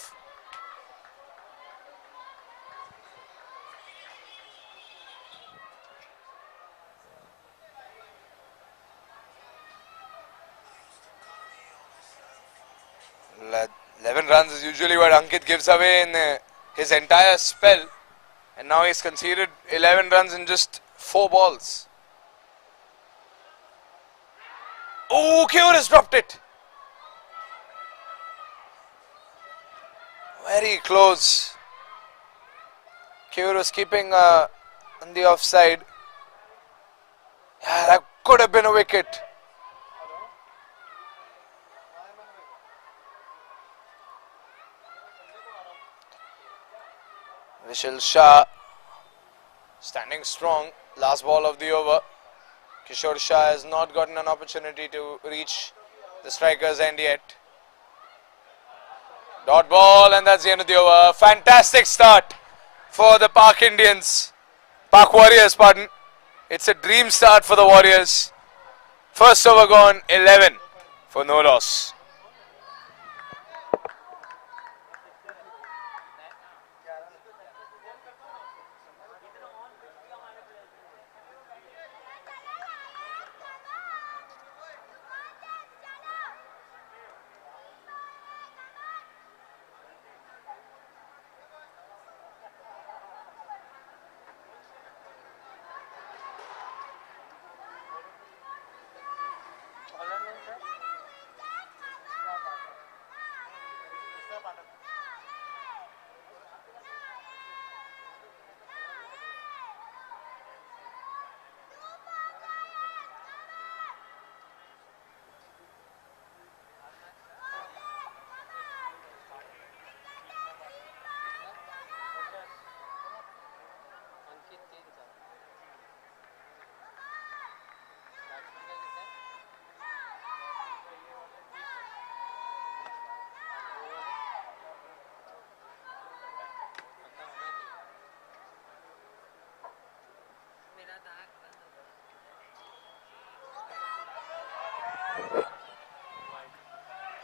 Well, 11 runs is usually what Ankit gives away in his entire spell. And now he's conceded 11 runs in just 4 balls. Oh, Keur has dropped it. Very close. Keur was keeping on the offside. Yeah, that could have been a wicket. Vishal Shah standing strong. Last ball of the over. Kishore Shah has not gotten an opportunity to reach the striker's end yet. Dot ball, and that's the end of the over. Fantastic start for the Park Warriors, pardon. It's a dream start for the Warriors. First over gone, 11 for no loss.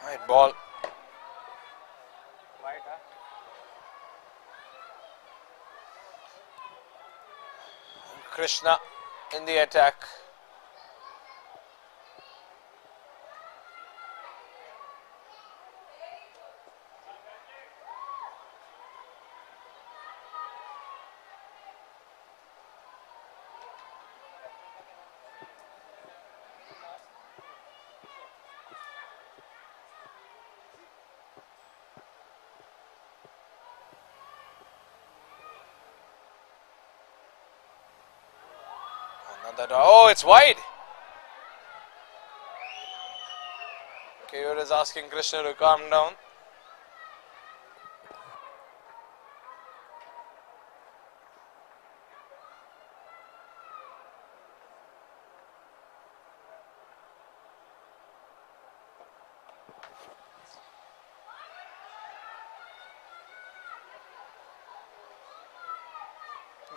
Right, ball. Krishna in the attack. Oh, it's wide. Keur is asking Krishna to calm down.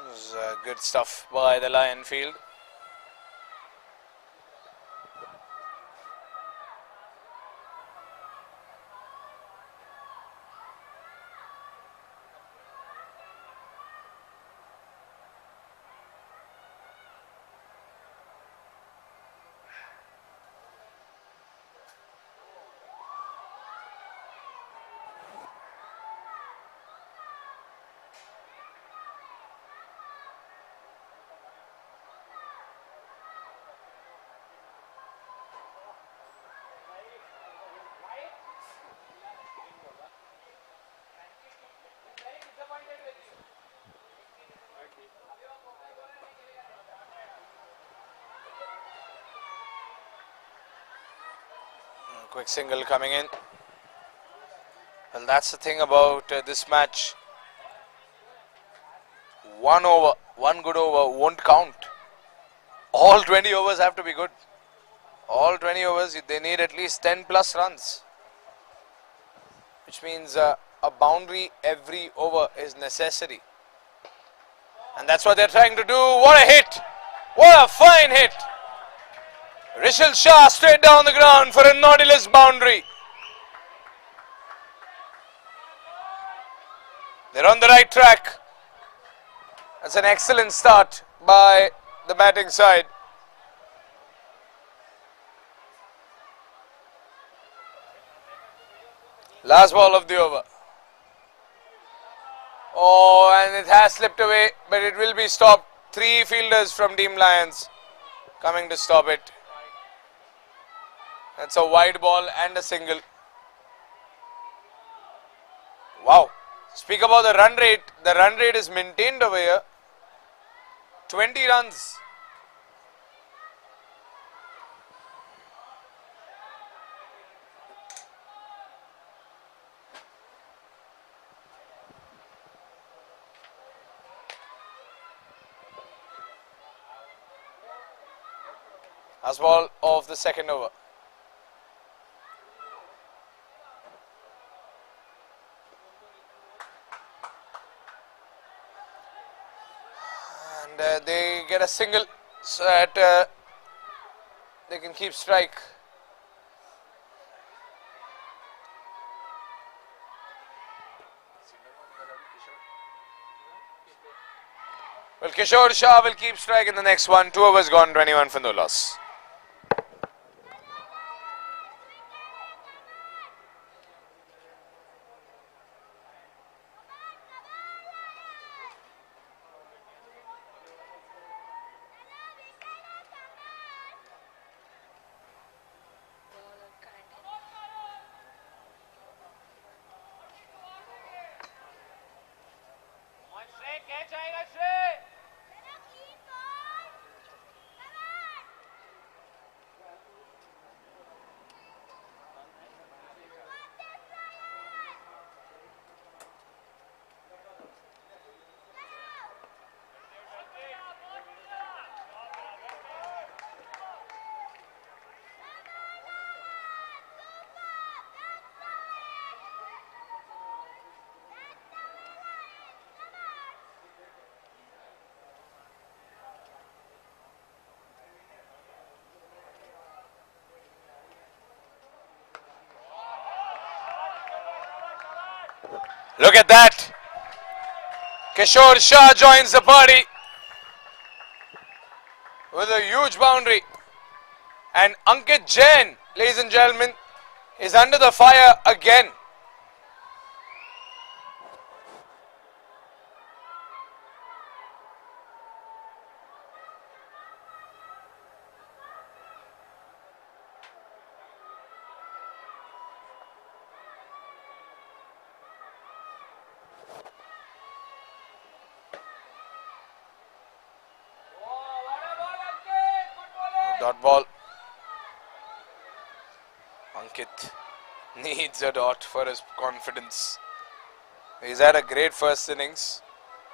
This is good stuff by the Lion field. Quick single coming in. Well, that's the thing about this match. One over, one good over won't count. All 20 overs have to be good. All 20 overs, they need at least 10 plus runs. Which means a boundary every over is necessary. And that's what they're trying to do. What a hit! What a fine hit! Vishal Shah straight down the ground for a Nautilus boundary. They're on the right track. That's an excellent start by the batting side. Last ball of the over. Oh, and it has slipped away, but it will be stopped. 3 fielders from Team Lions coming to stop it. That's a wide ball and a single. Wow. Speak about the run rate. The run rate is maintained over here. 20 runs. Last ball of the second over. And they get a single so that they can keep strike. Well, Kishore Shah will keep strike in the next one. 2 overs gone, 21 for no loss. Look at that. Kishore Shah joins the party with a huge boundary. And Ankit Jain, ladies and gentlemen, is under the fire again. Dot ball. Ankit needs a dot for his confidence. He's had a great first innings,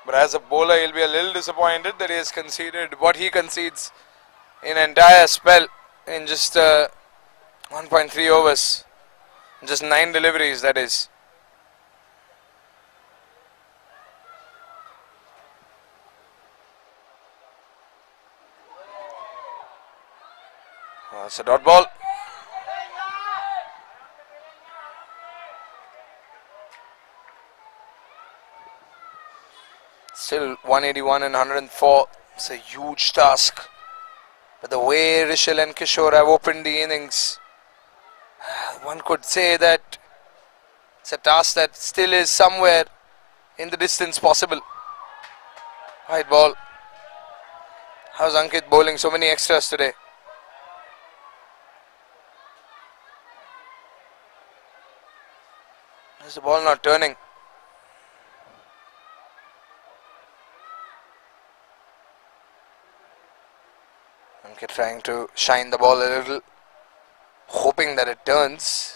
but as a bowler he'll be a little disappointed that he has conceded what he concedes in an entire spell in just 1.3 overs. Just 9 deliveries, that is. That's a dot ball. Still 181 and 104. It's a huge task. But the way Vishal and Kishore have opened the innings, one could say that it's a task that still is somewhere in the distance possible. White ball. How's Ankit bowling so many extras today? Is the ball not turning? Ankit trying to shine the ball a little, hoping that it turns.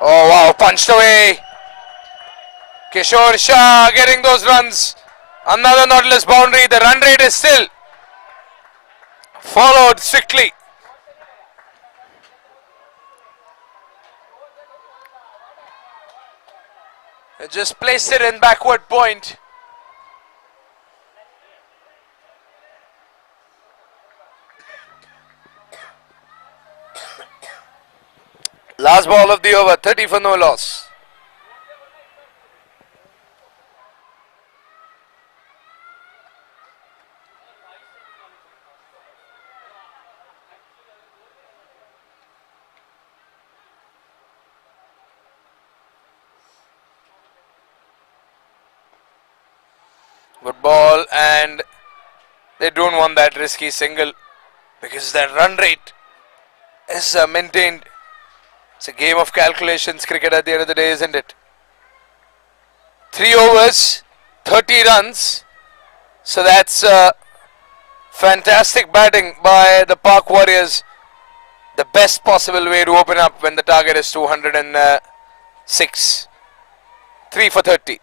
Oh wow, punched away. Kishore Shah getting those runs. Another Nautilus boundary. The run rate is still followed strictly. They just placed it in backward point. Last ball of the over, 30 for no loss. Good ball, and they don't want that risky single because that run rate is maintained. It's a game of calculations, cricket at the end of the day, isn't it? 3 overs, 30 runs. So that's fantastic batting by the Park Warriors. The best possible way to open up when the target is 206. 3 for 30.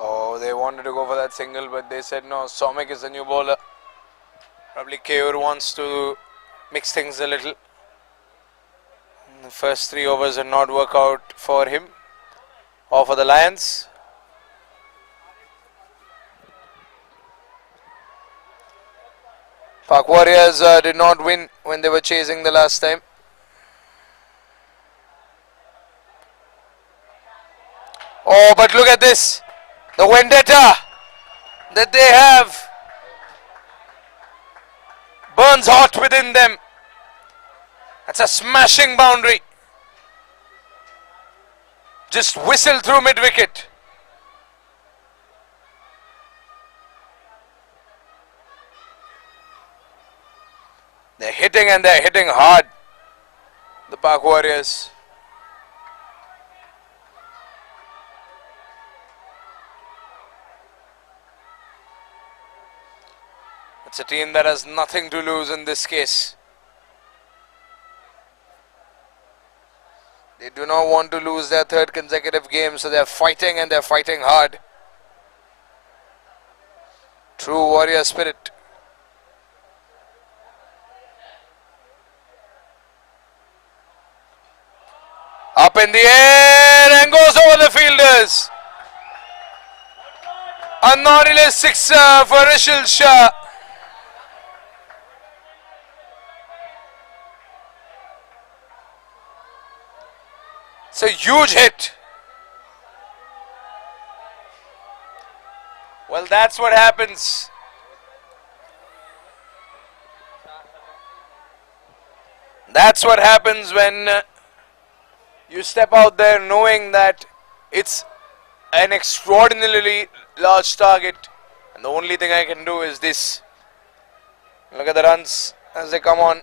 Oh, they wanted to go for that single, but they said no. Somek is the new bowler. Probably Keur wants to mix things a little. The first 3 overs did not work out for him or for the Lions. Park Warriors did not win when they were chasing the last time. Oh, but look at this. The vendetta that they have burns hot within them. That's a smashing boundary. Just whistle through mid-wicket. They're hitting and they're hitting hard, the Pak Warriors. It's a team that has nothing to lose in this case. They do not want to lose their third consecutive game, so they're fighting and they're fighting hard. True warrior spirit. Up in the air and goes over the fielders. A naughty-less sixer for Vishal Shah. It's a huge hit. Well, that's what happens. That's what happens when you step out there knowing that it's an extraordinarily large target, and the only thing I can do is this. Look at the runs as they come on.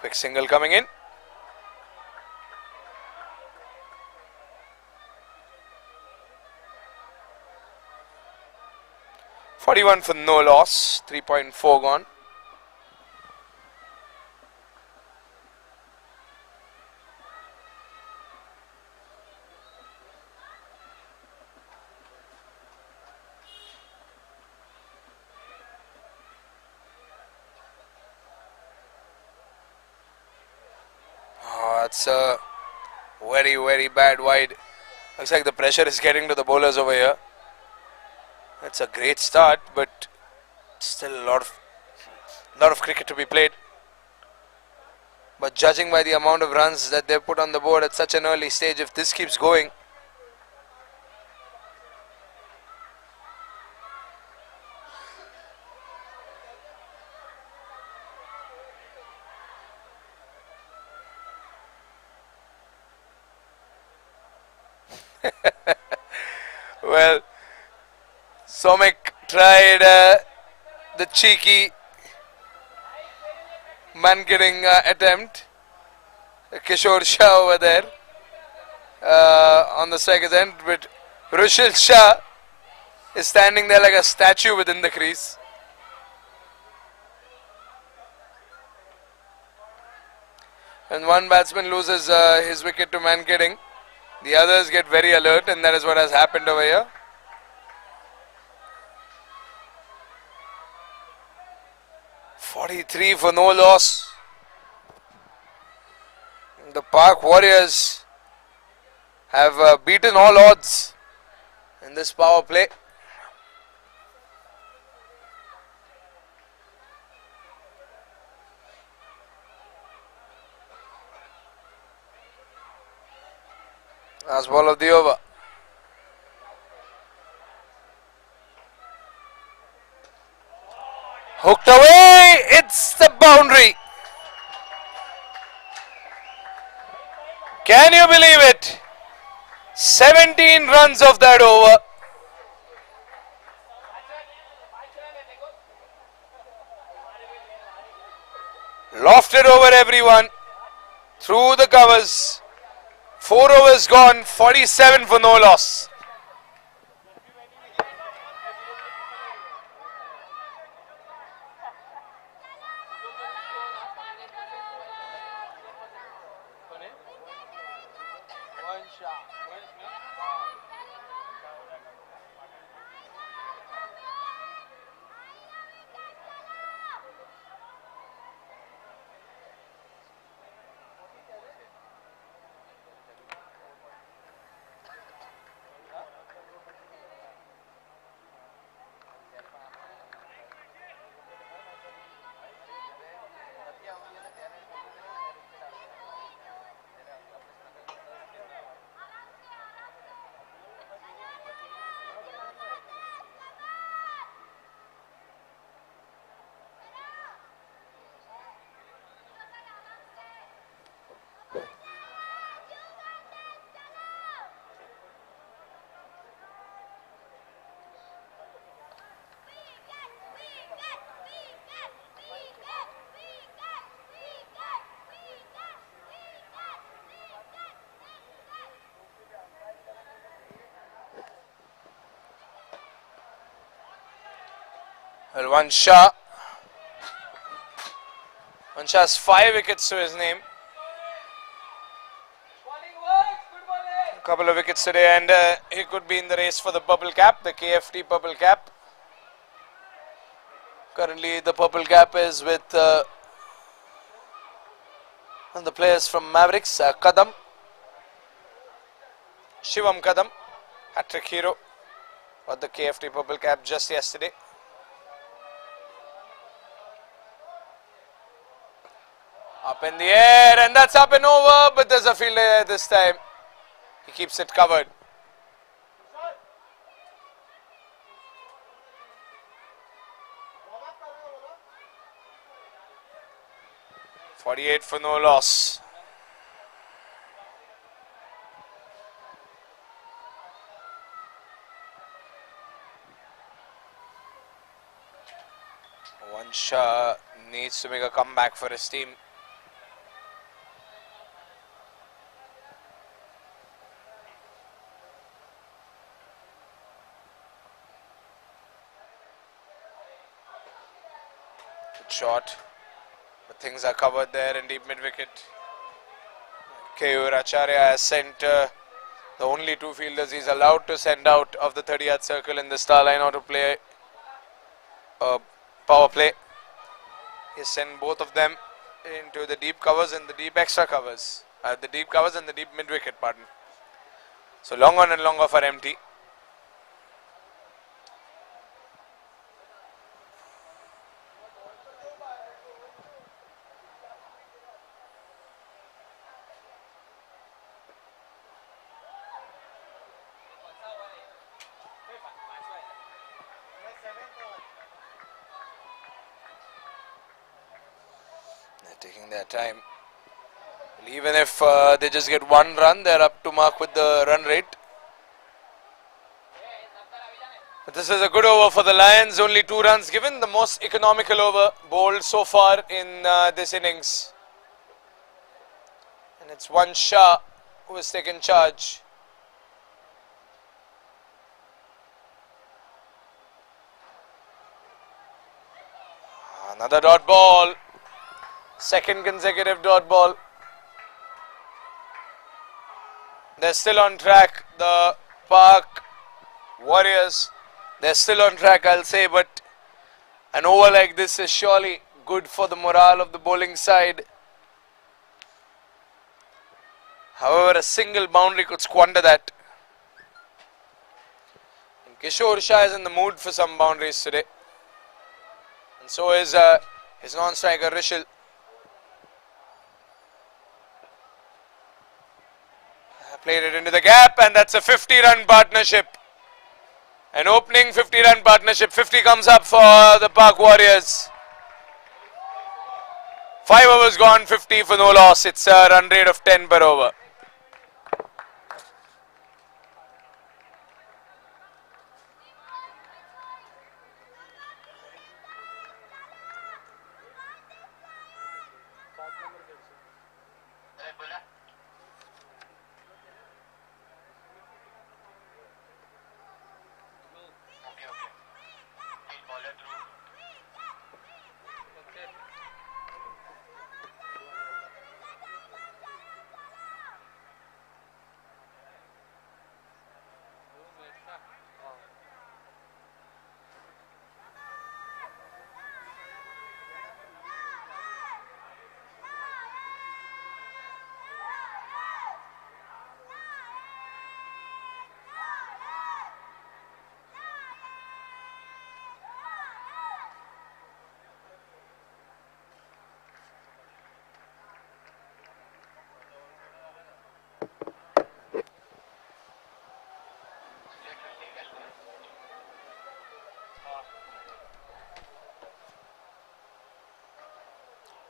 Quick single coming in. .41 for no loss, 3.4 gone. It's a very, very bad wide. Looks like the pressure is getting to the bowlers over here. That's a great start, but still a lot of cricket to be played. But judging by the amount of runs that they've put on the board at such an early stage, if this keeps going, well, Somek tried the cheeky man-kidding attempt. Kishore Shah over there on the striker's end, but Vishal Shah is standing there like a statue within the crease. And one batsman loses his wicket to man-kidding, the others get very alert, and that is what has happened over here. .43 for no loss. The Pak Warriors have beaten all odds in this power play. Last ball of the over. Hooked away, it's the boundary. Can you believe it? 17 runs of that over. Lofted over everyone, through the covers. 4 overs gone, 47 for no loss. Well, one Shah has 5 wickets to his name. A couple of wickets today, and he could be in the race for the purple cap, the KFT purple cap. Currently, the purple cap is with the players from Mavericks, Kadam, Shivam Kadam, hat-trick hero, got the KFT purple cap just yesterday. Up in the air, and that's up and over, but there's a fielder this time. He keeps it covered. .48 for no loss. One Shah needs to make a comeback for his team. Shot, but things are covered there in deep mid wicket. Keur has sent the only 2 fielders he's allowed to send out of the 30-yard circle in the star line or to play power play. He sent both of them into the deep covers and the deep extra covers. The deep covers and the deep mid wicket, pardon. So long on and long off are empty. Taking their time. Even if they just get 1 run, they're up to mark with the run rate. But this is a good over for the Lions. Only 2 runs given. The most economical over bowled so far in this innings. And it's one Shah who has taken charge. Another dot ball. Second consecutive dot ball. They're still on track. The Park Warriors, they're still on track, I'll say, but an over like this is surely good for the morale of the bowling side. However, a single boundary could squander that. And Kishore Shah is in the mood for some boundaries today. And so is his non-striker Rishil. Played it into the gap, and that's a 50-run partnership. An opening 50-run partnership. 50 comes up for the Park Warriors. 5 overs gone, 50 for no loss. It's a run rate of 10 per over.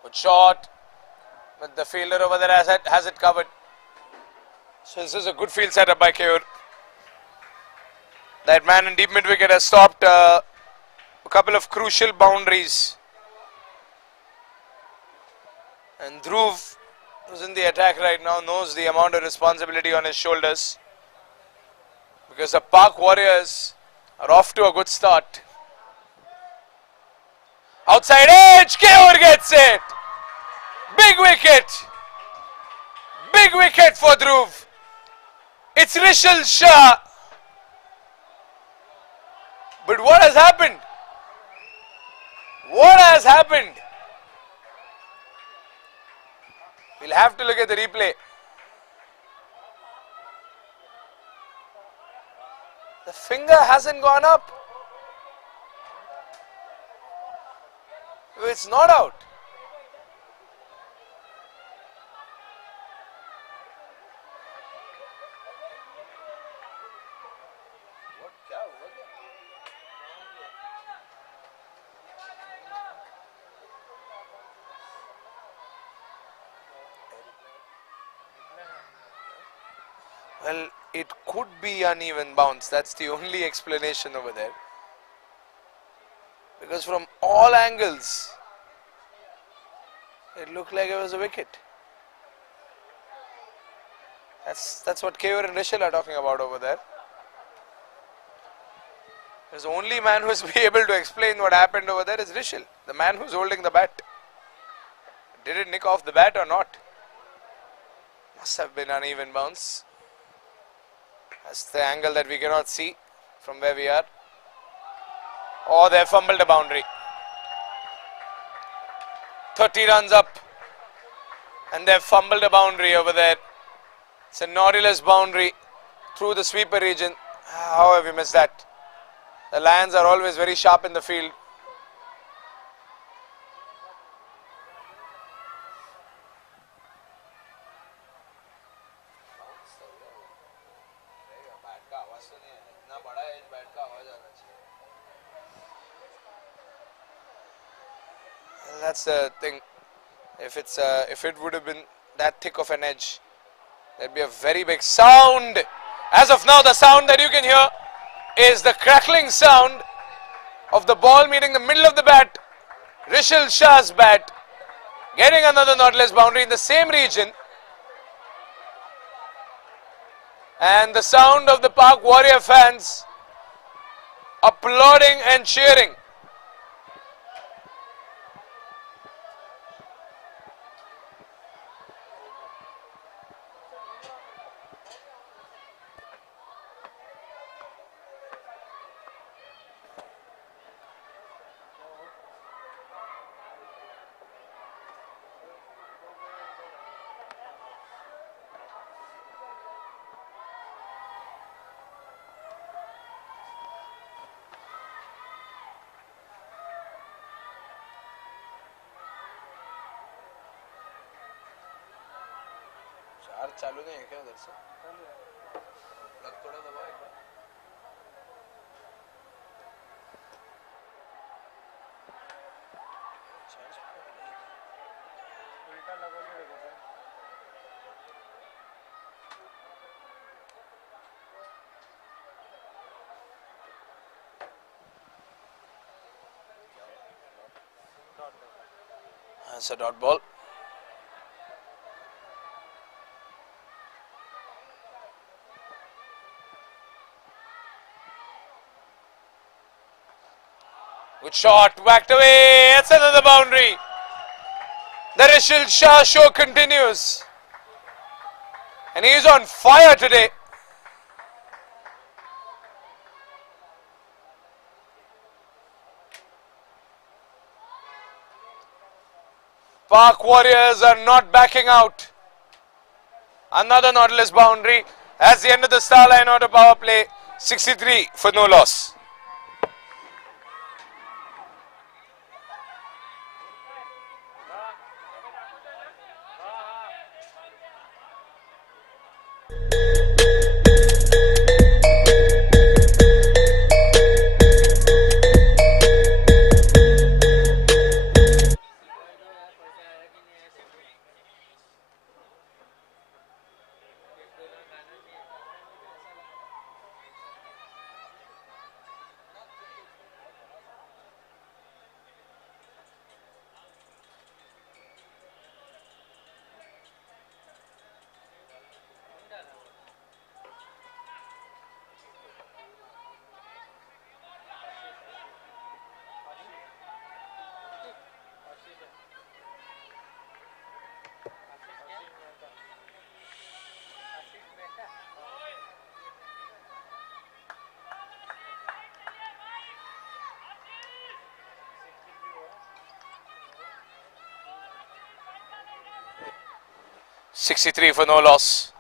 Good shot, but the fielder over there has it covered. So this is a good field setup by Keur. That man in deep mid wicket has stopped a couple of crucial boundaries. And Dhruv, who's in the attack right now, knows the amount of responsibility on his shoulders. Because the Park Warriors are off to a good start. Outside edge, Keur gets it. Big wicket. Big wicket for Dhruv. It's Vishal Shah. But what has happened? What has happened? We'll have to look at the replay. The finger hasn't gone up. It's not out. Well, it could be uneven bounce. That's the only explanation over there. Because from all angles, it looked like it was a wicket. That's what Keur and Vishal are talking about over there. The only man who's be able to explain what happened over there is Vishal, the man who's holding the bat. Did it nick off the bat or not? Must have been uneven bounce. That's the angle that we cannot see from where we are. Oh, they fumbled a boundary. 30 runs up. And they've fumbled a boundary over there. It's a Nautilus boundary through the sweeper region. How have we missed that? The Lions are always very sharp in the field. That's the thing. If it would have been that thick of an edge, there'd be a very big sound. As of now, the sound that you can hear is the crackling sound of the ball meeting the middle of the bat. Vishal Shah's bat getting another Nautilus boundary in the same region. And the sound of the Park Warrior fans applauding and cheering. चालू नहीं है क्या उधर से लग थोड़ा दबाओ एक बार उल्टा लगा के देखो sir That's a dot ball. Good shot, whacked away. That's another boundary. The Vishal Shah show continues. And he is on fire today. Park Warriors are not backing out. Another Nautilus boundary. That's the end of the star line out of power play. 63 for no loss. 63 for no loss.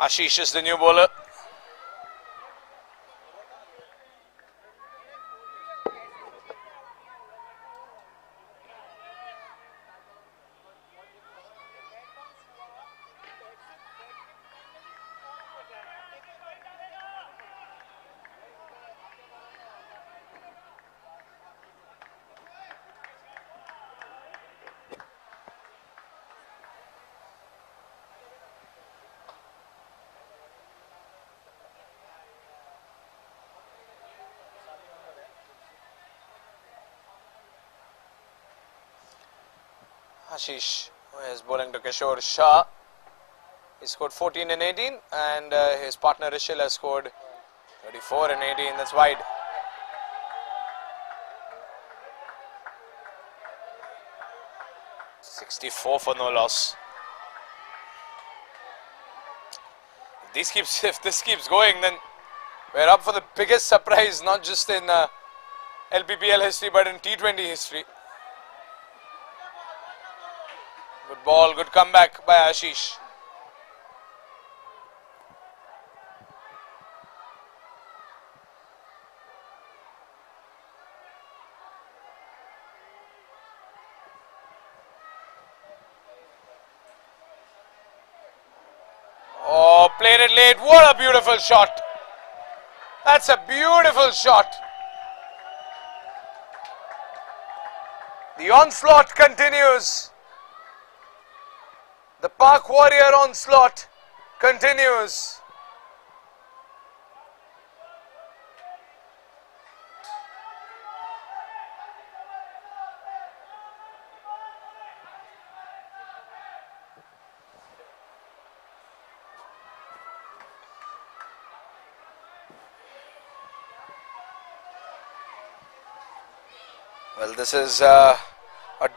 Ashish is the new bowler. Ashish is bowling to Kishore Shah. He scored 14 and 18, and his partner Vishal has scored 34 and 18. That's wide. .64 for no loss. If this keeps going, then we're up for the biggest surprise, not just in LPPL history, but in T20 history. Good ball, good comeback by Ashish. Oh, played it late. What a beautiful shot. That's a beautiful shot. The onslaught continues. The Park Warrior onslaught continues. Well, this is a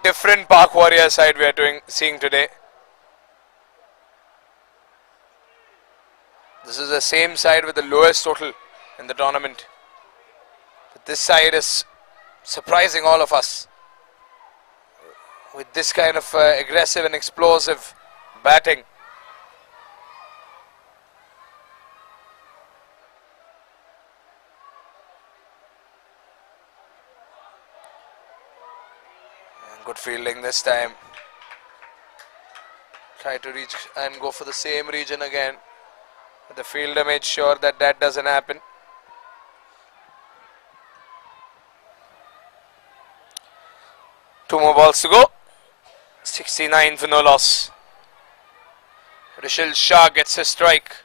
different Park Warrior side we are seeing today. This is the same side with the lowest total in the tournament. But this side is surprising all of us with this kind of aggressive and explosive batting. And good fielding this time. Try to reach and go for the same region again. The fielder made sure that that doesn't happen. Two more balls to go. 69 for no loss. Vishal Shah gets a strike.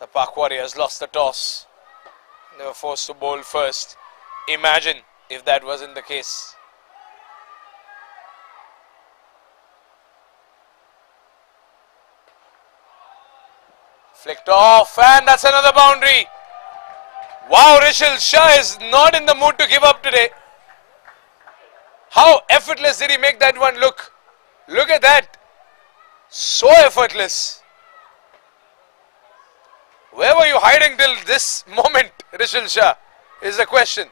The Park Warriors lost the toss. They were forced to bowl first. Imagine if that wasn't the case. Flicked off, and that's another boundary. Wow, Vishal Shah is not in the mood to give up today. How effortless did he make that one look? Look at that. So effortless. Where were you hiding till this moment, Vishal Shah, is the question.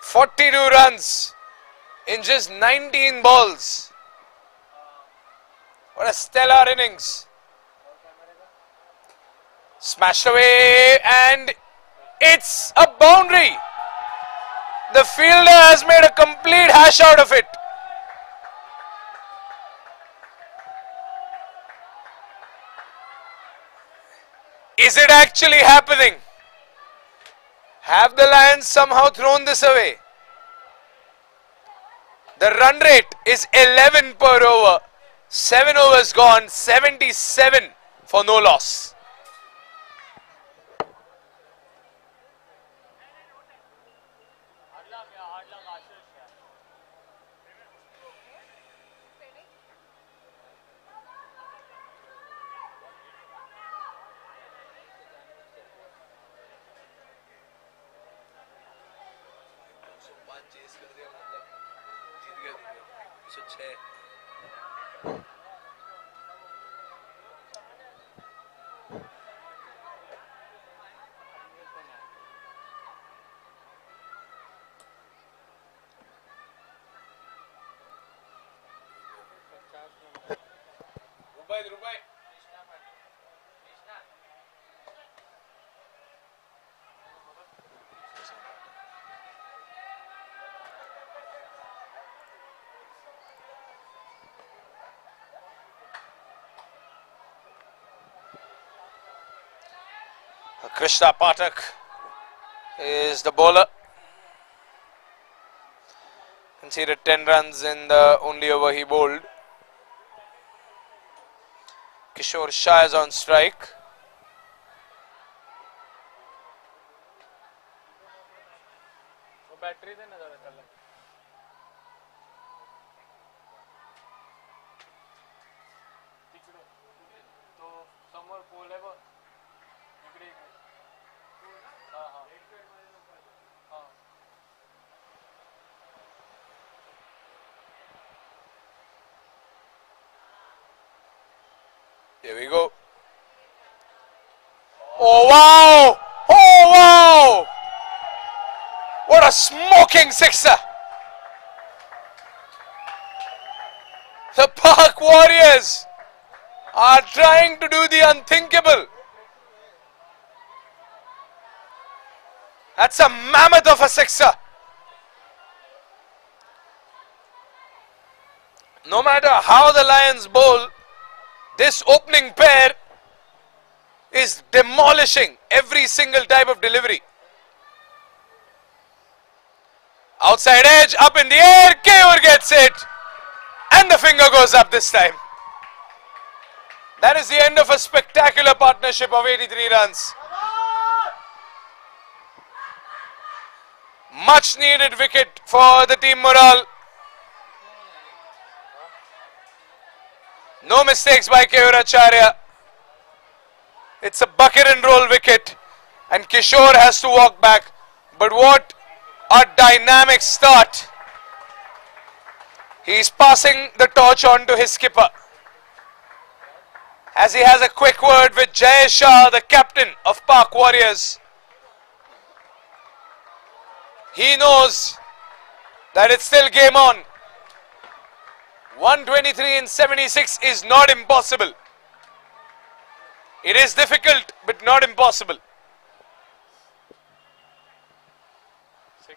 42 runs in just 19 balls. What a stellar innings. Smashed away, and it's a boundary. The fielder has made a complete hash out of it. Is it actually happening? Have the Lions somehow thrown this away? The run rate is 11 per over. 7 overs gone, 77 for no loss. Krishna Patak is the bowler. Conceded 10 runs in the only over he bowled. Kishore Shah is on strike. Battery देना ज़्यादा चल रहा है तो समोर पोल है वो इकडे हाँ हाँ हाँ Here we go. Oh wow! Oh wow! What a smoking sixer! The Park Warriors are trying to do the unthinkable. That's a mammoth of a sixer. No matter how the Lions bowl, this opening pair is demolishing every single type of delivery. Outside edge, up in the air, Keur gets it. And the finger goes up this time. That is the end of a spectacular partnership of 83 runs. Much needed wicket for the team morale. No mistakes by Keur. It's a bucket and roll wicket. And Kishore has to walk back. But what a dynamic start. He's passing the torch on to his skipper, as he has a quick word with Jay Shah, the captain of Park Warriors. He knows that it's still game on. 123 in 76 is not impossible. It is difficult, but not impossible.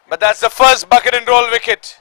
But that's the first bucket and roll wicket.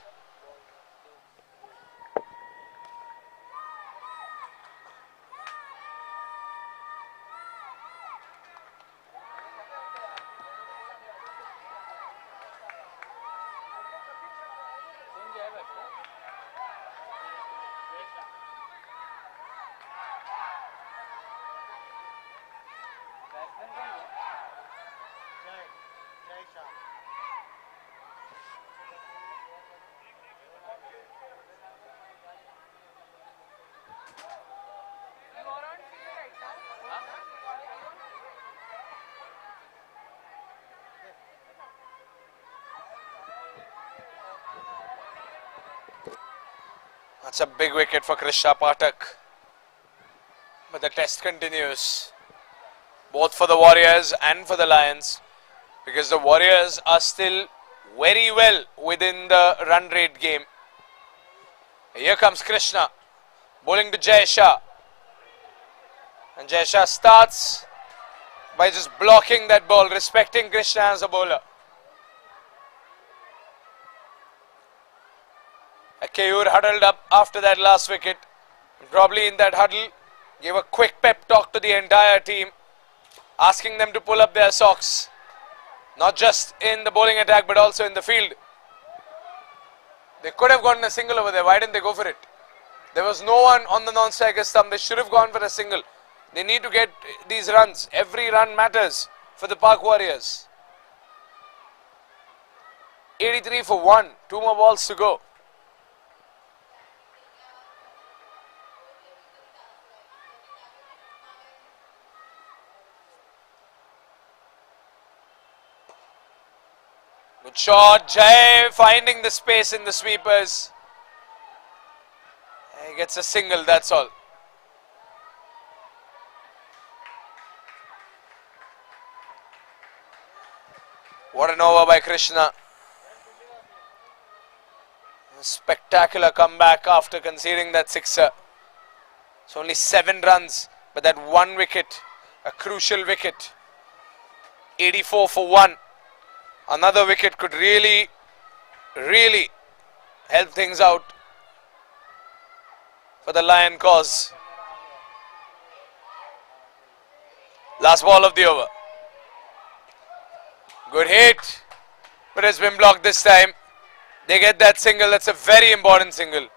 That's a big wicket for Krishna Patak. But the test continues, both for the Warriors and for the Lions, because the Warriors are still very well within the run rate game. Here comes Krishna, bowling to Jay Shah. And Jay Shah starts by just blocking that ball, respecting Krishna as a bowler. Keur huddled up after that last wicket. Probably in that huddle, gave a quick pep talk to the entire team, asking them to pull up their socks. Not just in the bowling attack, but also in the field. They could have gotten a single over there. Why didn't they go for it? There was no one on the non-striker stump. They should have gone for a single. They need to get these runs. Every run matters for the Park Warriors. 83 for 1. 2 more balls to go. Good shot. Jay finding the space in the sweepers. gets a single, that's all. What an over by Krishna. A spectacular comeback after conceding that sixer. It's only 7 runs, but that one wicket, a crucial wicket. 84 for 1. Another wicket could really help things out for the Lion cause. Last ball of the over. Good hit, but it's been blocked this time. They get that single. That's a very important single.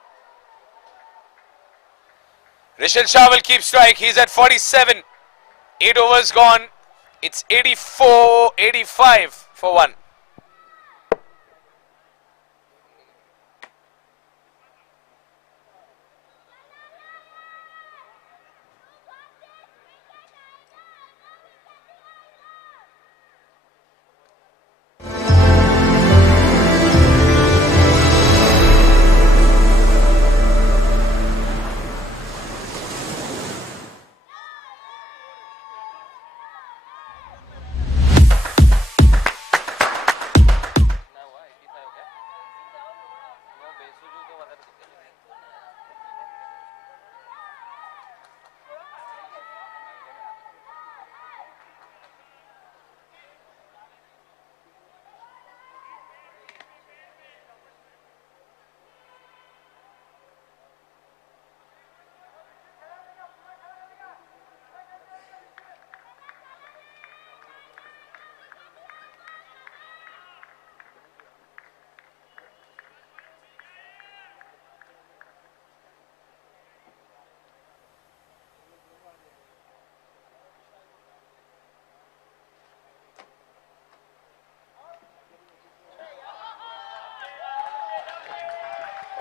Vishal Shah will keep strike. He's at 47. 8 overs gone. It's 85 for 1.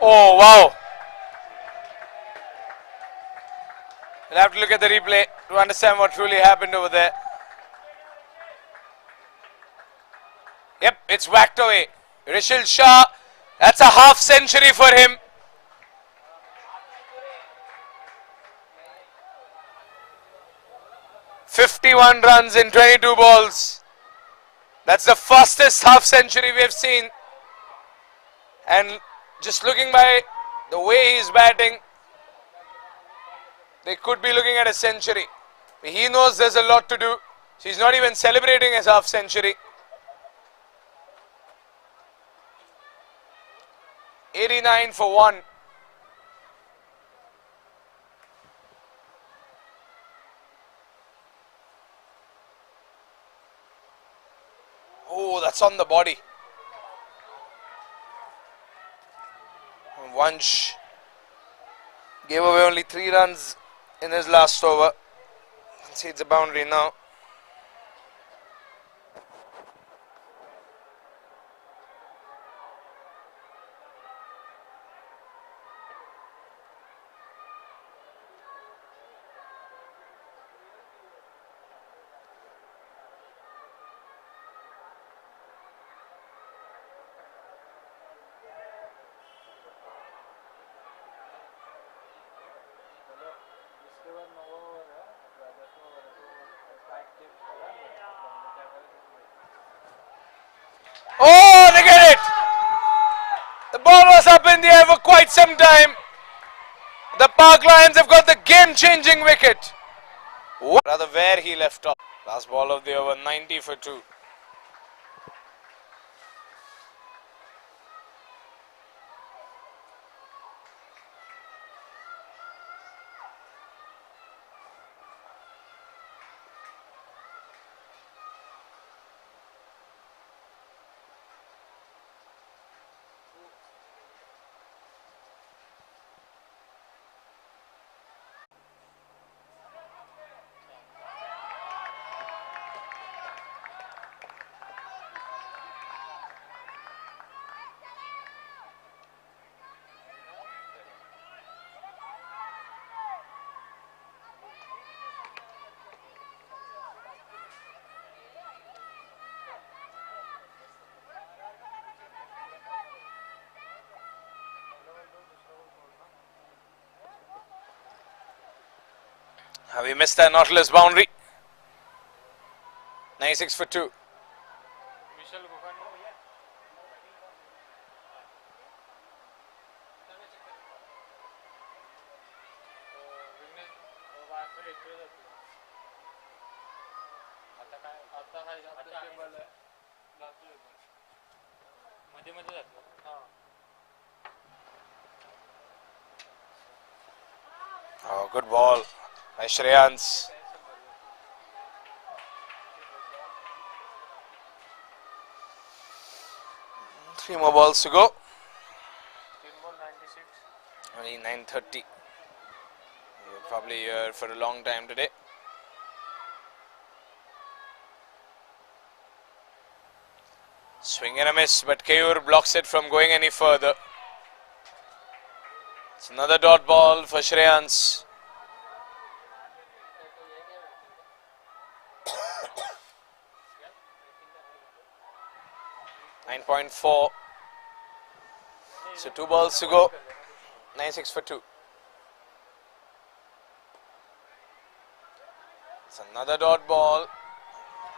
Oh, wow. We'll have to look at the replay to understand what truly happened over there. Yep, it's whacked away. Vishal Shah, that's a half century for him. "51 runs in 22 balls. That's the fastest half century we have seen. And just looking by the way he's batting, they could be looking at a century. He knows there's a lot to do, so he's not even celebrating his half century. 89 for 1. Oh, that's on the body. Vansh gave away only 3 runs in his last over. Concedes a boundary now. Oh, they get it! The ball was up in the air for quite some time. The Park Lions have got the game-changing wicket. Rather where he left off. Last ball of the over, 90 for 2. We missed that Nautilus boundary. 96 for 2. Vishal को करना भैया विघ्नेश वास में एक पे जाती है आता है अच्छा टेबल है लास्ट मध्ये मध्ये जातो हां Oh, good ball by Shreyans. 3 more balls to go. 96 Only 9:30. You're probably here for a long time today. Swing and a miss, but Keur blocks it from going any further. It's another dot ball for Shreyans. 9.4. So 2 balls to go. 96 for 2. It's another dot ball.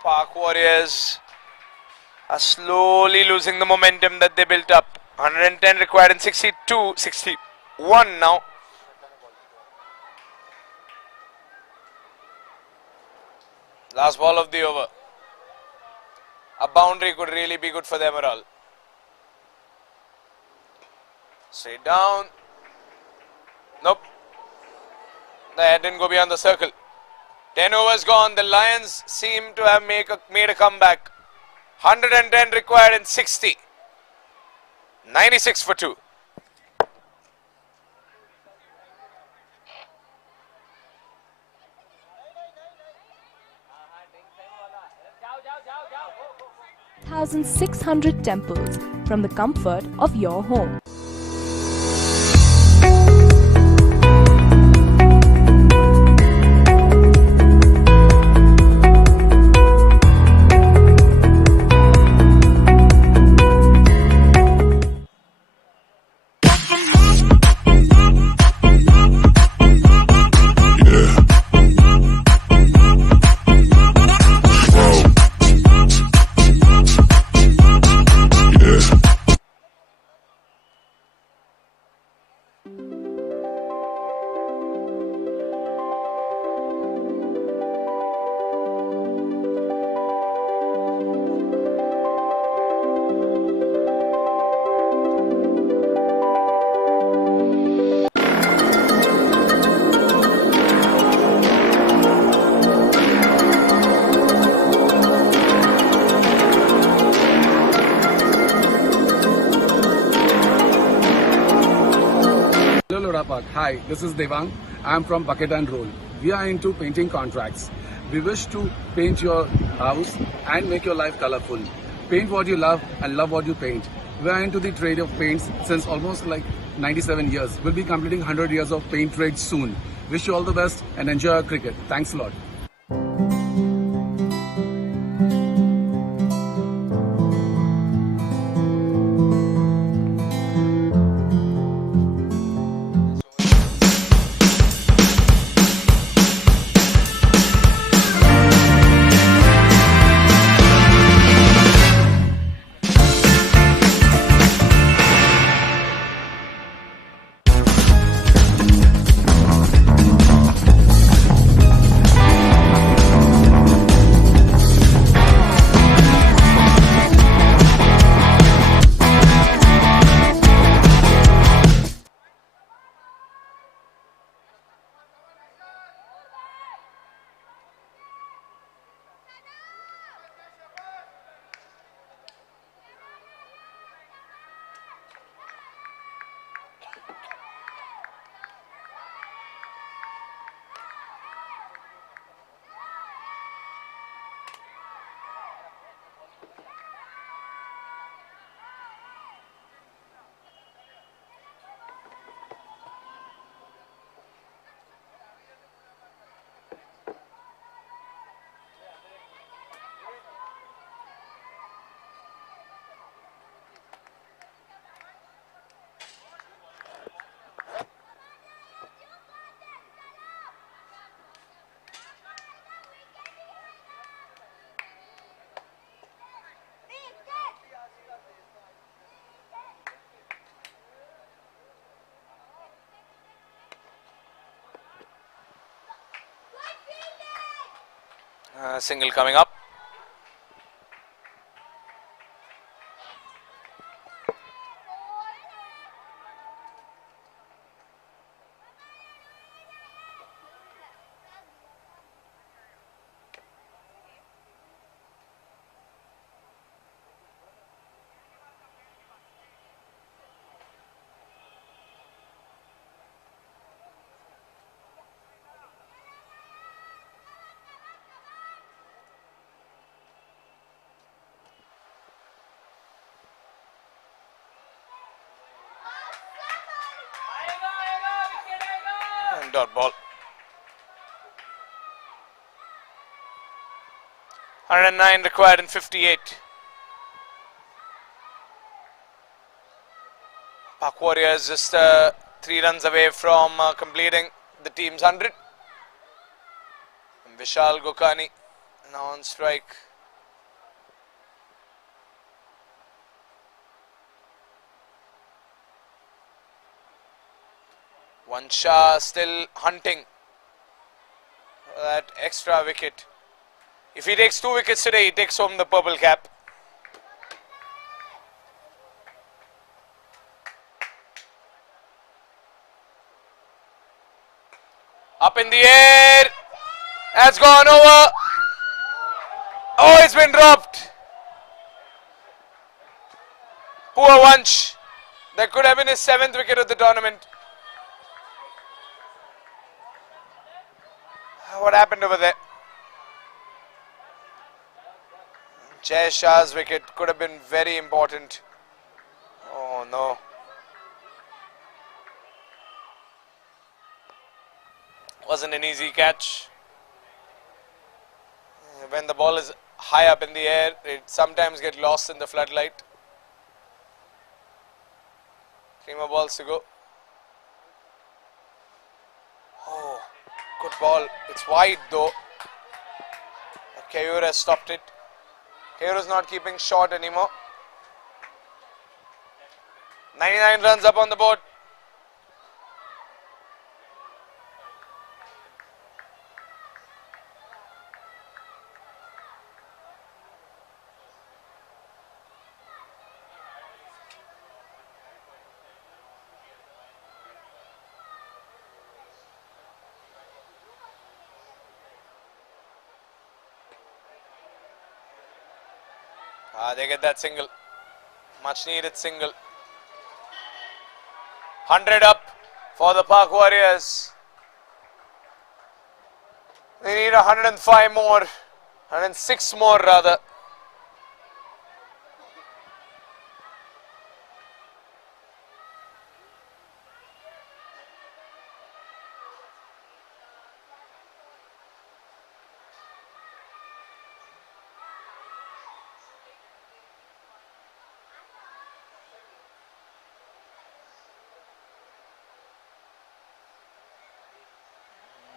Park Warriors are slowly losing the momentum that they built up. 110 required in 62, 61 now. Last ball of the over. A boundary could really be good for their morale. Straight down. Nope. The head didn't go beyond the circle. 10 overs gone. The Lions seem to have made a comeback. 110 required in 60. 96 for 2. Thousand 600 temples from the comfort of your home. Hello Lodha Park. Hi, this is Devang. I am from Bucket and Roll. We are into painting contracts. We wish to paint your house and make your life colorful. Paint what you love and love what you paint. We are into the trade of paints since almost like 97 years. We'll be completing 100 years of paint trade soon. Wish you all the best and enjoy our cricket. Thanks a lot. Single coming up. And dot ball. 109 required in 58. Pak Warriors just 3 runs away from completing the team's 100. And Vishal Gokani now on strike. Shah still hunting that extra wicket. If he takes 2 wickets today, he takes home the purple cap. Up in the air, has gone over. Oh, it's been dropped. Poor Vansh. That could have been his 7th wicket of the tournament. What happened over there? Jay Shah's wicket could have been very important. Oh no. Wasn't an easy catch. When the ball is high up in the air, it sometimes gets lost in the floodlight. 3 more balls to go. Oh. Good ball. It's wide though. Keur has stopped it. Keur is not keeping short anymore. 99 runs up on the board. They get that single. Much needed single. 100 up for the Pak Warriors. They need 105 more. 106 more rather.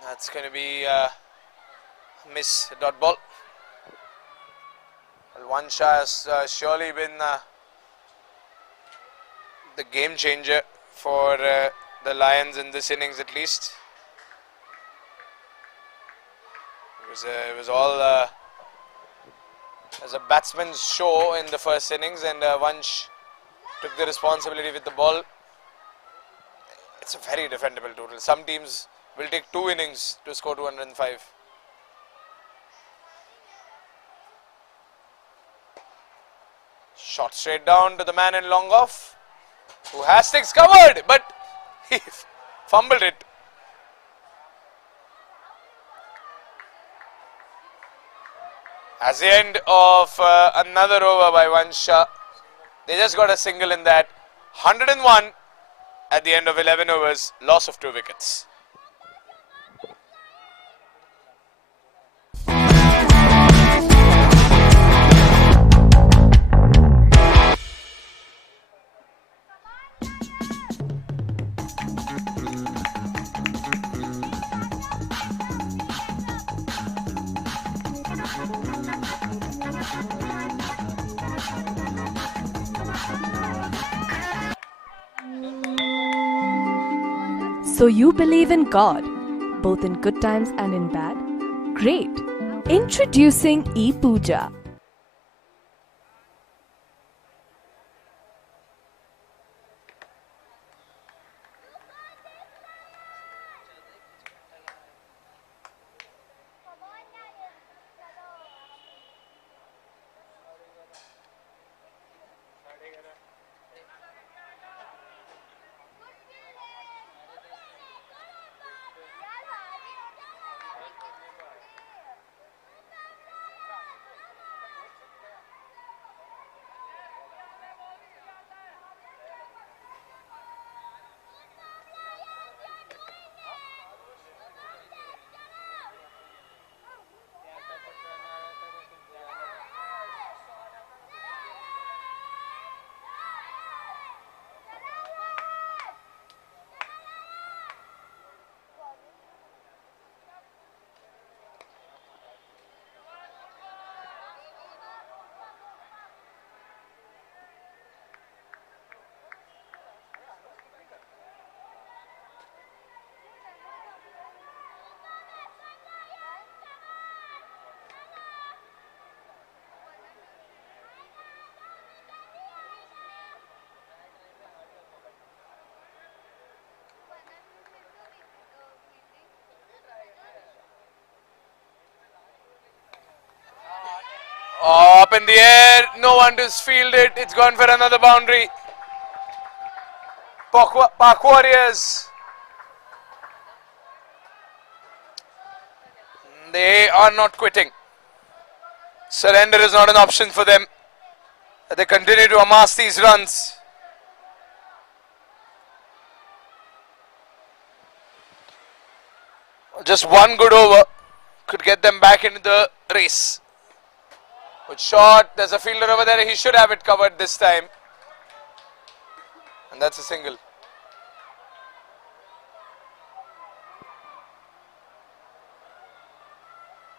That's going to be miss dot ball. Well, Vansh has surely been the game changer for the Lions in this innings at least. It was all as a batsman's show in the first innings, and Vansh took the responsibility with the ball. It's a very defendable total. Some teams will take 2 innings to score 205. Shot straight down to the man in long off, who has things covered, but he fumbled it. As the end of another over by Vansh, they just got a single in that. 101 at the end of 11 overs, loss of 2 wickets. So you believe in God, both in good times and in bad? Great. Introducing ePooja. Oh, up in the air, no one to field it. It's gone for another boundary. Pak Warriors. They are not quitting. Surrender is not an option for them. They continue to amass these runs. Just one good over could get them back into the race. Good shot. There's a fielder over there. He should have it covered this time. And that's a single.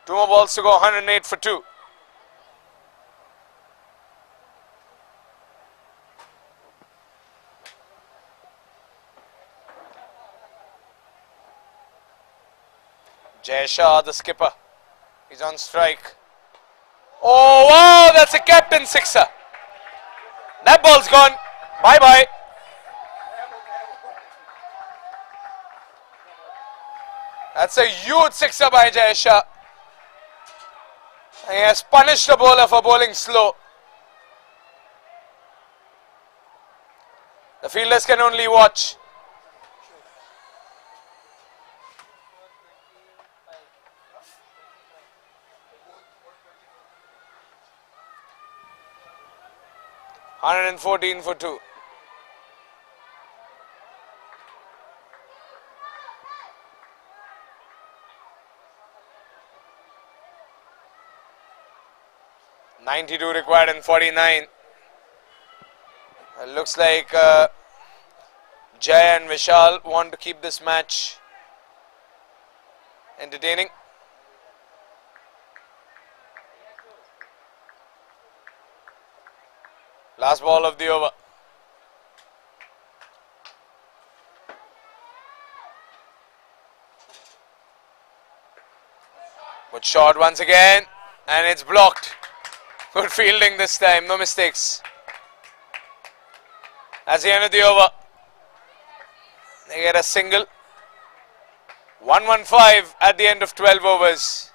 Two more balls to go. 108 for 2. Jay Shah, the skipper. He's on strike. Oh, wow, that's a captain sixer. That ball's gone. Bye-bye. That's a huge sixer by Jay Shah. He has punished the bowler for bowling slow. The fielders can only watch. $114 for 2. $92 required in 49. It looks like Jay and Vishal want to keep this match entertaining. Last ball of the over. Good shot once again, and it's blocked. Good fielding this time, no mistakes. That's the end of the over. They get a single. 115 at the end of 12 overs.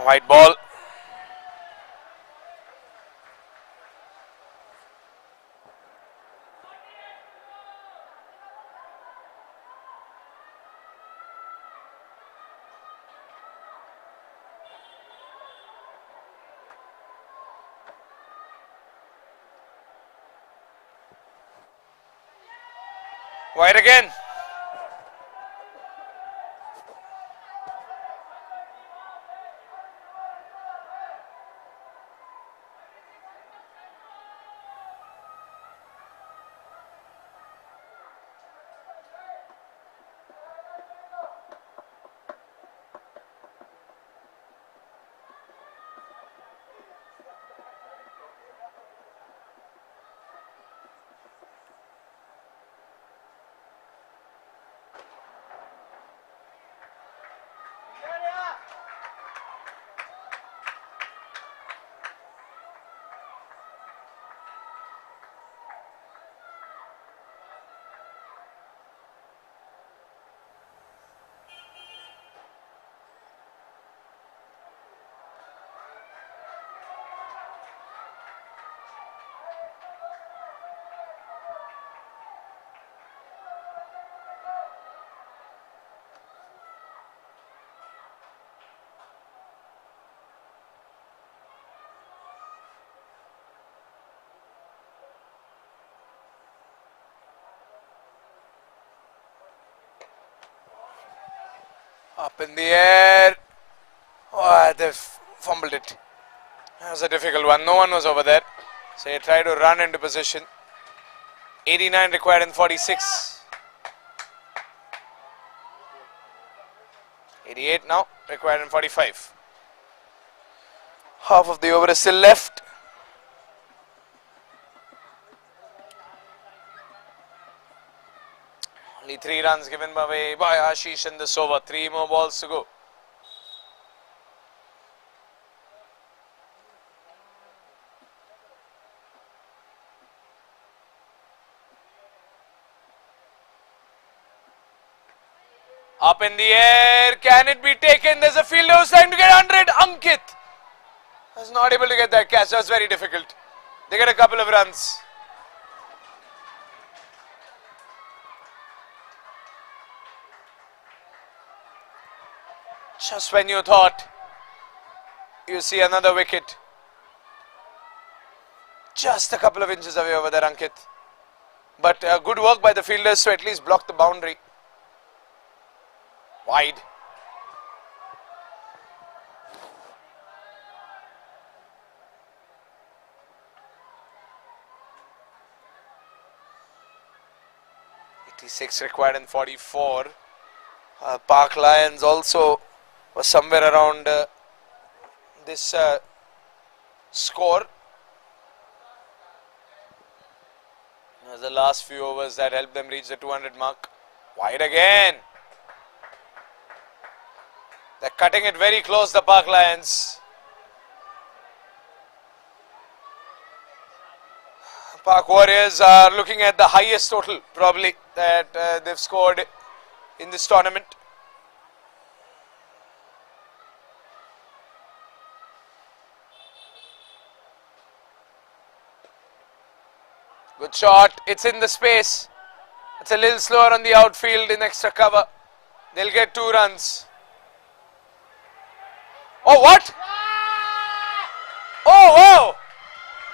White ball. White again. Up in the air. Oh, they fumbled it. That was a difficult one. No one was over there. So he tried to run into position. 89 required in 46. 88 now, required in 45. Half of the over is still left. Only 3 runs given away by Ashish in this over. 3 more balls to go. Up in the air, can it be taken? There's a fielder who's trying to get under it. Ankit was not able to get that catch. That was very difficult. They get a couple of runs. Just when you thought you see another wicket, just a couple of inches away over there, Ankit. But good work by the fielders to at least block the boundary. Wide. .86 required in 44. Park Lions also was somewhere around this score. It was the last few overs that helped them reach the 200 mark. Wide again. They're cutting it very close, the Park Lions. Park Warriors are looking at the highest total probably that they've scored in this tournament. Good shot. It's in the space. It's a little slower on the outfield in extra cover. They'll get 2 runs. Oh, what? Oh, wow.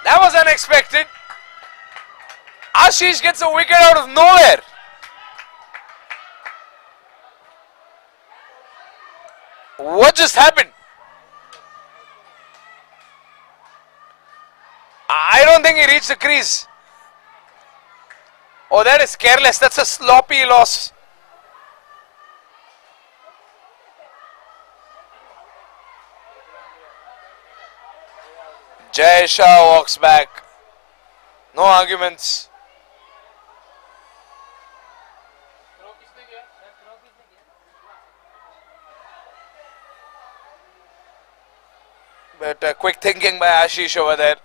That was unexpected. Ashish gets a wicket out of nowhere. What just happened? I don't think he reached the crease. Oh, that is careless. That's a sloppy loss. Jay Shah walks back. No arguments. But quick thinking by Ashish over there.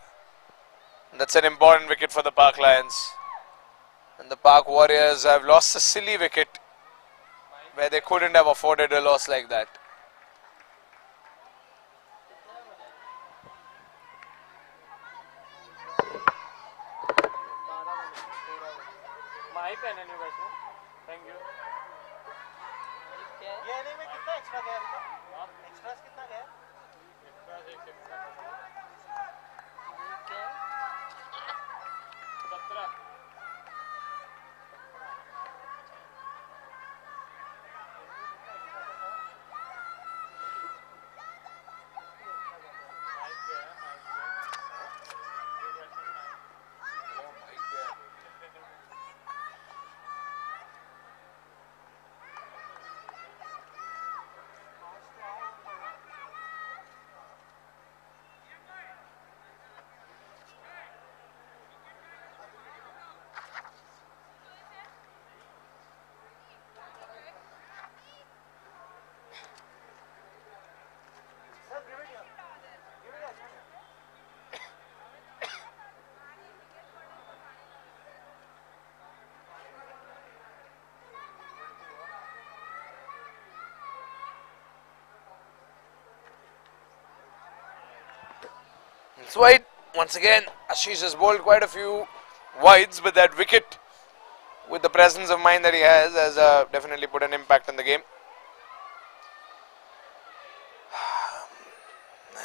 That's an important wicket for the Park Lions. And the Park Warriors have lost a silly wicket where they couldn't have afforded a loss like that. pen and new batsman. Thank you. ये inning में कितना extra गया अभी तक? Extras कितना गया? Extras एक second. 17. It's wide. Once again, Ashish has bowled quite a few wides, but that wicket, with the presence of mind that he has definitely put an impact on the game.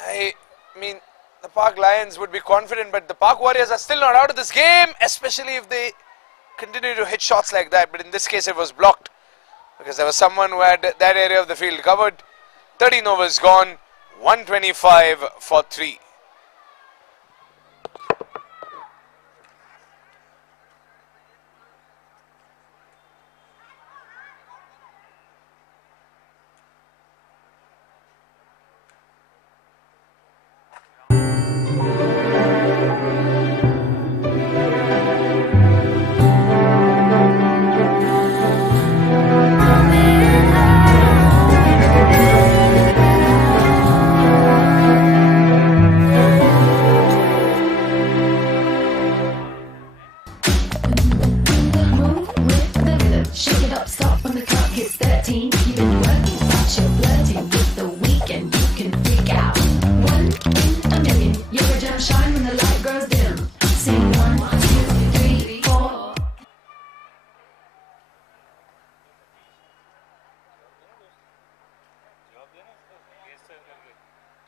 I mean, the Park Lions would be confident, but the Park Warriors are still not out of this game, especially if they continue to hit shots like that. But in this case, it was blocked because there was someone who had that area of the field covered. 13 overs gone, 125 for 3. Move with the rhythm. Shake it up, stop when the clock hits 13. You've been working, but you're flirting with the weekend. You can freak out. 1 in a million. You're a gem, shine when the light grows dim. Sing 1, 2, 3, 4.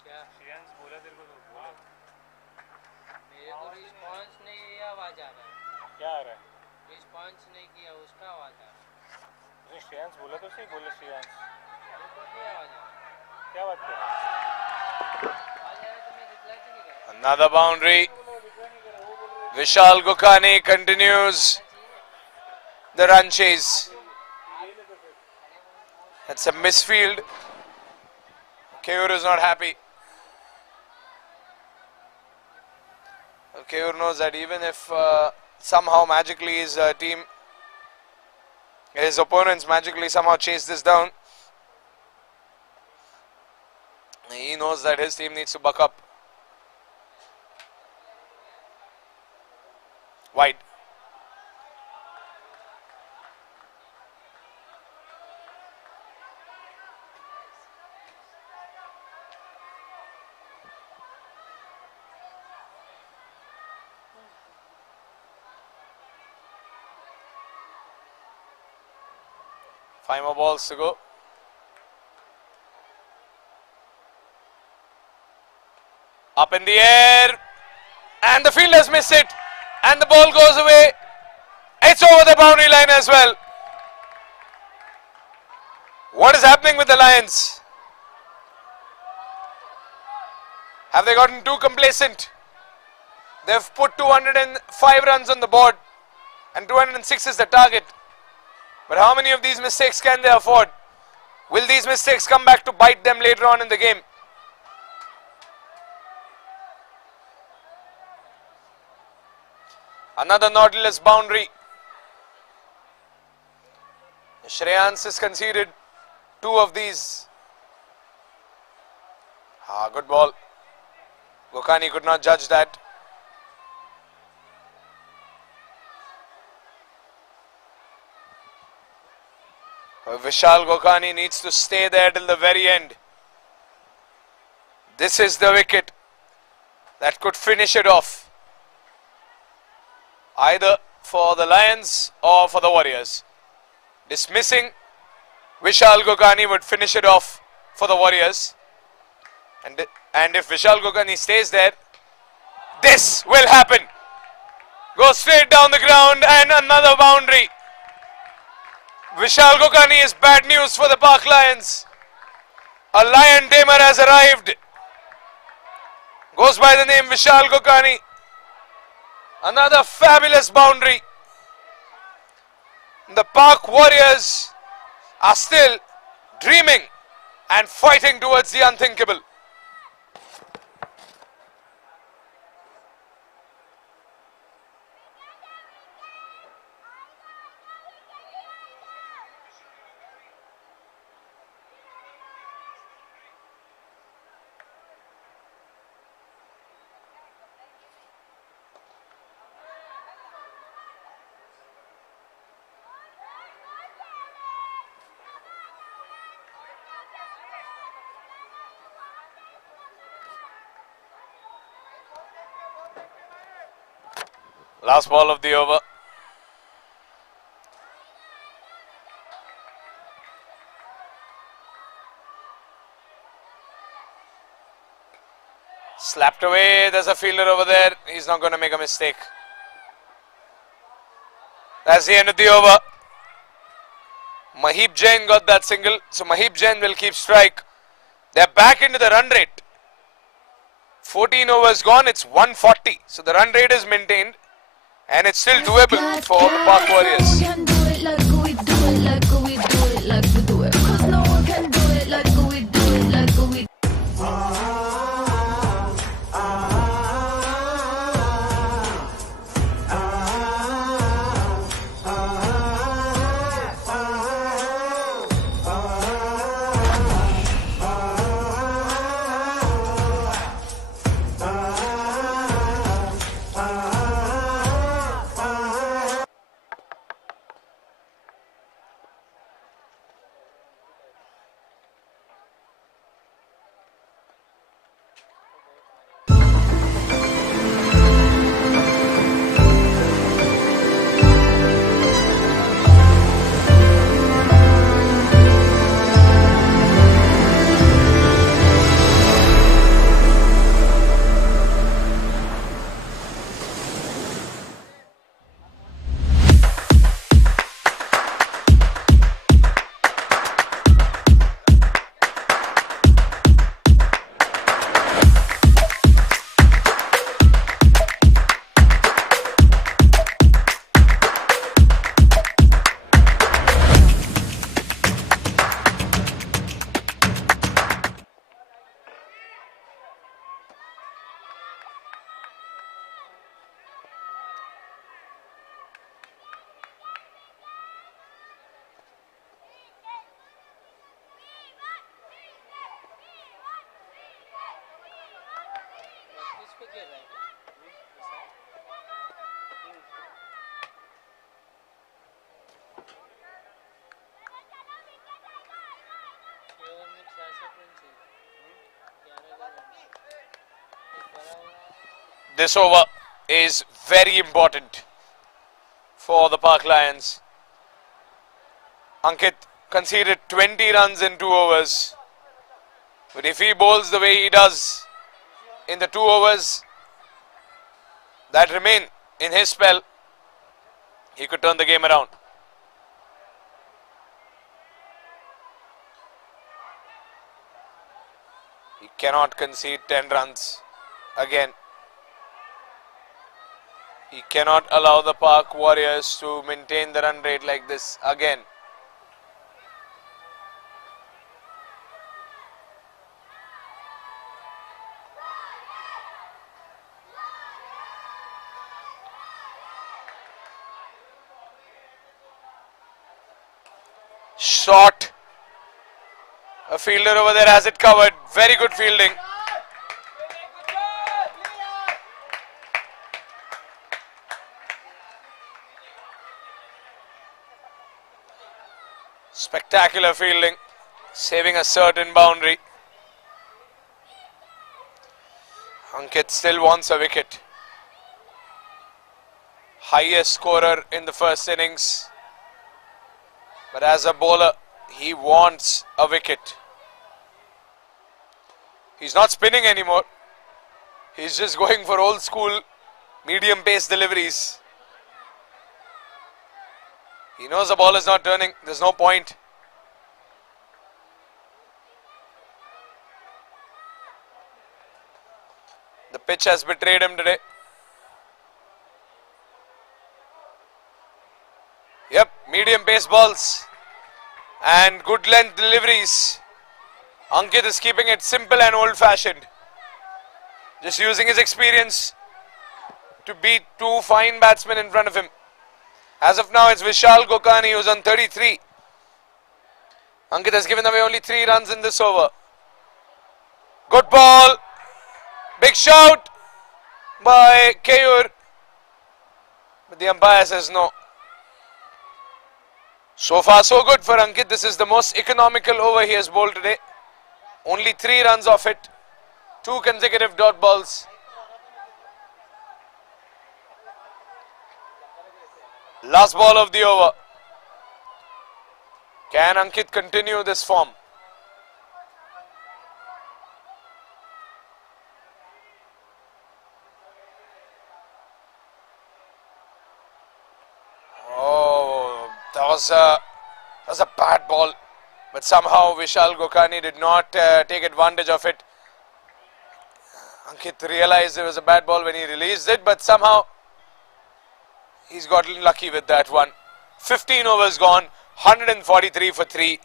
क्या मेरे को response नहीं, ये आवाज आ रहा है. क्या आ रहा है? रिस्पॉन्स नहीं किया, उसका आवाज आ रहा है. अरे श्रेयांश बोला तो सही, बोले श्रेयांश. मेरे को नहीं आवाज आ रहा है. क्या बात कर रहा है? आवाज आ रहा है तो मैं रिप्लाई क्यों नहीं कर रहा? Another boundary. Vishal Gokani continues the run chase. That's a misfield. Keur is not happy. Keur knows that even if somehow magically his team, his opponents magically somehow chase this down, he knows that his team needs to buck up. Wide. Five more balls to go. Up in the air, and the fielders miss it, and the ball goes away. It's over the boundary line as well. What is happening with the Lions? Have they gotten too complacent? They've put 205 runs on the board, and 206 is the target. But how many of these mistakes can they afford? Will these mistakes come back to bite them later on in the game? Another Nautilus boundary. Shreyans has conceded 2 of these. Good ball. Gokani could not judge that. Vishal Gokani needs to stay there till the very end. This is the wicket that could finish it off. Either for the Lions or for the Warriors. Dismissing Vishal Gokani would finish it off for the Warriors. And if Vishal Gokani stays there, this will happen. Go straight down the ground and another boundary. Vishal Gokani is bad news for the Park Lions. A lion tamer has arrived. Goes by the name Vishal Gokani. Another fabulous boundary. The Park Warriors are still dreaming and fighting towards the unthinkable. Last ball of the over. Slapped away. There's a fielder over there. He's not going to make a mistake. That's the end of the over. Mahib Jain got that single. So Mahib Jain will keep strike. They're back into the run rate. 14 overs gone. It's 140. So the run rate is maintained. And it's still doable for the Park Warriors. This over is very important for the Park Lions. Ankit conceded 20 runs in 2 overs. But if he bowls the way he does in the 2 overs that remain in his spell, he could turn the game around. He cannot concede 10 runs again. He cannot allow the Park Warriors to maintain the run rate like this again. Shot. A fielder over there has it covered. Very good fielding. Spectacular fielding, saving a certain boundary. Ankit still wants a wicket. highest scorer in the first innings. But as a bowler, he wants a wicket. He's not spinning anymore. He's just going for old school medium pace deliveries. He knows the ball is not turning. There's no point. The pitch has betrayed him today. Yep, medium pace balls and good length deliveries. Ankit is keeping it simple and old fashioned. Just using his experience to beat two fine batsmen in front of him. As of now, it's Vishal Gokani who's on 33. Ankit has given away only 3 runs in this over. Good ball. Big shout by Keur. But the umpire says no. So far so good for Ankit. This is the most economical over he has bowled today. Only 3 runs off it. 2 consecutive dot balls. Last ball of the over. Can Ankit continue this form? Oh, that was a bad ball. But somehow Vishal Gokani did not take advantage of it. Ankit realized it was a bad ball when he released it, but somehow he's gotten lucky with that one. 15 overs gone, 143 for 3.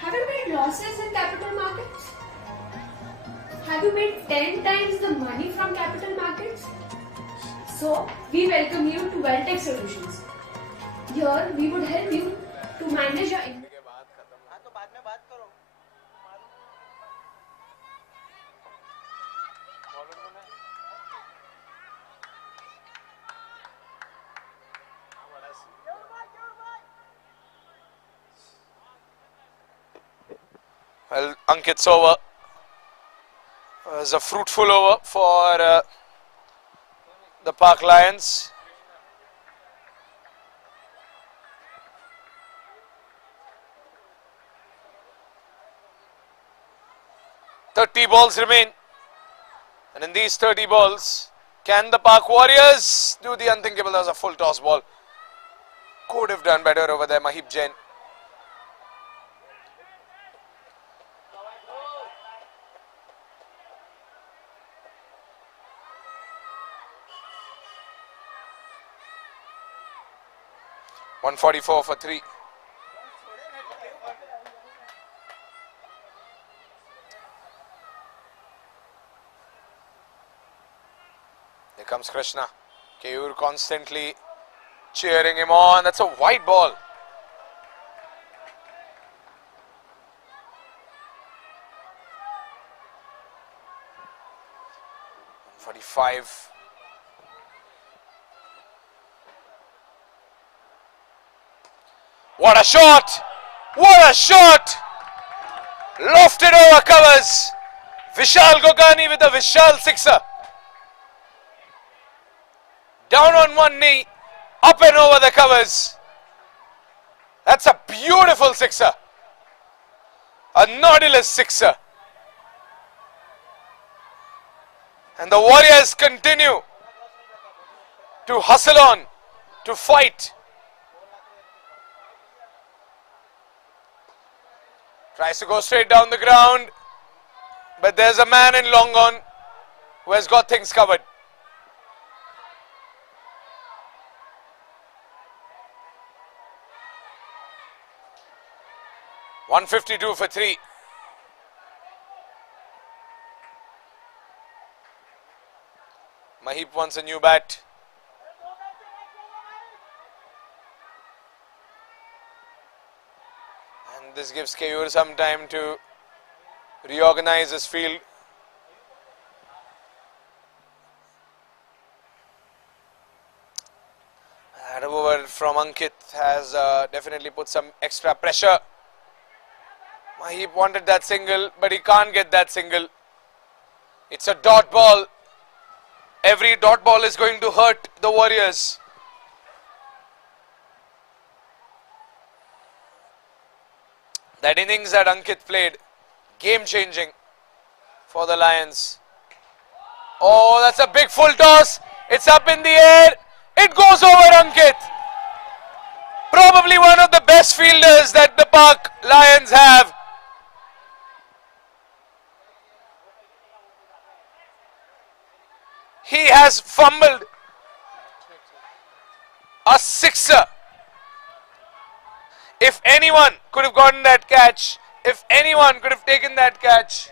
Have you made losses in capital markets? Have you made 10 times the money from capital markets? So, we welcome you to Welltech Solutions. Here, we would help you to manage your income. Well, Ankit's over. It was a fruitful over for the Park Lions. "30 balls remain, and in these 30 balls, can the Park Warriors do the unthinkable?" That was a full toss ball. Could have done better over there, Mahib Jain. $144 for 3. Here comes Krishna. Keur constantly cheering him on. That's a wide ball. $45. What a shot! What a shot! Lofted over covers. Vishal Gokani with a Vishal sixer. Down on one knee, up and over the covers. That's a beautiful sixer. A Nautilus sixer. And the Warriors continue to hustle on, to fight. Tries to go straight down the ground, but there's a man in long on who has got things covered. $152 for 3. Mahib wants a new bat. this gives Keur some time to reorganize his field. That over from Ankit has definitely put some extra pressure. He wanted that single, but he can't get that single. It's a dot ball. Every dot ball is going to hurt the Warriors. That innings that Ankit played, game-changing for the Lions. Oh, that's a big full toss. It's up in the air. It goes over Ankit. Probably one of the best fielders that the Park Lions have. He has fumbled a sixer. If anyone could have gotten that catch, if anyone could have taken that catch,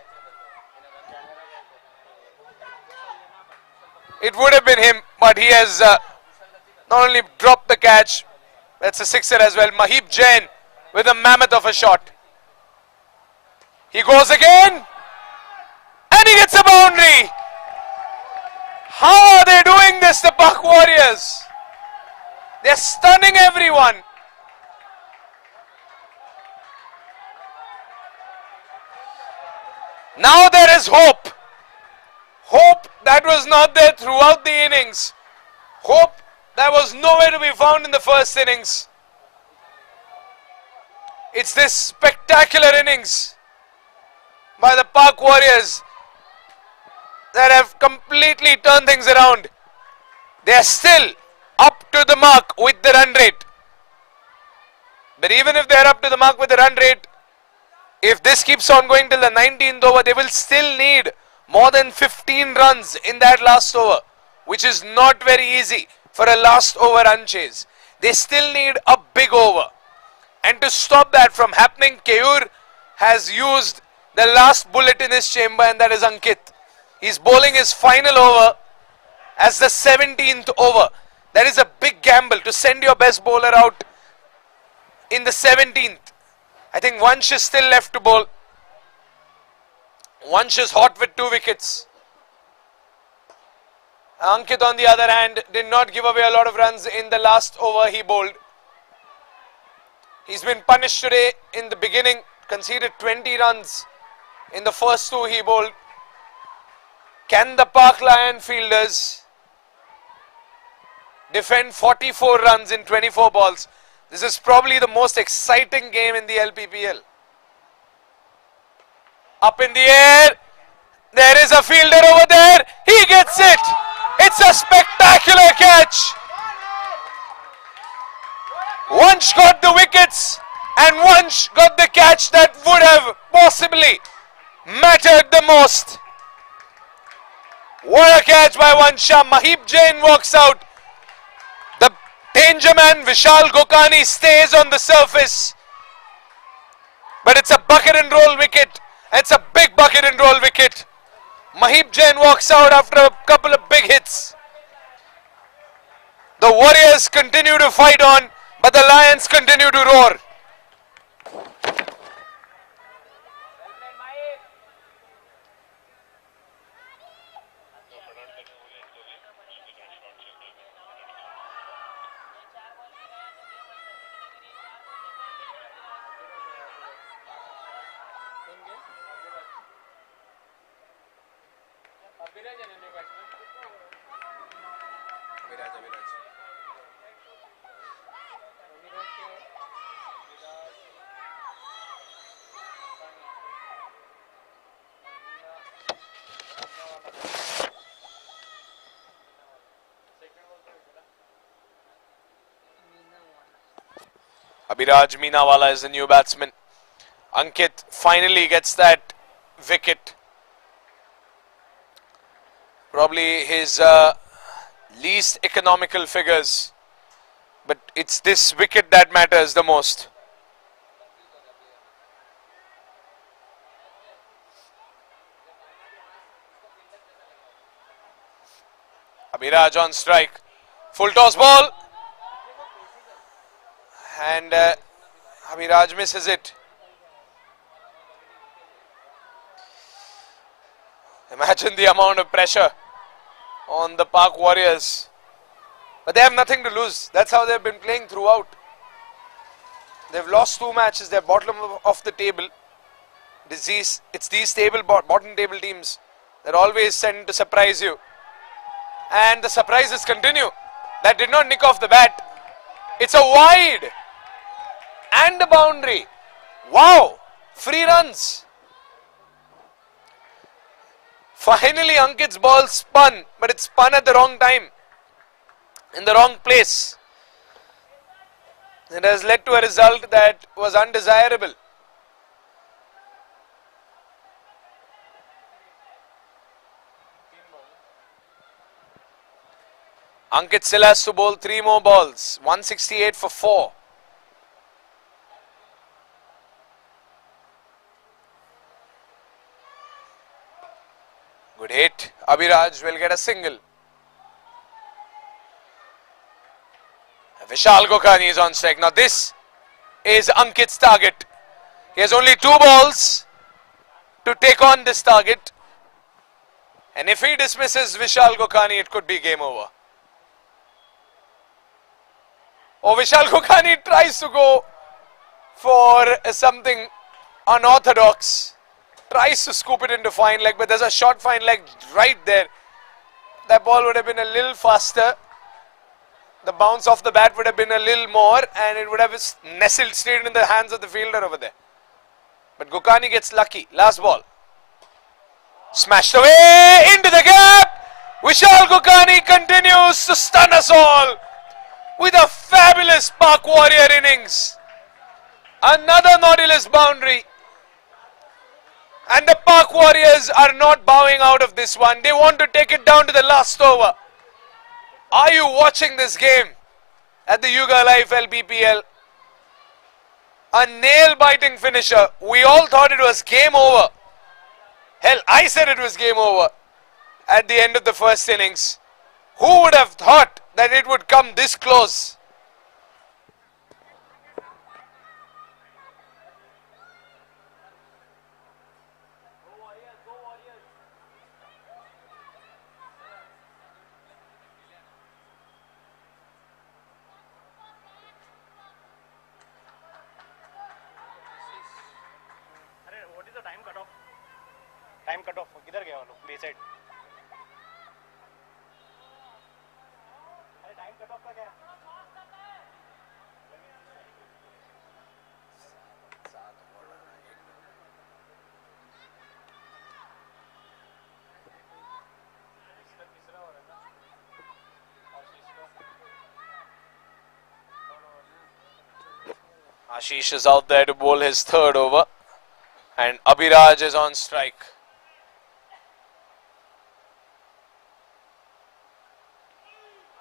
it would have been him, but he has not only dropped the catch, that's a sixer as well. Mahib Jain with a mammoth of a shot. He goes again, and he gets a boundary. How are they doing this, the Buck Warriors? They're stunning everyone. Now there is hope. Hope that was not there throughout the innings. Hope that was nowhere to be found in the first innings. It's this spectacular innings by the Park Warriors that have completely turned things around. They are still up to the mark with the run rate. But even if they are up to the mark with the run rate, if this keeps on going till the 19th over, they will still need more than 15 runs in that last over, which is not very easy for a last over run chase. They still need a big over. And to stop that from happening, Keur has used the last bullet in his chamber, and that is Ankit. He's bowling his final over as the 17th over. That is a big gamble to send your best bowler out in the 17th. I think Vansh is still left to bowl. Vansh is hot with 2 wickets. Ankit, on the other hand, did not give away a lot of runs in the last over he bowled. He's been punished today in the beginning, conceded 20 runs in the first 2 he bowled. Can the Park Lion fielders defend 44 runs in 24 balls? This is probably the most exciting game in the LPPL. Up in the air. There is a fielder over there. He gets it. It's a spectacular catch. Vansh got the wickets and Vansh got the catch that would have possibly mattered the most. What a catch by Vansha. Mahib Jain walks out. The danger man Vishal Gokani stays on the surface. But it's a bucket and roll wicket. It's a big bucket and roll wicket. Mahib Jain walks out after a couple of big hits. The Warriors continue to fight on, but the Lions continue to roar. Abhiraj Meenawala is the new batsman. Ankit finally gets that wicket. Probably his least economical figures. But it's this wicket that matters the most. Abhiraj on strike. Full toss ball. And Abhiraj misses it. Imagine the amount of pressure on the Pak Warriors. But they have nothing to lose. That's how they've been playing throughout. They've lost 2 matches. They're bottom of the table. It's these bottom table teams that always tend to surprise you. And the surprises continue. That did not nick off the bat. It's a wide and a boundary. Wow! Free runs. Finally, Ankit's ball spun, but it spun at the wrong time, in the wrong place. It has led to a result that was undesirable. Ankit still has to bowl 3 more balls. 168 for 4. Good hit. Abhiraj will get a single. Vishal Gokhani is on strike. Now this is Ankit's target. He has only 2 balls to take on this target. And if he dismisses Vishal Gokhani, it could be game over. Oh, Vishal Gokhani tries to go for something unorthodox. Tries to scoop it into fine leg, but there's a short fine leg right there. That ball would have been a little faster. The bounce off the bat would have been a little more, and it would have nestled straight in the hands of the fielder over there. But Gokhani gets lucky. Last ball. Smashed away into the gap. Vishal Gokhani continues to stun us all with a fabulous Pak Warrior innings. Another Nautilus boundary. And the Pak Warriors are not bowing out of this one. They want to take it down to the last over. Are you watching this game at the Hyugalife LBPL? A nail-biting finisher. We all thought it was game over. Hell, I said it was game over at the end of the first innings. Who would have thought that it would come this close? Time cut off किधर गया वो लोग B side अरे time cut off का क्या Ashish is out there to bowl his 3rd over, and Abhiraj is on strike.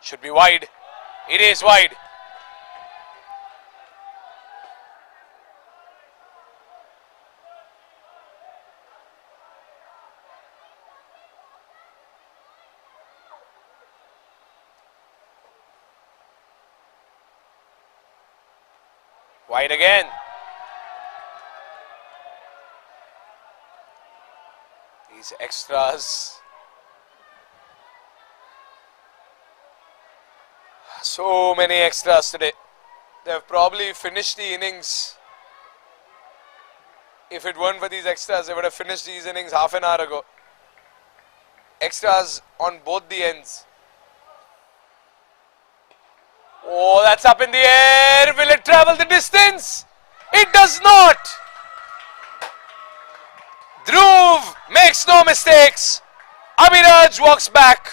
Should be wide. It is wide. Wide again. These extras. So many extras today. They have probably finished the innings. If it weren't for these extras, they would have finished these innings half an hour ago. Extras on both the ends. Oh, that's up in the air. Will it travel the distance? It does not. Dhruv makes no mistakes. Abhiraj walks back.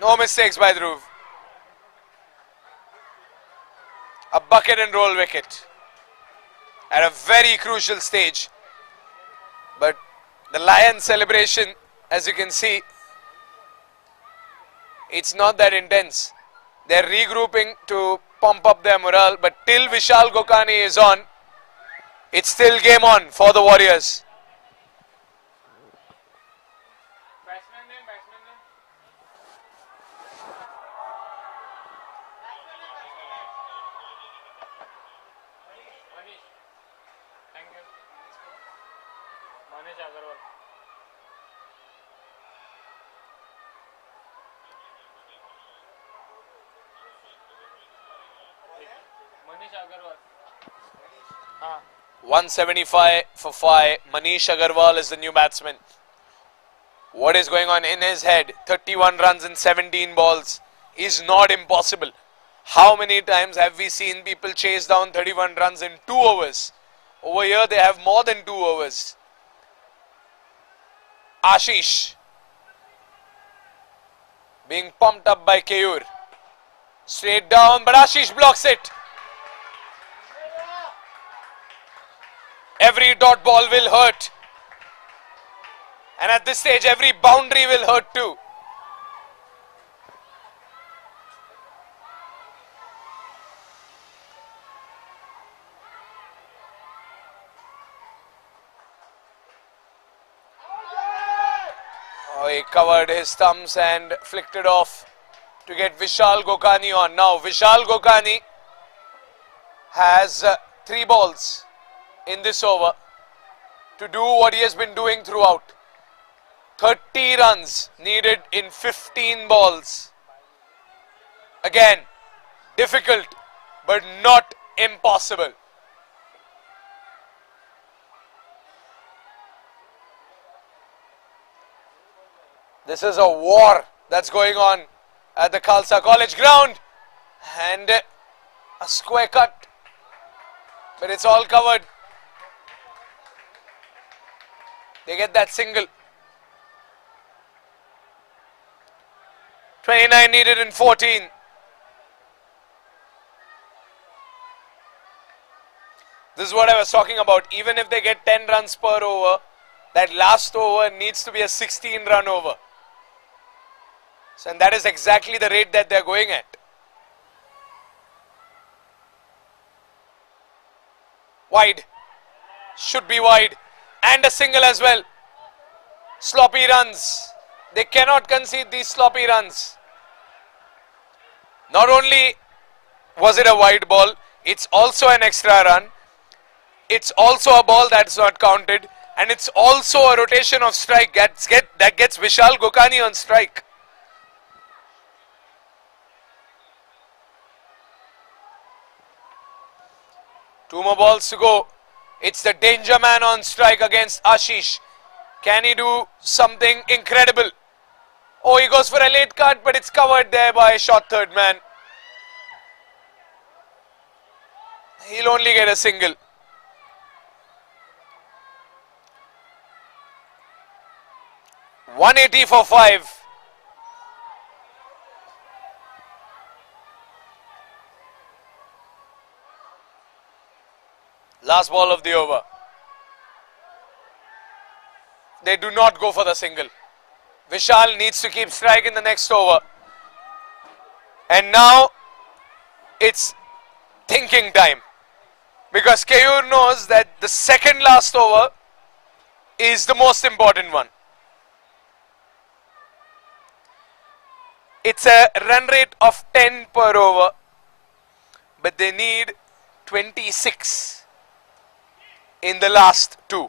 No mistakes by Dhruv. A bucket and roll wicket at a very crucial stage. But the Lion celebration, as you can see, it's not that intense. They're regrouping to pump up their morale, but till Vishal Gokhani is on, it's still game on for the Warriors. Manish Agarwal. Manish Agarwal. 175 for 5. Manish Agarwal is the new batsman. What is going on in his head? 31 runs in 17 balls is not impossible. How many times have we seen people chase down 31 runs in 2 overs? Over here they have more than 2 overs. Ashish being pumped up by Keur. Straight down, but Ashish blocks it. Every dot ball will hurt. And at this stage, every boundary will hurt too. Oh, he covered his thumbs and flicked it off to get Vishal Gokani on. Now, Vishal Gokani has 3 balls in this over to do what he has been doing throughout. 30 runs needed in 15 balls. Again, difficult but not impossible. This is a war that's going on at the Khalsa College ground, and a square cut, but it's all covered. They get that single. 29 needed in 14. This is what I was talking about. Even if they get 10 runs per over, that last over needs to be a 16-run over. So, and that is exactly the rate that they're going at. Wide. Should be wide. And a single as well. Sloppy runs. They cannot concede these sloppy runs. Not only was it a wide ball, it's also an extra run. It's also a ball that's not counted. And it's also a rotation of strike that gets Vishal Gokani on strike. Two more balls to go. It's the danger man on strike against Ashish. Can he do something incredible? Oh, he goes for a late cut, but it's covered there by a short third man. He'll only get a single. .180 for 5. Last ball of the over. They do not go for the single. Vishal needs to keep strike in the next over. And now it's thinking time. Because Keur knows that the second last over is the most important one. It's a run rate of 10 per over. But they need 26 in the last 2.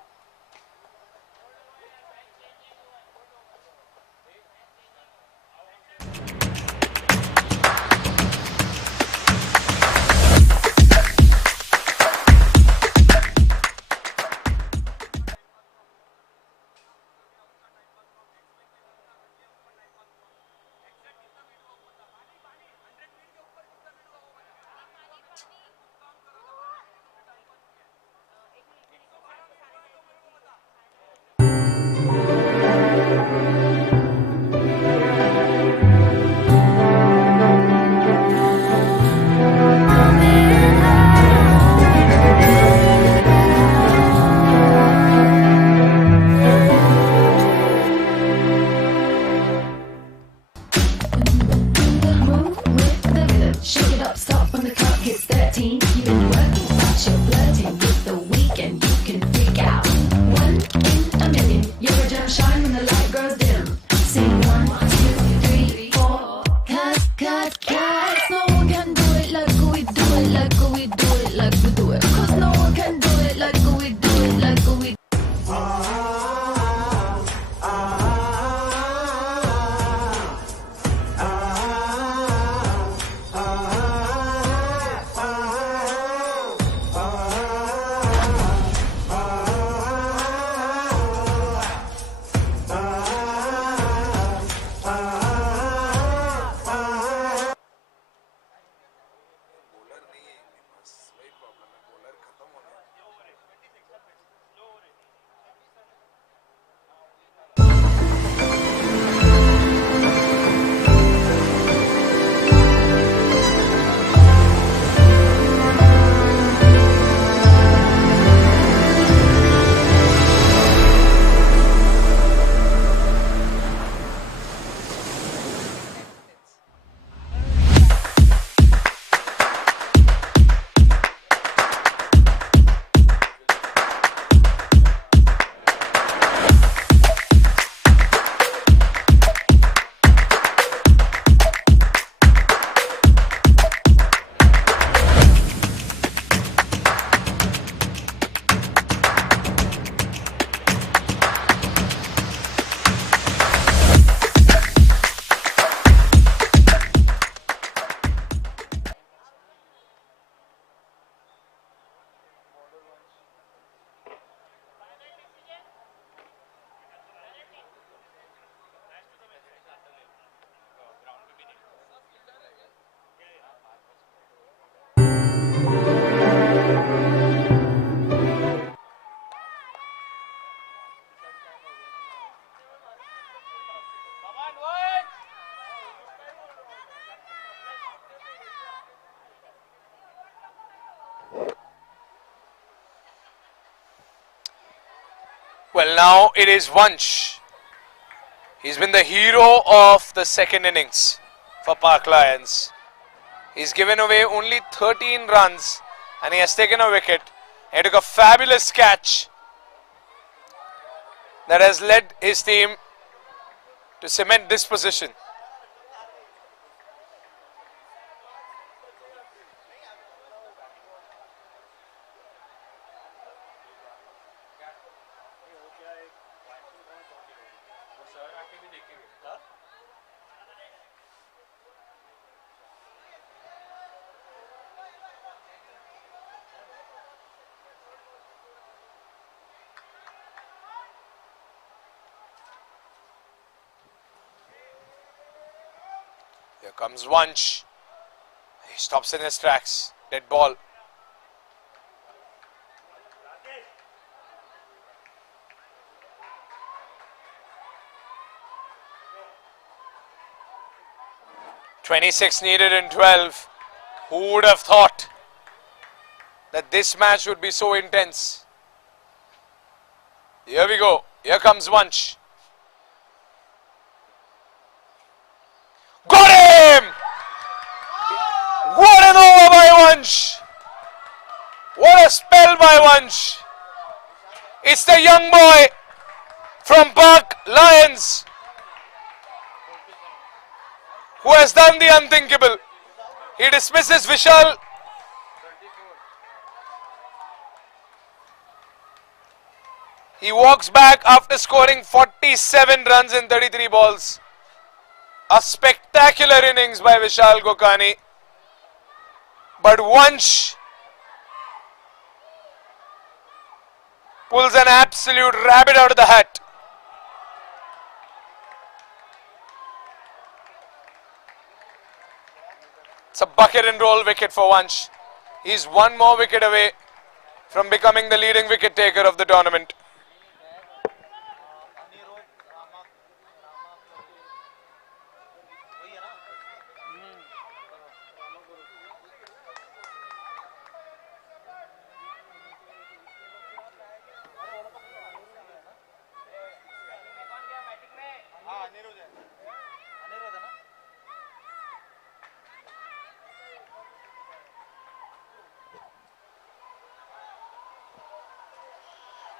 Well, now it is Vansh. He's been the hero of the second innings for Park Lions. He's given away only 13 runs and he has taken a wicket. He took a fabulous catch that has led his team to cement this position. Here comes Vansh. He stops in his tracks. Dead ball. .26 needed in 12. Who would have thought that this match would be so intense? Here we go. Here comes Vansh. Got him! What an over by Vansh! What a spell by Vansh! It's the young boy from Park Lions who has done the unthinkable. He dismisses Vishal. He walks back after scoring 47 runs in 33 balls. A spectacular innings by Vishal Gokani. But Vansh pulls an absolute rabbit out of the hat. It's a bucket and roll wicket for Vansh. He's one more wicket away from becoming the leading wicket taker of the tournament.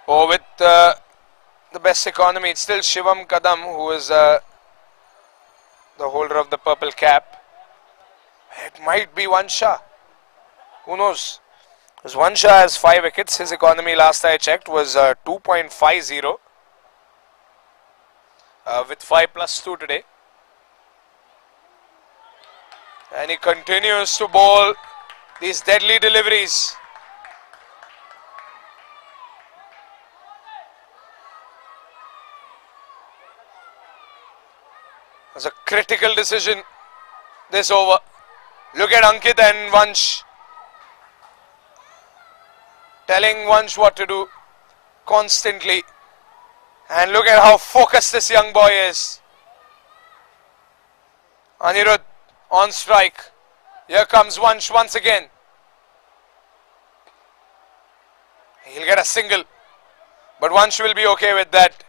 Oh, with the best economy, it's still Shivam Kadam who is the holder of the purple cap. It might be Vansha. Who knows? Because Vansha has 5 wickets. His economy last I checked was 2.50 with 5 plus 2 today. And he continues to bowl these deadly deliveries. It was a critical decision this over. Look at Ankit and Vansh telling Vansh what to do constantly. And look at how focused this young boy is. Anirudh on strike. Here comes Vansh once again. He'll get a single. But Vansh will be okay with that.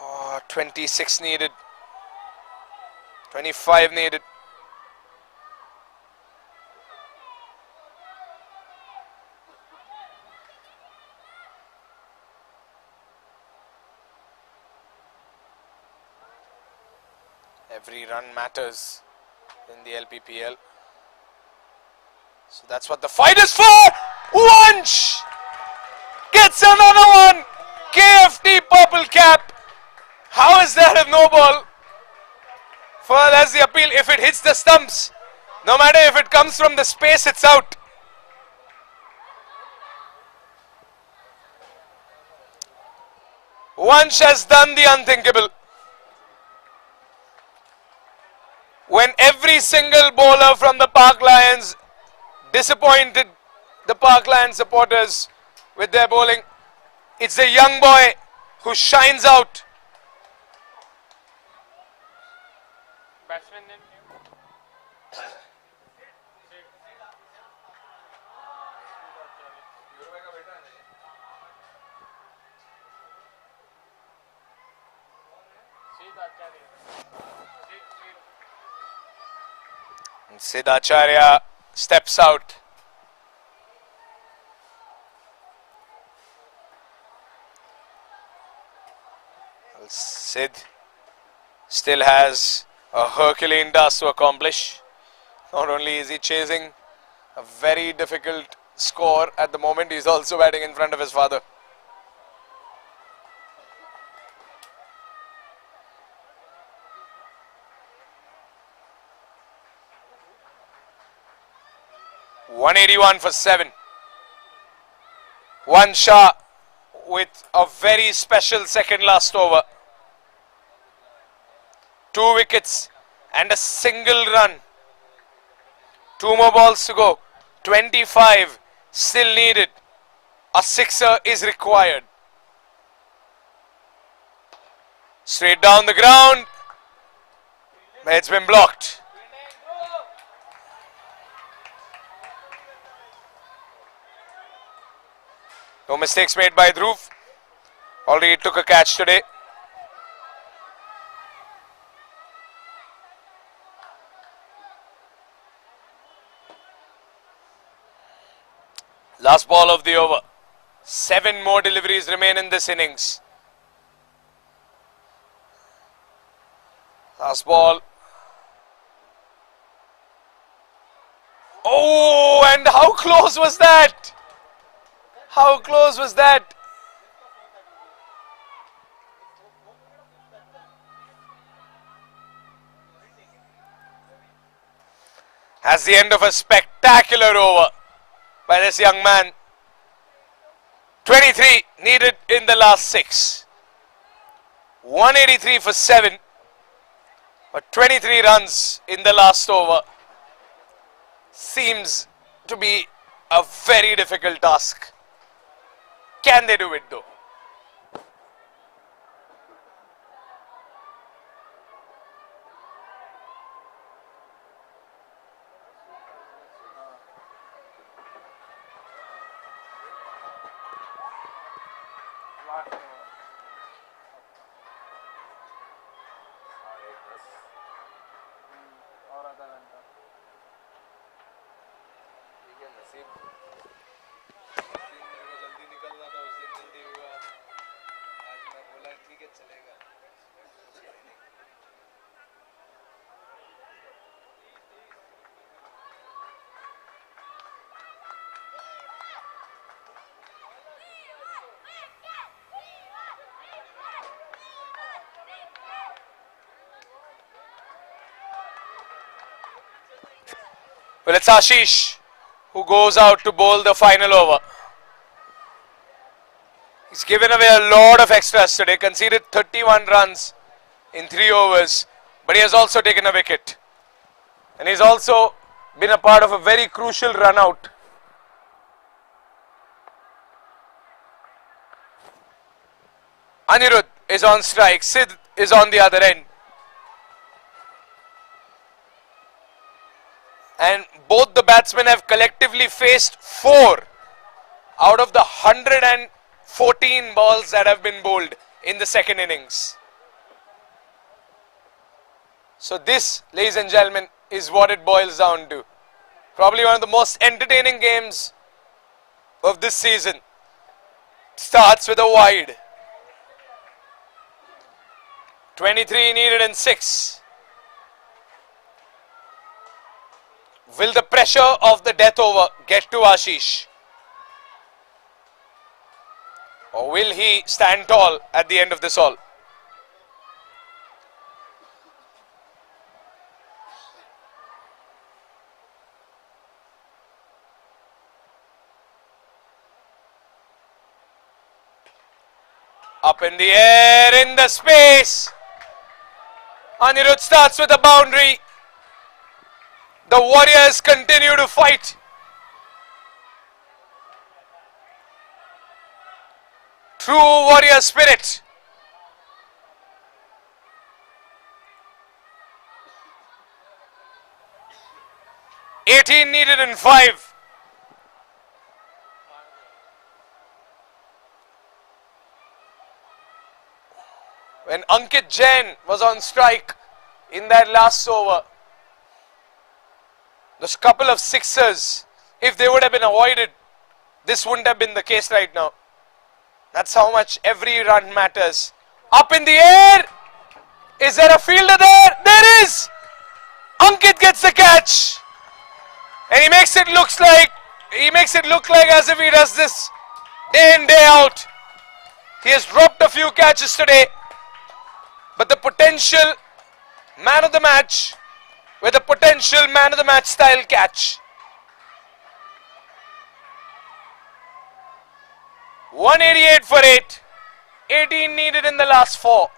Oh, 26 needed. 25 needed. Every run matters in the LPPL. So that's what the fight is for. Vansh gets another one. KFT purple cap. How is that a no ball? For that's the appeal. If it hits the stumps, no matter if it comes from the space, it's out. Vansh has done the unthinkable. When every single bowler from the Park Lions disappointed the Park Lions supporters with their bowling, it's the young boy who shines out. Indian. Siddhacharya steps out. Sid still has a Herculean task to accomplish. Not only is he chasing a very difficult score at the moment, he's also batting in front of his father. .181 for 7. One shot with a very special second last over. 2 wickets and a single run. 2 more balls to go. 25 still needed. A sixer is required. Straight down the ground. It's been blocked. No mistakes made by Dhruv. Already took a catch today. Last ball of the over. 7 more deliveries remain in this innings. Last ball. Oh, and how close was that? How close was that? That's the end of a spectacular over by this young man. 23 needed in the last 6. 183 for 7. But 23 runs in the last over seems to be a very difficult task. Can they do it though? Well, it's Ashish who goes out to bowl the final over. He's given away a lot of extras today, conceded 31 runs in 3 overs, but he has also taken a wicket. And he's also been a part of a very crucial run out. Anirudh is on strike, Sid is on the other end. And both the batsmen have collectively faced 4 out of the 114 balls that have been bowled in the second innings. So this, ladies and gentlemen, is what it boils down to. Probably one of the most entertaining games of this season. Starts with a wide. 23 needed in 6. Will the pressure of the death over get to Ashish? Or will he stand tall at the end of this all? Up in the air, in the space. Anirudh starts with a boundary. The Warriors continue to fight. True warrior spirit. 18 needed in 5. When Ankit Jain was on strike in that last over, those couple of sixers, if they would have been avoided, this wouldn't have been the case right now. That's how much every run matters. Up in the air. Is there a fielder there? There is. Ankit gets the catch. And he makes it look like as if he does this day in, day out. He has dropped a few catches today. But the potential man of the match with a potential man of the match style catch. 188 for 8. 18 needed in the last 4.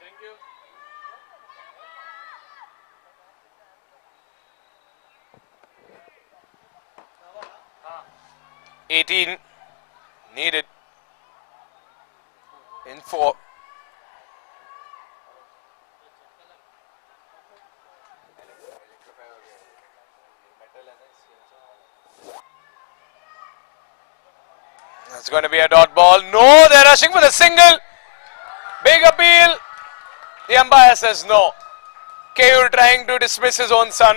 Thank you. 18 needed in 4. That's going to be a dot ball. No, they're rushing for the single. Big appeal. The umpire says no. Keur trying to dismiss his own son.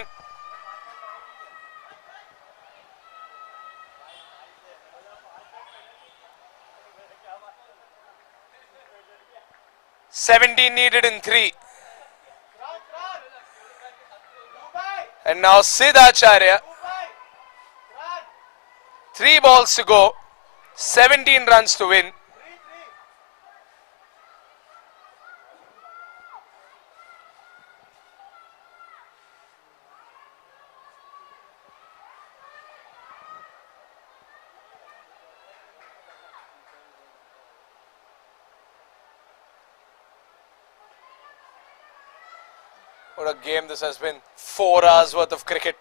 "17 needed in 3. And now Siddhacharya. 3 balls to go. 17 runs to win. What a game this has been. 4 hours worth of cricket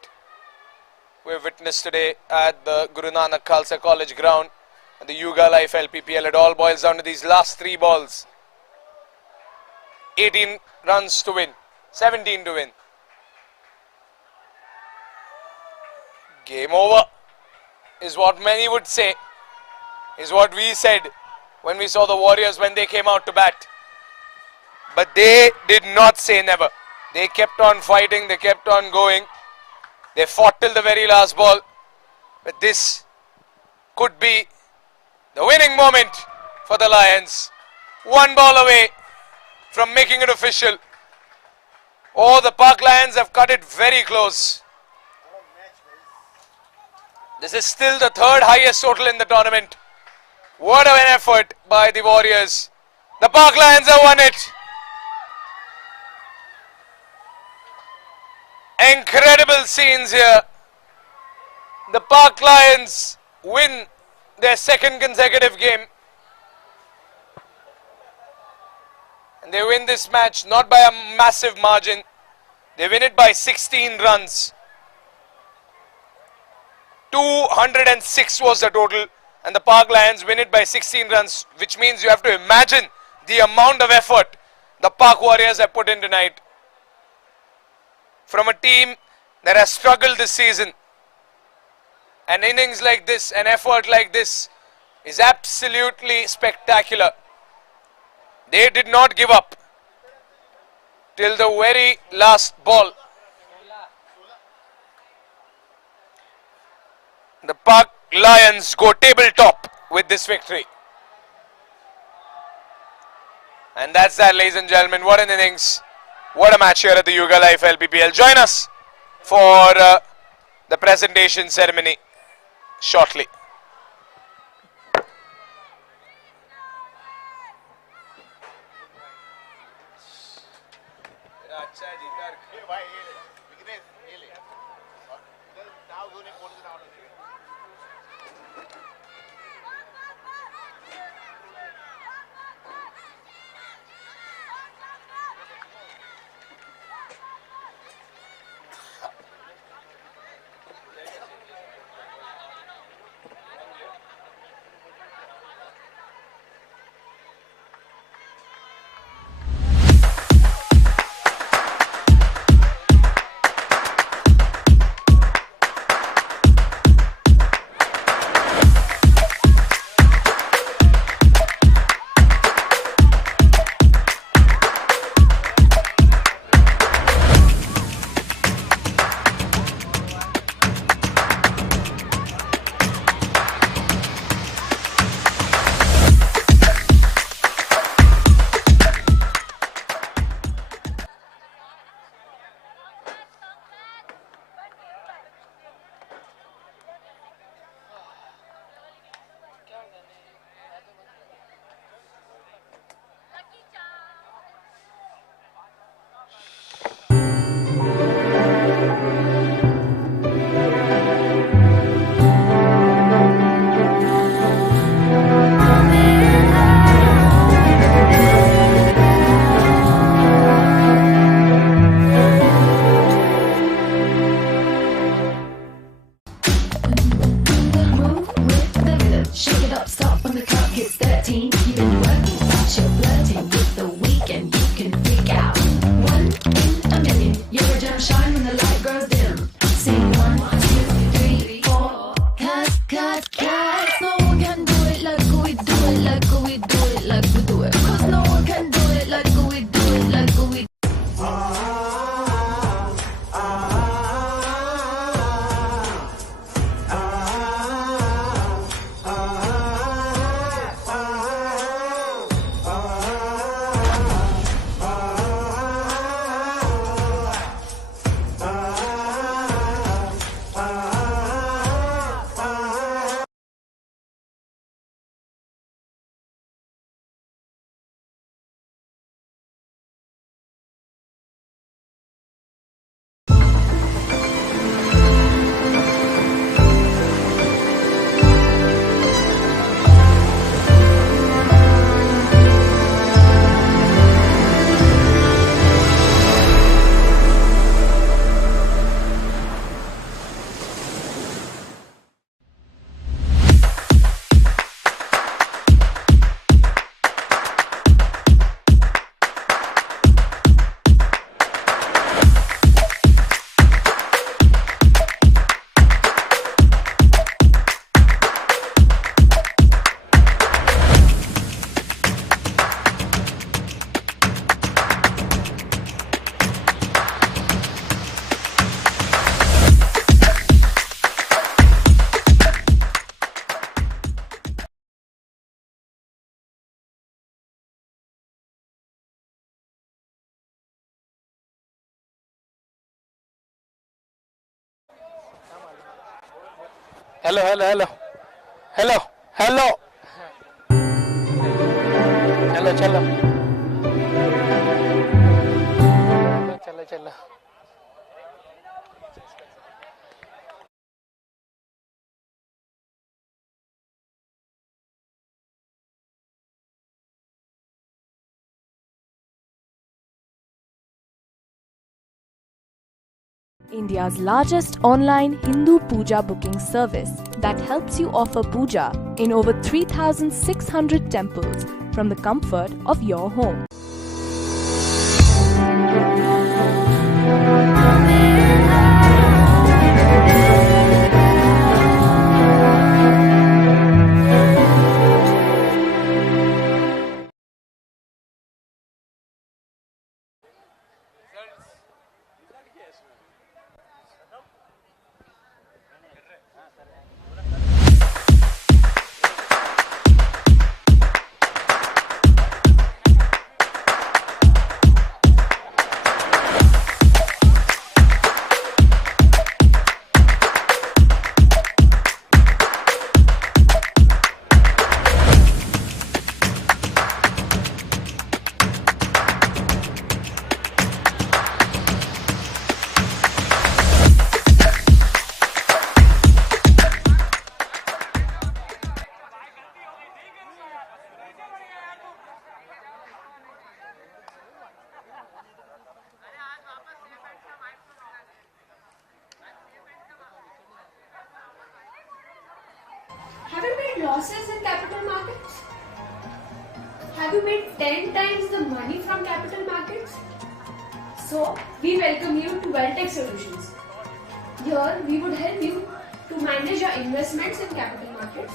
we've witnessed today at the Guru Nanak Khalsa College ground. The Hyugalife LPPL. It all boils down to these last 3 balls. 18 runs to win. 17 to win. Game over is what many would say. Is what we said when we saw the Warriors when they came out to bat. But they did not say never. They kept on fighting. They kept on going. They fought till the very last ball. But this could be the winning moment for the Lions. 1 ball away from making it official. Oh, the Park Lions have cut it very close. This is still the 3rd highest total in the tournament. What an effort by the Warriors. The Park Lions have won it. Incredible scenes here. The Park Lions win their 2nd consecutive game. And they win this match not by a massive margin. They win it by 16 runs. 206 was the total. And the Park Lions win it by 16 runs. Which means you have to imagine the amount of effort the Park Warriors have put in tonight. From a team that has struggled this season. An innings like this, an effort like this is absolutely spectacular. They did not give up till the very last ball. The Park Lions go tabletop with this victory. And that's that, ladies and gentlemen. What an innings. What a match here at the Hyugalife LPPL. Join us for the presentation ceremony shortly. Move with the rhythm. Shake it up, stop when the clock hits 13. You've been working, but you're flirting with the weekend. You can freak out. 1 in a million. You're a gem, shine when the light grows dim. Sing 1, 2, 3, 4. Cause no one can do it like we do it, like we do it, like we do it. Cause no one can do it like we do it, like we do it. Hello, hello, hello. Hello, hello. चलो चलो चलो चलो India's largest online Hindu puja booking service that helps you offer puja in over 3,600 temples from the comfort of your home. had losses in capital markets? Have you made 10 times the money from capital markets? So, we welcome you to Wealtech Solutions. Here, we would help you to manage your investments in capital markets.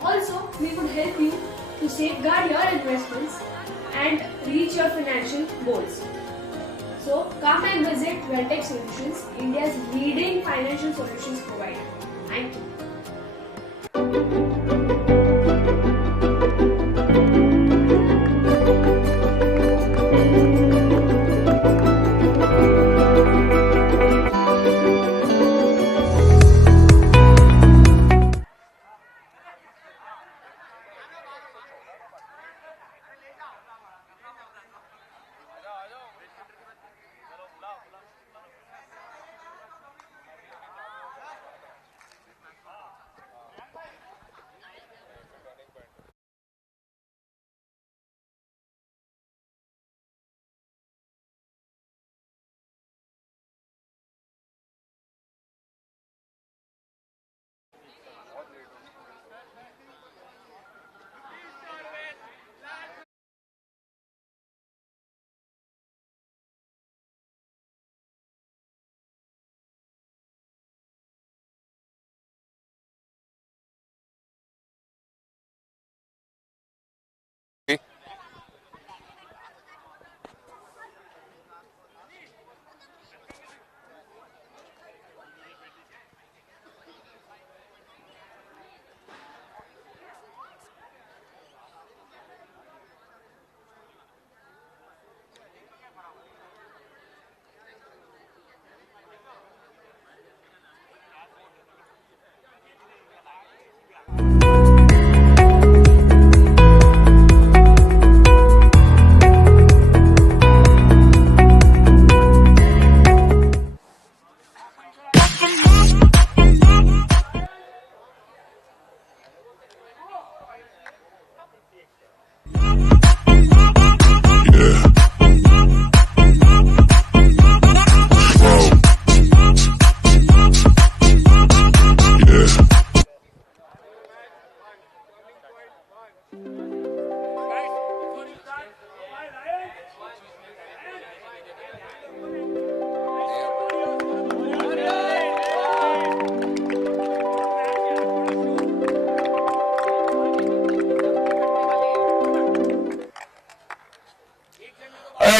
Also, we would help you to safeguard your investments and reach your financial goals. So, come and visit Wealtech Solutions, India's leading financial solutions provider. Thank you.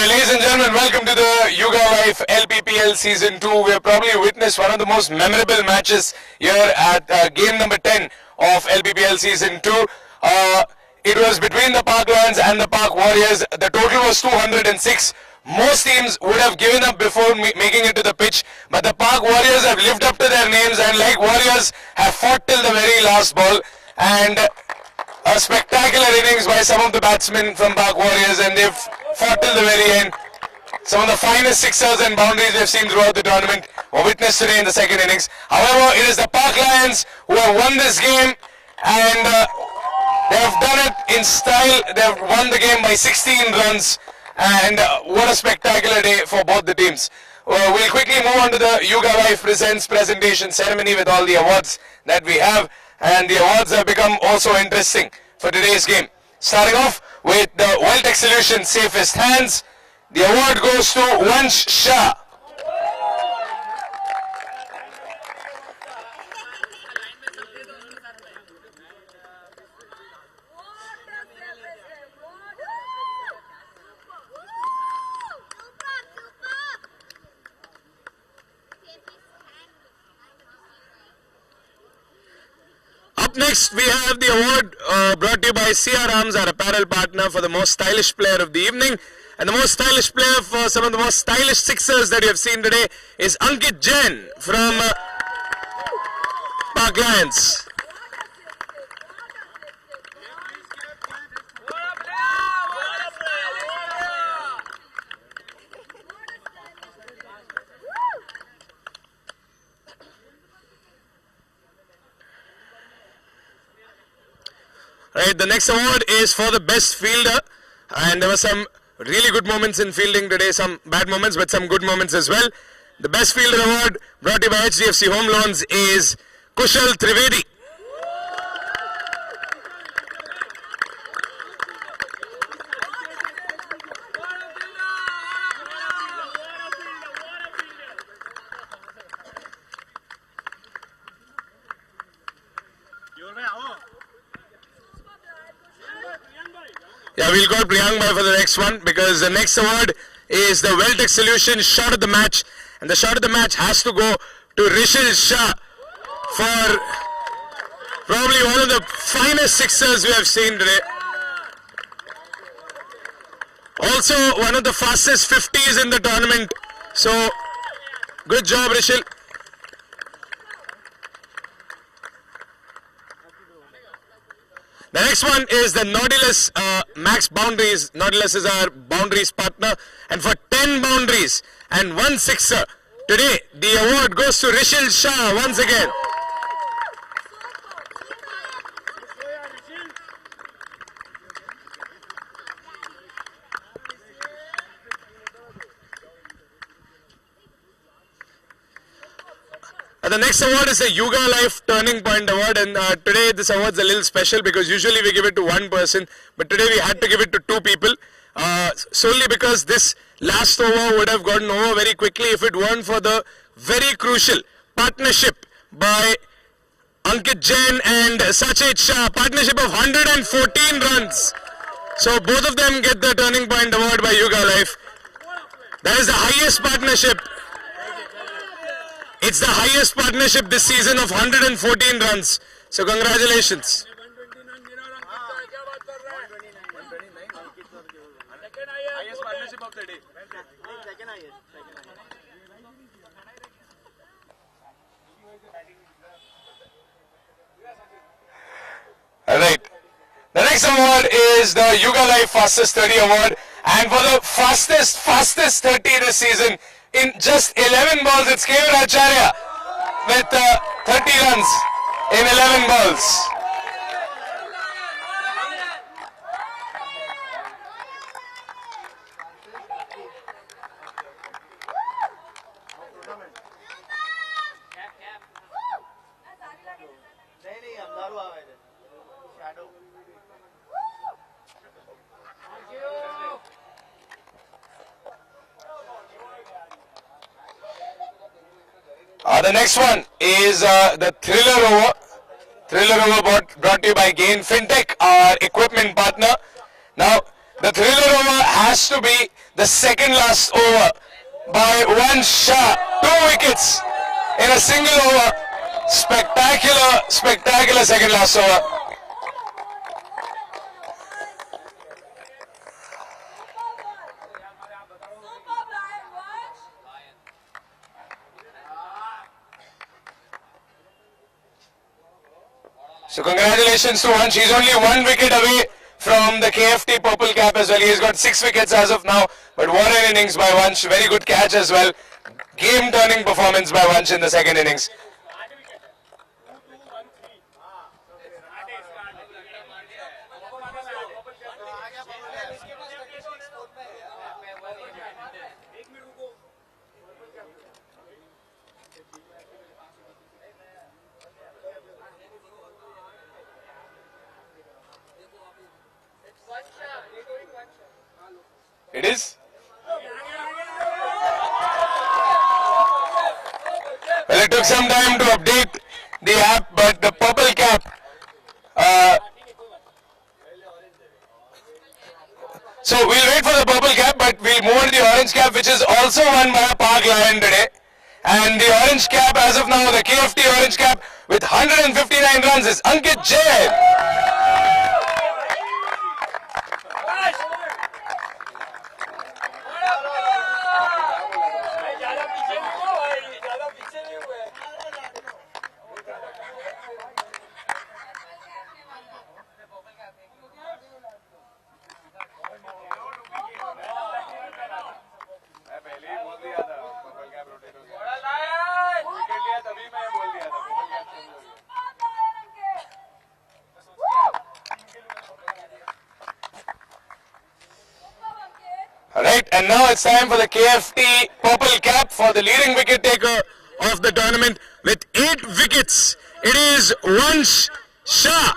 Ladies and gentlemen, welcome to the Hyugalife LPPL Season 2. We have probably witnessed one of the most memorable matches here at game number 10 of LPPL Season 2. It was between the Park Lions and the Park Warriors. The total was 206. Most teams would have given up before making it to the pitch, but the Park Warriors have lived up to their names and, like Warriors, have fought till the very last ball. And a spectacular innings by some of the batsmen from Park Warriors, and they've fought till the very end. Some of the finest sixers and boundaries we've seen throughout the tournament were witnessed today in the second innings. However, it is the Park Lions who have won this game, and they have done it in style. They have won the game by 16 runs, and what a spectacular day for both the teams. We'll quickly move on to the Hyugalife Presents presentation ceremony with all the awards that we have, and the awards have become also interesting for today's game. Starting off with the Wealtech Solution Safest Hands, the award goes to Vansh Shah. Up next, we have the award brought to you by CR Arms, our apparel partner, for the most stylish player of the evening. And the most stylish player for some of the most stylish sixers that you have seen today is Ankit Jain from Park Lions. Right, the next award is for the best fielder, and there were some really good moments in fielding today, some bad moments but some good moments as well. The best fielder award brought to you by HDFC Home Loans is Kushal Trivedi. Yeah, we'll call Priyank Bhai for the next one because the next award is the Weltec Solution Shot of the Match, and the shot of the match has to go to Vishal Shah for probably one of the finest sixers we have seen today. Also one of the fastest 50s in the tournament. So good job, Vishal. The next one is the Nautilus Max Boundaries. Nautilus is our boundaries partner, and for 10 boundaries and 1 sixer, today the award goes to Vishal Shah once again. The next award is the Hyugalife Turning Point Award, and today this award is a little special because usually we give it to one person, but today we had to give it to 2 people, solely because this last over would have gotten over very quickly if it weren't for the very crucial partnership by Ankit Jain and Sachet Shah, partnership of 114 runs. So both of them get the Turning Point Award by Hyugalife. That is the highest partnership. It's the highest partnership this season of 114 runs. So congratulations. Alright. The next award is the Hyugalife Fastest 30 Award, and for the fastest 30 this season, in just 11 balls, it's Keur with 30 runs in 11 balls. The next one is the Thriller Over. Thriller Over brought to you by Gain Fintech, our equipment partner. Now, the Thriller Over has to be the second last over by 1 shot, 2 wickets in a single over. Spectacular second last over. So congratulations to Vansh. He's only 1 wicket away from the KFT purple cap as well. He's got 6 wickets as of now, but what an innings by Vansh. Very good catch as well. Game turning performance by Vansh in the second innings. It is? Well, it took some time to update the app, but the purple cap. So we'll wait for the purple cap, but we'll move on to the orange cap, which is also won by a Park Lion today. And the orange cap, as of now, the KFT orange cap with 159 runs is Ankit Jain. Alright, and now it's time for the KFT purple cap for the leading wicket taker of the tournament with 8 wickets. It is Vansh Shah.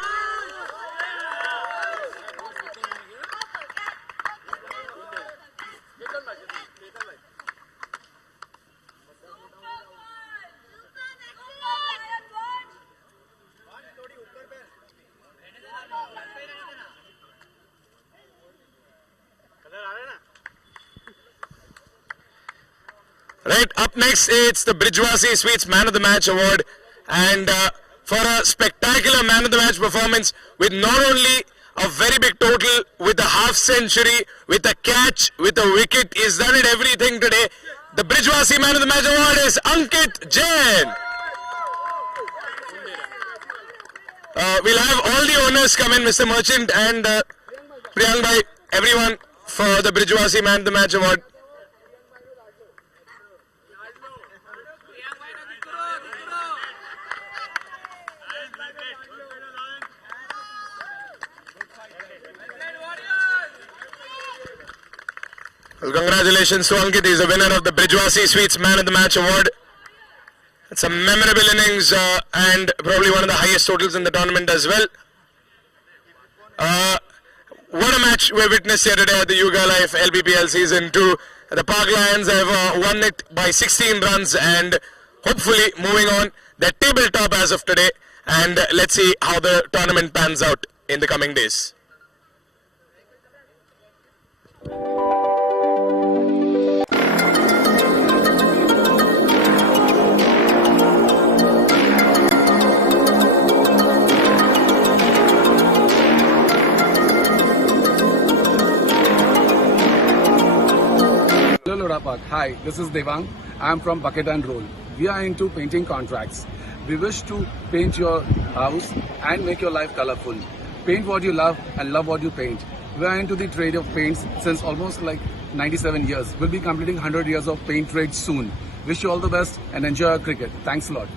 Right, up next it's the Brijwasi Sweets Man of the Match Award, and for a spectacular Man of the Match performance with not only a very big total, with a half century, with a catch, with a wicket, he's done it everything today. The Brijwasi Man of the Match Award is Ankit Jain. We'll have all the owners come in, Mr. Merchant and Priyank Bhai, everyone, for the Brijwasi Man of the Match Award. Well, congratulations to Ankit. He's the winner of the Brijwasi Sweets Man of the Match Award. It's a memorable innings and probably one of the highest totals in the tournament as well. What a match we witnessed here today at the Hyugalife LPPL Season 2. The Park Lions have won it by 16 runs and hopefully moving on. They're tabletop as of today, and let's see how the tournament pans out in the coming days. Hello Lodha Park. Hi, this is Devang. I am from Bucket and Roll. We are into painting contracts. We wish to paint your house and make your life colorful. Paint what you love and love what you paint. We are into the trade of paints since almost like 97 years. We'll be completing 100 years of paint trade soon. Wish you all the best and enjoy your cricket. Thanks a lot.